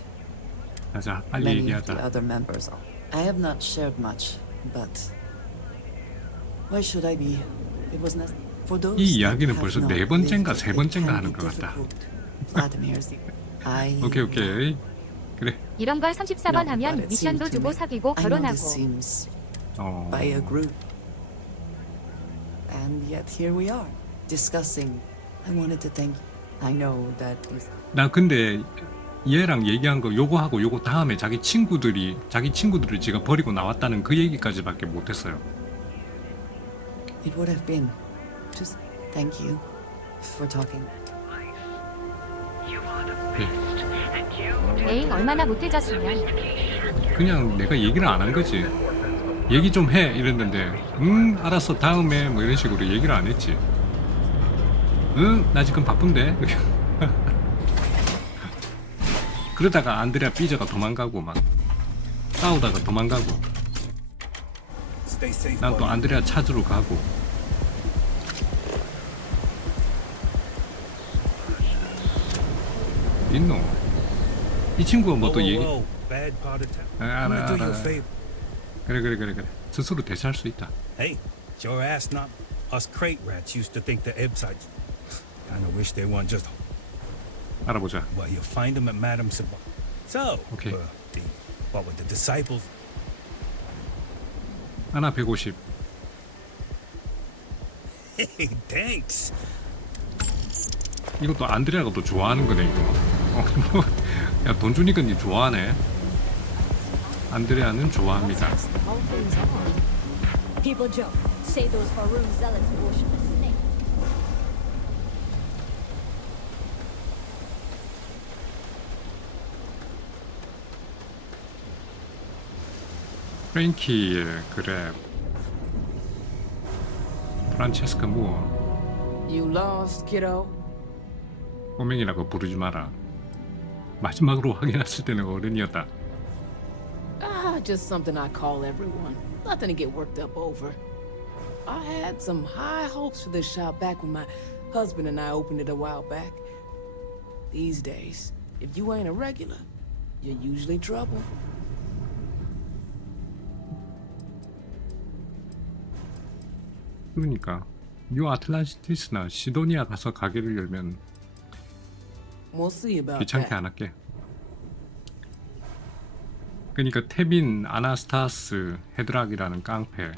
가자 빨리 Many of the 얘기하자. other members. I have not shared much, but why should I be? It was not for those. 이 that 이야기는 have 벌써 not 네 번째인가 lived 세 it, 번째인가 it 하는 can 것 be 같다. difficult. Vladimir's. I. 오케이 오케이 그래. 이런 걸 34번 No, 하면 but it 미션도 seemed to 주고 me- 사귀고 I know 결혼하고. this seems 어. by a group, and yet here we are discussing. I wanted to thank you. I know that is. 나 근데 얘랑 얘기한 거 요거 하고 요거 다음에 자기 친구들을 지가 버리고 나왔다는 그 얘기까지밖에 못했어요. It would have been just thank you for talking. 에잉 얼마나 못해졌으면. 그냥 내가 얘기를 안 한 거지. 얘기 좀 해 이랬는데 알았어 다음에 뭐 이런 식으로 얘기를 안 했지. 나 지금 바쁜데. 그러다가 안드레아 삐져가 도망가고 막 싸우다가 도망가고 난 또 안드레아 찾으러 가고. 있노? 이 친구가 뭐 또 얘기 알아 그래 스스로 대처할 수 있다. Hey, it's your ass not us crate rats used to think the Ebsites. Kinda wish they weren't just. 알아보자. Well, you'll find them at Madame Sabah. So, Okay. what with the disciples? 하나 150. Hey, thanks. 이것도 안드레아가 또 좋아하는 거네 이거. 야 돈 주니까 니 좋아하네. 안드레아는 좋아합니다. People joke. Say those Faroon zealots worship a snake. 프랭키의 그래. 프란체스카 무어. You lost, kiddo? 꼬맹이라고 부르지 마라. 마지막으로 확인했을 때는 어른이었다. Ah, just something I call everyone. Nothing to get worked up over. I had some high hopes for this shop back when my husband and I opened it a while back. These days, if you ain't a regular, you're usually trouble. 그러니까 뉴 아틀란티스나 시도니아 가서 가게를 열면 We'll see about 귀찮게 that. 안 할게. 그러니까 태빈 아나스타스 헤드락이라는 깡패.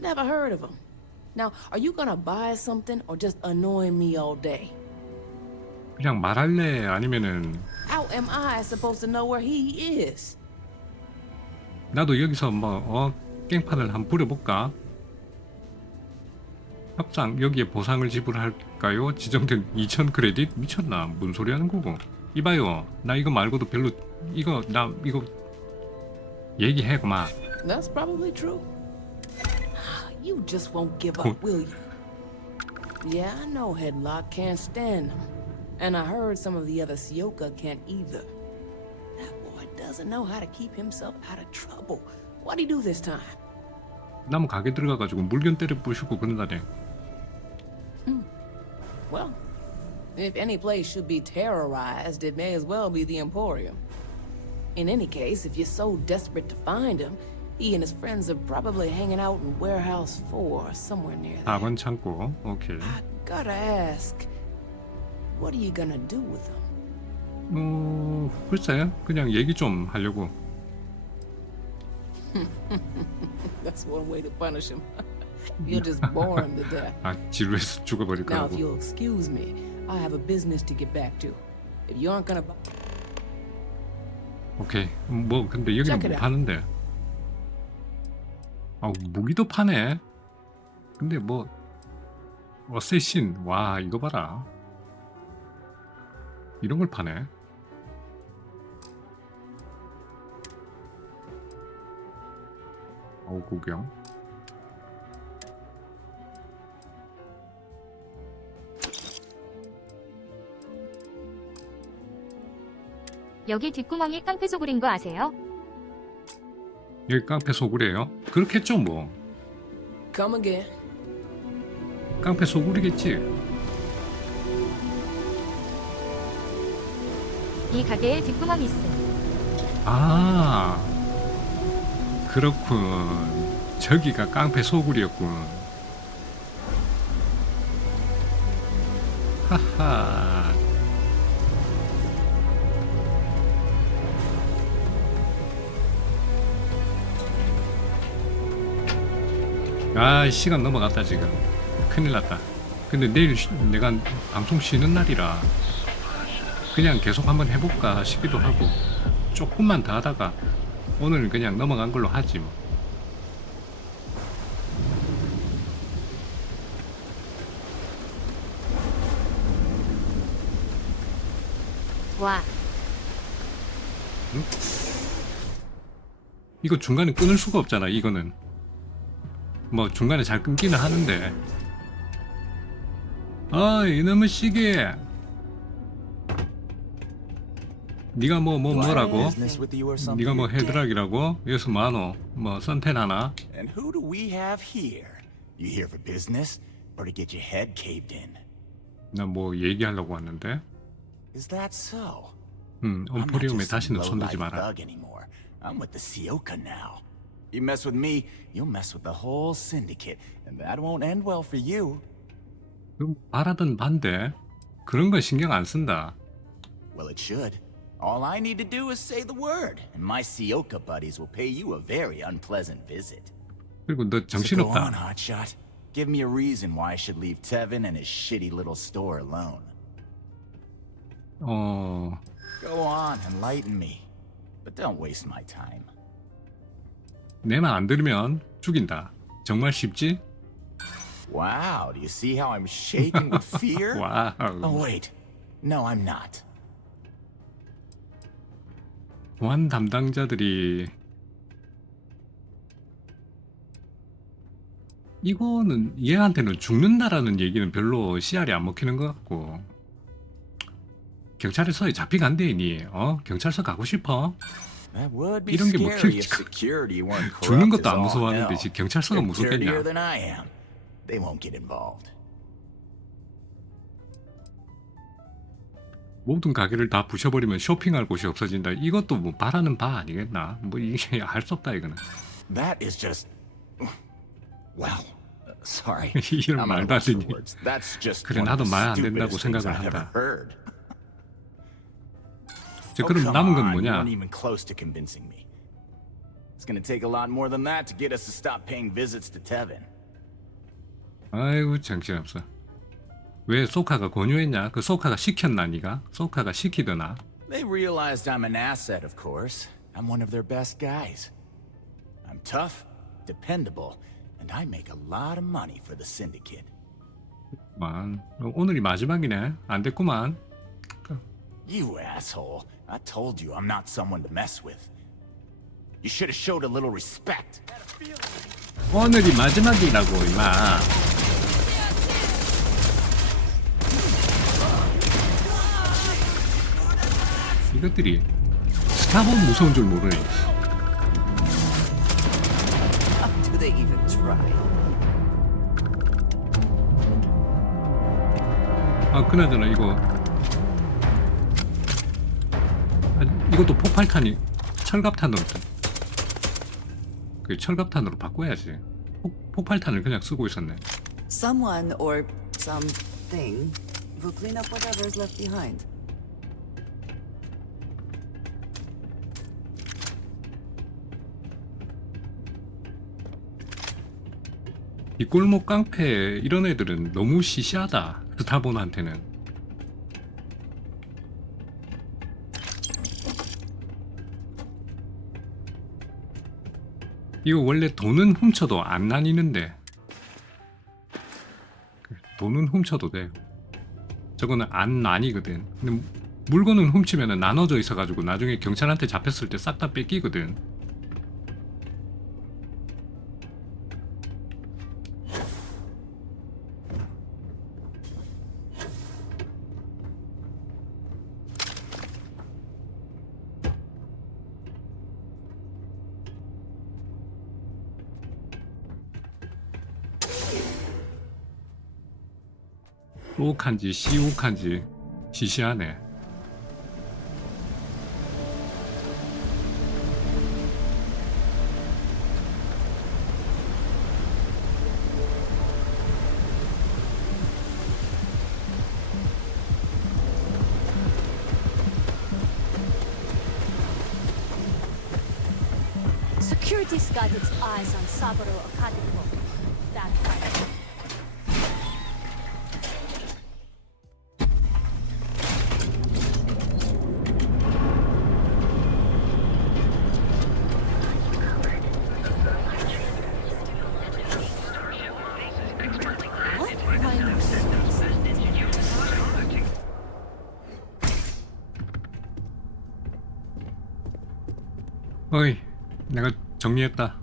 Never heard of him. Now, are you gonna buy something or just annoy me all day? 그냥 말할래 아니면은 How am I supposed to know where he is? 나도 여기서 뭐 깽판을 한번 부려볼까? 협상 여기에 보상을 지불할까요? 지정된 2000 크레딧? 미쳤나? 뭔 소리 하는 거고? 이봐요 나 이거 말고도 별로 이거 얘기해 그만. That's probably true. You just won't give up, will you? Yeah, I know Headlock can't stand him. And I heard some of the other Sioka can't either. That boy doesn't know how to keep himself out of trouble. What'd he do this time? 남 가게 들어가가지고 물건 때려 부수고 그런다네. Well, if any place should be terrorized, it may as well be the Emporium. In any case, if you're so desperate to find him, he and his friends are probably hanging out in Warehouse 4 or somewhere near there. 4번 창고. 오케이. Gotta ask, what are you gonna do with him? 글쎄 그냥 얘기 좀 하려고. That's one way to punish him. You'll just bore him to death. 아 지루해서 죽어버릴 Now, if 거라고. you'll excuse me, I have a business to get back to. If you aren't gonna buy... 오케이. 뭐 근데 여기는 Check it 뭐 out. 파는데? 아 무기도 파네. 근데 뭐 어쌔신 와 이거 봐라. 이런 걸 파네. 구경. 여기 뒷구멍이 깡패 소굴인 거 아세요? 여기 깡패 소굴이에요? 그렇겠죠 뭐. Come again. 깡패 소굴이겠지. 이 가게에 뒷구멍이 있음. 아, 그렇군. 저기가 깡패 소굴이었군. 하하. 아, 시간 넘어갔다 지금. 큰일 났다. 근데 내일 내가 방송 쉬는 날이라 그냥 계속 한번 해볼까 싶기도 하고, 조금만 더 하다가 오늘 그냥 넘어간 걸로 하지 뭐. 와, 응? 이거 중간에 끊을 수가 없잖아. 이거는 뭐 중간에 잘 끊기는 하는데. 아, 이놈의 시계. 네가 뭐라고? 네가 뭐 헤드락이라고? 여기서 뭐하노? 뭐 선텐 하나? And who do we have here? You here for business or to get your head caved in? 나 뭐 얘기하려고 왔는데. Is that so? 엄포리움에 다시는 손대지 마라. Anymore. I'm with the Sioka now. You mess with me, you'll mess with the whole syndicate, and that won't end well for you. 그럼 바라던 반대. 그런 건 신경 안 쓴다. Well, it should. All I need to do is say the word, and my Sioka buddies will pay you a very unpleasant visit. 그리고 너 So go on, 정신없다. hotshot. Give me a reason why I should leave Tevin and his shitty little store alone. Go on, enlighten me. But don't waste my time. 내 말 안 들으면 죽인다. 정말 쉽지? Wow, do you see how I'm shaking with fear? 와우. Oh, wait. No, I'm not. 보안 담당자들이 이거는 얘한테는 죽는다라는 얘기는 별로 씨알이 안 먹히는 것 같고, 경찰서에 잡혀간대. 니 경찰서 가고 싶어? That would be 이런 게 뭐 scary if security weren't 죽는 corrupt 것도 as 안 all 무서워하는데 hell. 지금 경찰서가 They're 무섭겠냐? dirtier than I am. They won't get involved. 모든 가게를 다 부셔버리면 쇼핑할 곳이 없어진다. 이것도 뭐 바라는 바 아니겠나? 뭐 이게 할 수 없다 이거는. That is just... Well, sorry. 이런 I'm at 말도 a 안 loss for 되니. words. That's just 그래, one of 나도 the 말 안 된다고 stupidest things 생각을 I've ever 한다. heard. 자, 그럼 come 남은 건 on, you 뭐냐? weren't even close to convincing me. It's gonna take a lot more than that to get us to stop paying visits to Tevin. 아이고 정신없어. 왜 소카가 권유했냐? 그 소카가 시켰나 니가? 소카가 시키더나? They realized I'm an asset, of course. I'm one of their best guys. I'm tough, dependable, and I make a lot of money for the syndicate. 오늘이 마지막이네. 안 됐구만. You asshole. I told you I'm not someone to mess with. You should have showed a little respect. 오늘이 마지막이라고 임마. 이것들이 스타본 무서운 줄 모르네. Do they even try? 아, 그나저나 이거 이것도 폭발탄이 철갑탄으로 그 철갑탄으로 바꿔야지. 폭발탄을 그냥 쓰고 있었네. Someone or something will clean up whatever is left behind. 이 꼴목 깡패 이런 애들은 너무 시시하다. 스타본한테는. 이거 원래 돈은 훔쳐도 안 나뉘는데 돈은 훔쳐도 돼. 저거는 안 나뉘거든. 근데 물건은 훔치면 나눠져 있어가지고 나중에 경찰한테 잡혔을 때 싹 다 뺏기거든. 오칸지 시오칸지 시시하네. Security's got its eyes on Saburo Akadeko. That fighter. 어이, 내가 정리했다.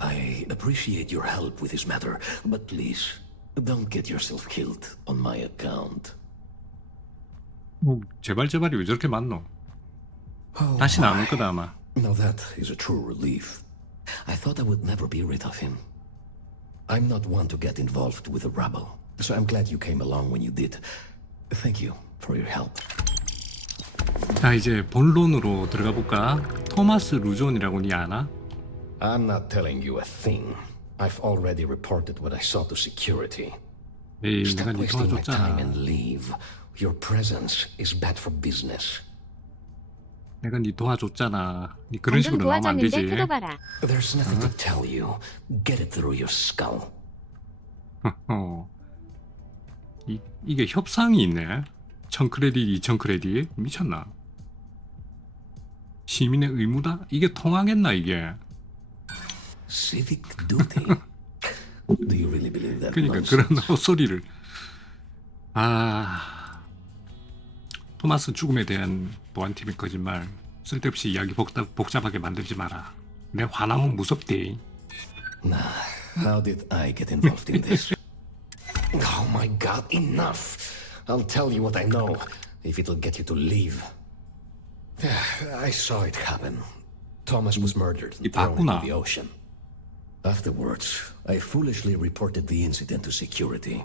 I appreciate your help with this matter, but please, don't get yourself killed on my account. 제발이 왜 저렇게 많노? 다시는 안 올 거다 아마. Now that is a true relief. I thought I would never be rid of him. I'm not one to get involved with the rabble, so I'm glad you came along when you did. Thank you for your help. 자, 이제 본론으로 들어가 볼까? 토마스 루존이라고 니 아나? I'm not telling you a thing. I've already reported what I saw to security. 에이, 내가 Stop 니 wasting my time 도와줬잖아. and leave. Your presence is bad for business. 내가 니 도와줬잖아. 니 그런 방금 식으로 나오면 안 도와줬는데 되지. 태도 봐라. There's nothing to tell you. Get it through your skull. 이게 협상이 있네. 1000크레딧, 2000크레딧. 미쳤나? 시민의 의무다? 이게 통하겠나 이게? Civic duty. Do you really believe that? 그러니까 nonsense? 그런 헛소리를. 토마스 죽음에 대한 보안팀의 거짓말. 쓸데없이 이야기 복잡하게 만들지 마라. 내 화나면 무섭대. Nah, how did I get involved in this? Oh my god, enough! I'll tell you what I know, if it'll get you to leave. I saw it happen. Thomas was murdered and thrown into the ocean. Afterwards, I foolishly reported the incident to security.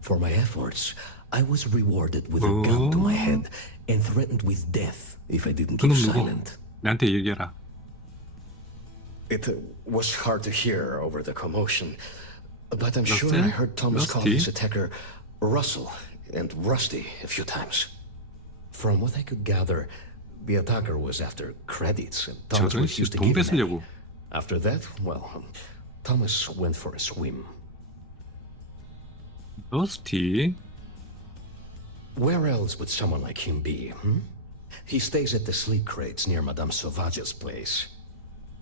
For my efforts, I was rewarded with a gun to my head and threatened with death if I didn't keep silent. 나한테 얘기해라. It was hard to hear over the commotion, but I'm sure I heard Thomas call his attacker Russell and Rusty a few times. From what I could gather, the attacker was after credits and Thomas refused to give him any. After that, well, Thomas went for a swim. Rusty? Where else would someone like him be, He stays at the sleep crates near Madame Sauvage's place.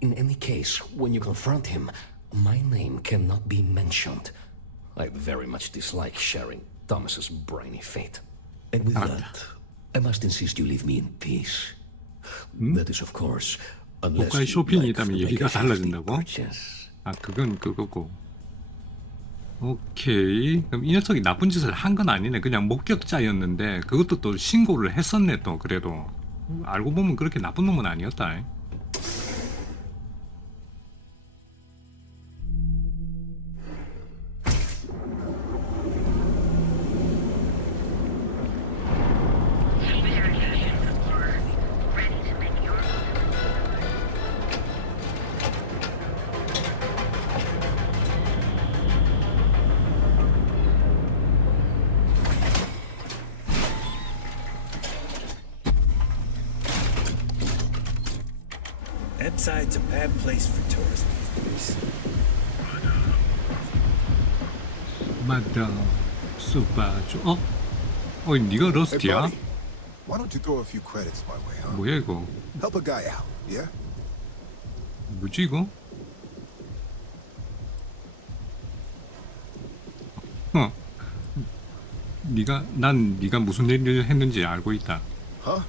In any case, when you confront him, my name cannot be mentioned. I very much dislike sharing Thomas's briny fate. And with that, I must insist you leave me in peace. That is, of course, unless 고가의 you 쇼핑이 like 있다면 to make 얘기가 a hefty 달라진다고? purchase. 그건 그거고. 오케이. 그럼 이 녀석이 나쁜 짓을 한 건 아니네. 그냥 목격자였는데 그것도 또 신고를 했었네 또. 그래도 알고 보면 그렇게 나쁜 놈은 아니었다. Ebbside's a bad place for tourists these days. 맞다. 쏘빠줘. 네가 러스티야? Why don't you throw a few credits my way, huh? 뭐야 이거? Help a guy out, yeah? 뭐지 이거? 네가 무슨 일을 했는지 알고 있다. Huh?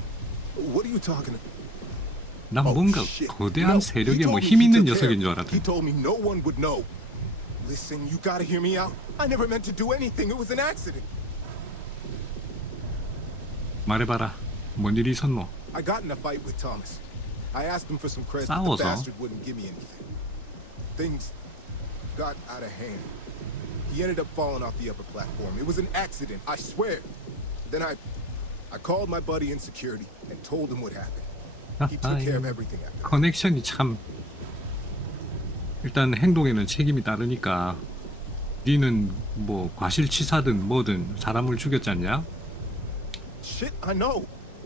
What are you talking about? 난 뭔가 거대한 세력의 뭐 힘 있는 녀석인 줄 알았다. He told me no one would know. Listen, you gotta hear me out. I never meant to do anything. It was an accident. 말해봐라. 뭔 일이 있었노? I got in a fight with Thomas. I asked him for some credit, but the 싸워서? bastard wouldn't give me anything. Things got out of hand. He ended up falling off the upper platform. It was an accident, I swear. Then I called my buddy in security and told him what happened. He took care of everything after that. 커넥션이 참 일단 행동에는 책임이 따르니까 니는 뭐 과실치사든 뭐든 사람을 죽였지 않냐? Shit, I know.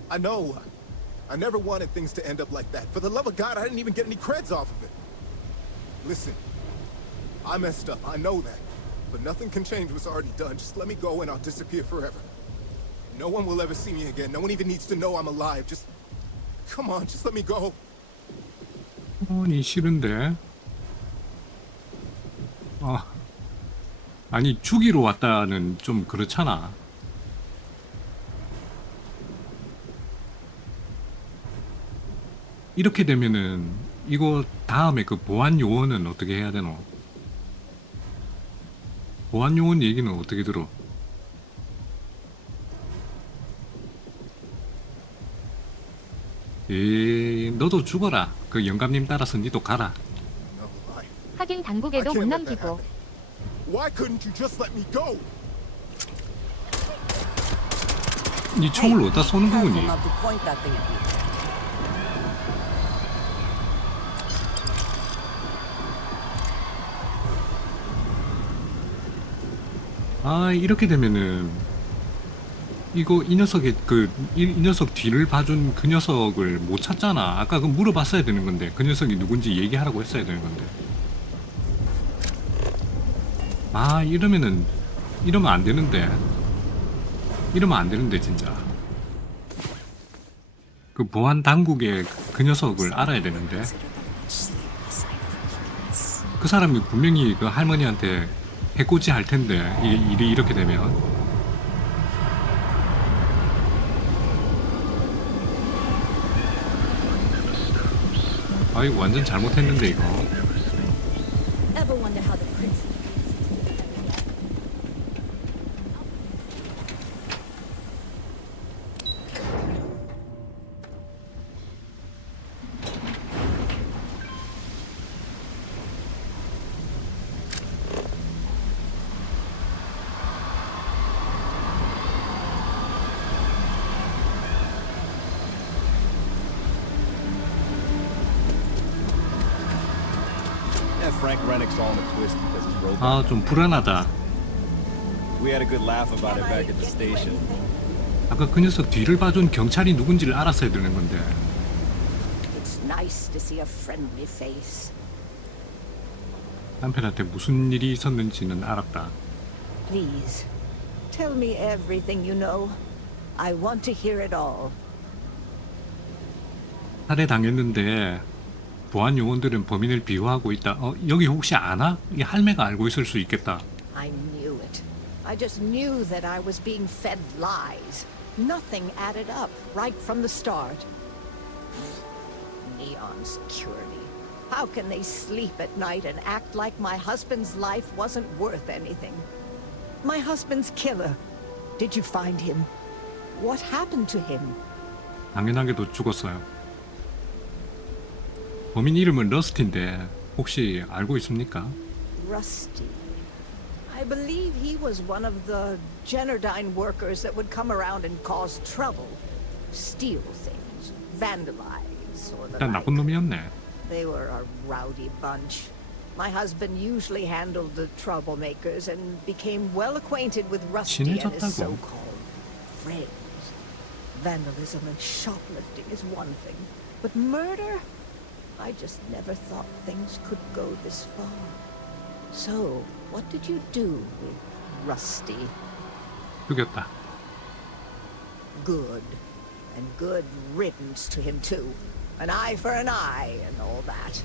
I never wanted things to end up like that. For the love of God, I didn't even get any creds off of it. Listen, I messed up, I know that. But nothing can change what's already done. Just let me go and I'll disappear forever. No one will ever see me again. No one even needs to know I'm alive. Just, come on, just let me go. 아니 싫은데. 아니 죽이러 왔다는 좀 그렇잖아. 이렇게 되면은 이거 다음에 그 보안 요원은 어떻게 해야 되노? 보안 요원 얘기는 어떻게 들어? 너도 죽어라. 그 영감님 따라서 니도 가라. 하긴 당국에도 못 넘기고. Why couldn't you just let me go? 니 총을 어디다 쏘는 거니? 이렇게 되면은 이거 이 녀석의 이 녀석 뒤를 봐준 그 녀석을 못 찾잖아. 아까 그 물어봤어야 되는 건데 그 녀석이 누군지 얘기하라고 했어야 되는 건데. 이러면 안 되는데. 이러면 안 되는데 진짜. 그 보안 당국의 그 녀석을 알아야 되는데. 그 사람이 분명히 그 할머니한테 해코지 할 텐데 일이 이렇게 되면. 이거 완전 잘못했는데 이거. Frank Rennick's all in a twist because his robot. 좀 불안하다. We had a good laugh about it back at the station. 아까 그 녀석 뒤를 봐준 경찰이 누군지를 알았어야 되는 건데. It's nice to see a friendly face. 남편한테 무슨 일이 있었는지는 알았다. Please, tell me everything you know. I want to hear it all. 살해당했는데 보안 요원들은 범인을 비호하고 있다. 여기 혹시 아나? 이 할매가 알고 있을 수 있겠다. I knew it. I just knew that I was being fed lies. Nothing added up right from the start. Neon security. How can they sleep at night and act like my husband's life wasn't worth anything? My husband's killer. Did you find him? What happened to him? 당연하게도 죽었어요. 범인 이름은 러스티인데 혹시 알고 있습니까? Rusty. I believe he was one of the Generdyne workers that would come around and cause trouble. Steal things, vandalize, or the 일단 나쁜 놈이었네. They were a rowdy bunch. My husband usually handled the troublemakers and became well acquainted with Rusty and his so-called friends. Vandalism and shoplifting is one thing, but murder? I just never thought things could go this far. So, what did you do with Rusty? 죽였다. Good. And good riddance to him, too. An eye for an eye and all that.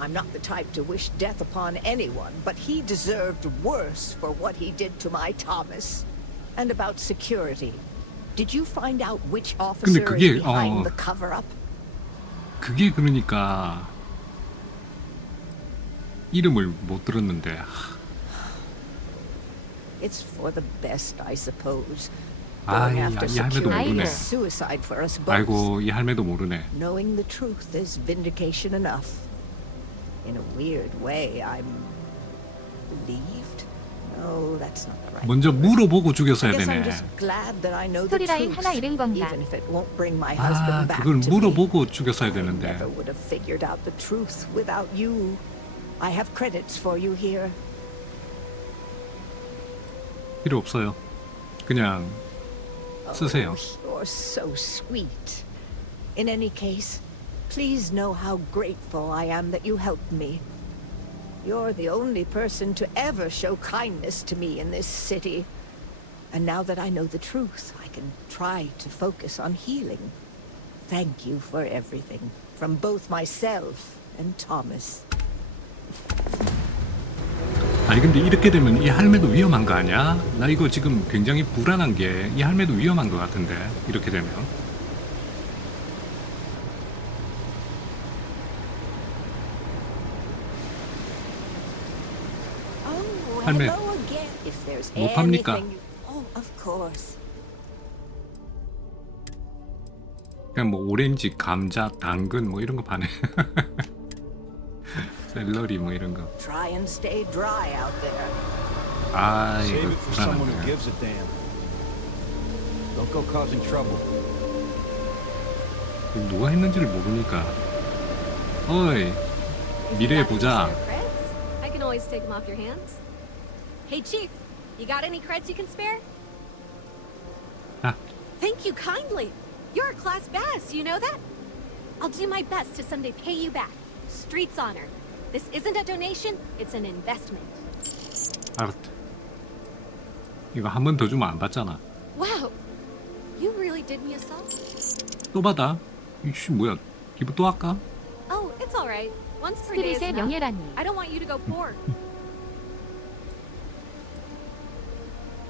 I'm not the type to wish death upon anyone, but he deserved worse for what he did to my Thomas. And about security. Did you find out which officer is behind the cover-up? 그게 그러니까 이름을 못 들었는데. It's for the best, I suppose. 이 할매도 모르네. Suicide for us both. 아이고, 이 할매도 모르네. Knowing the truth is vindication enough. In a weird way, I'm relieved. No, that's not the right. 먼저 물어보고 죽였어야 I guess I'm 되네. just glad that I know the 스토리라인 truth, 하나 잃은 건가? even if it won't bring my 아, husband back 그걸 to me. 물어보고 죽였어야 되는데. Never would have figured out the truth without you. I have credits for you here. 필요 없어요. 그냥 쓰세요. Oh, you're so sweet. In any case, please know how grateful I am that you helped me. You're the only person to ever show kindness to me in this city. And now that I know the truth, I can try to focus on healing. Thank you for everything, from both myself and Thomas. 아니 근데 이렇게 되면 이 할매도 위험한 거 아니야? 나 이거 지금 굉장히 불안한 게 이 할매도 위험한 거 같은데 이렇게 되면. 할매 뭐 팝니까? Oh, of course. 그냥 뭐 오렌지, 감자, 당근 뭐 이런 거 파네. 샐러리 뭐 이런 거. Try and stay dry out there. 아 Save 이거 it for someone who 불안하네. gives a damn. Don't go causing trouble. 누가 했는지를 모르니까. 어이 미래의 부자. I can always take them off your hands. Hey, Chief, you got any creds you can spare? 아. Thank you kindly. You're a class bass, you know that? I'll do my best to someday pay you back. Street's honor. This isn't a donation, it's an investment. 알았다. 이거 한 번 더 주면 안 받잖아. Wow, you really did me a solid. 또 받아? 이씨 뭐야? 기부 또 할까? Oh, it's all right. Once per day is 스피릿의 enough. 명예라니. I don't want you to go poor.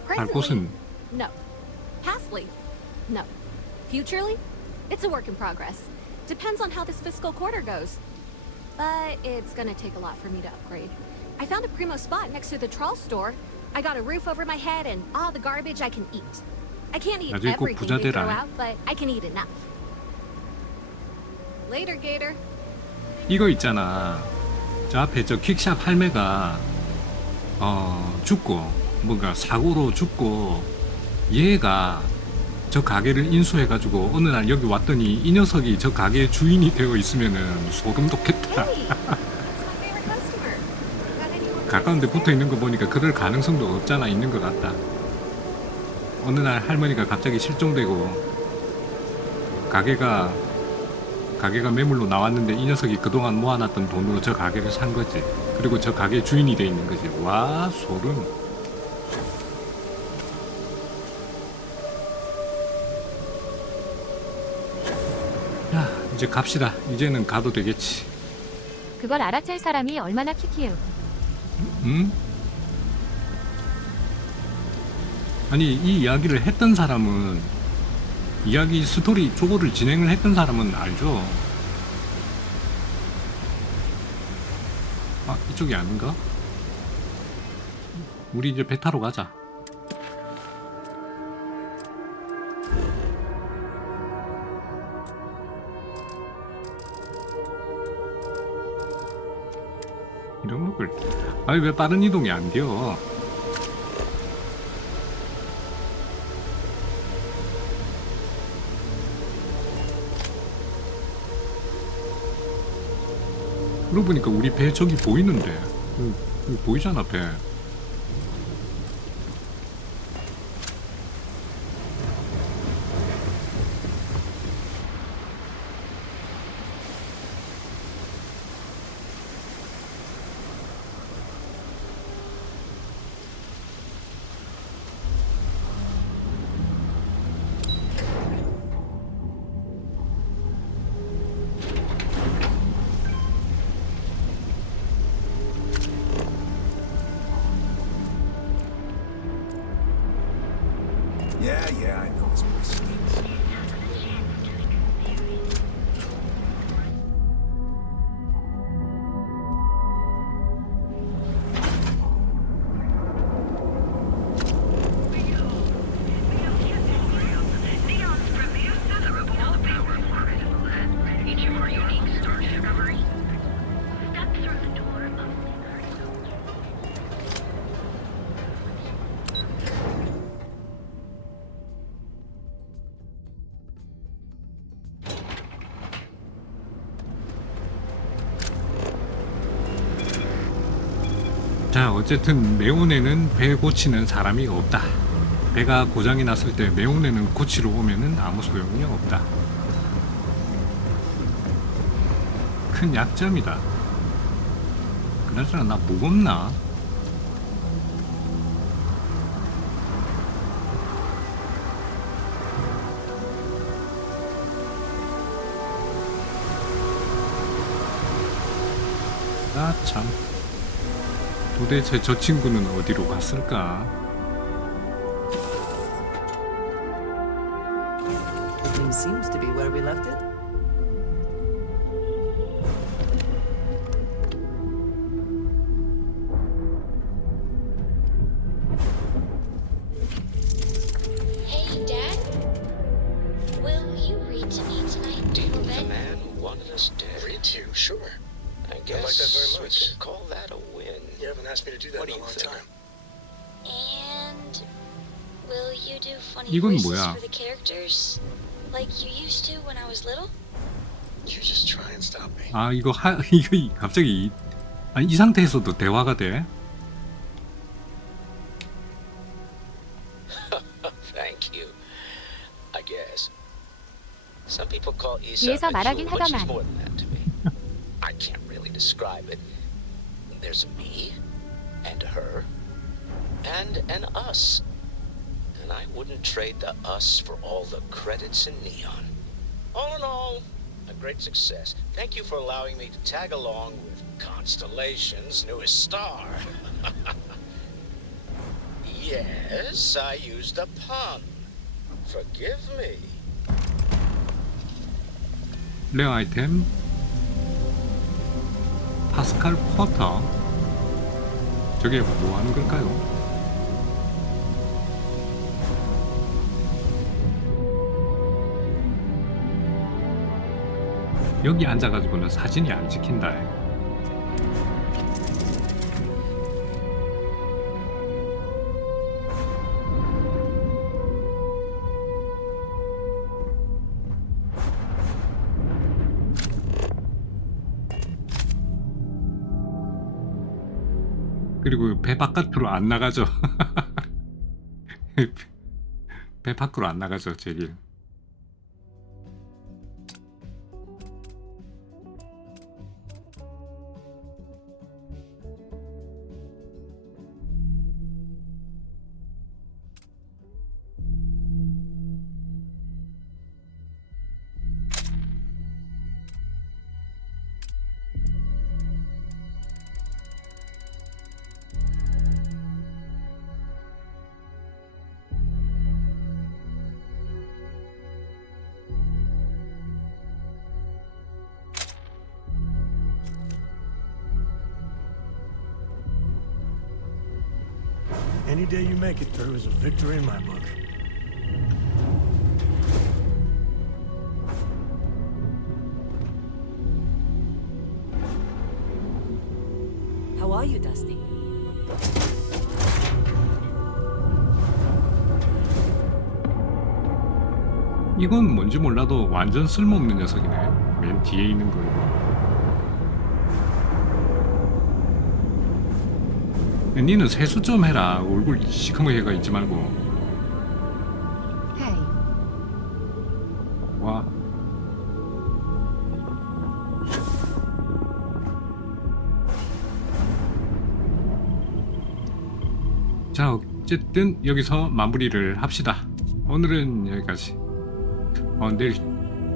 갈 곳은 No. Pastly? No. Futurely? It's a work in progress. Depends on how this fiscal quarter goes. But it's gonna take a lot for me to upgrade. I found a primo spot next to the trawl store. I got a roof over my head and all the garbage I can eat. I can't eat 나중에 꼭 everything 부자 they throw 되라. out, but I can eat enough. Later, Gator. 이거 있잖아. 저 앞에 저 퀵샵 할매가 죽고 뭔가 사고로 죽고 얘가 저 가게를 인수해가지고 어느 날 여기 왔더니 이 녀석이 저 가게의 주인이 되어 있으면은 소름 돋겠다. 가까운 데 붙어 있는 거 보니까 그럴 가능성도 없잖아. 있는 것 같다. 어느 날 할머니가 갑자기 실종되고 가게가 매물로 나왔는데 이 녀석이 그동안 모아놨던 돈으로 저 가게를 산 거지. 그리고 저 가게의 주인이 돼 있는 거지. 와, 소름. 야, 이제 갑시다. 이제는 가도 되겠지. 그걸 알아챌 사람이 얼마나 키키해. 응? 아니 이 이야기를 했던 사람은 이야기 스토리 저거를 진행을 했던 사람은 알죠? 아 이쪽이 아닌가? 우리 이제 배 타러 가자. 이런 걸 아니 왜 빠른 이동이 안 돼요? 그러고 보니까 우리 배 저기 보이는데 여기 보이잖아 배. 자, 어쨌든 네온에는 배 고치는 사람이 없다. 배가 고장이 났을 때 네온에는 고치러 오면은 아무 소용이 없다. 큰 약점이다. 그나저나 나 무겁나? 아 참, 도대체 저 친구는 어디로 갔을까? The room seems to be where we left it. Hey, Dad? Will you read to me tonight before The bed? man who wanted us dead. Read to you, sure. I guess like that very we much. could call that a win. You haven't asked me to do that What in do a you long think? time. And will you do funny 이건 voices 뭐야? for the characters? Like you used to when I was little? You just try and stop me. 아 이거 이거 갑자기 아니, 이 상태에서도 대화가 돼? Thank you. I guess. Some people call Isa 뒤에서 a 말하긴 jewel, but she's 하더만. more than that to me. I can't really describe it. There's a me, and a her, and an us. And I wouldn't trade the us for all the credits in Neon. All in all, a great success. Thank you for allowing me to tag along with Constellation's newest star. Yes, I used a pun. Forgive me. 레어 아이템 파스칼 포터. 저게 뭐 하는 걸까요? 여기 앉아가지고는 사진이 안 찍힌다. 그리고 배 바깥으로 안 나가죠. 배 밖으로 안 나가죠, 제길. Any day you make it through is a victory in my book. How are you, Dusty? 이건 뭔지 몰라도 완전 쓸모없는 녀석이네. 맨 뒤에 있는 거. 니는 세수 좀 해라. 얼굴 시커멓게가 있지 말고. Hey, 와. 자, 어쨌든 여기서 마무리를 합시다. 오늘은 여기까지. 내일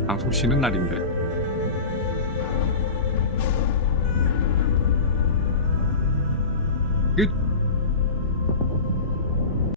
방송 쉬는 날인데. 끝.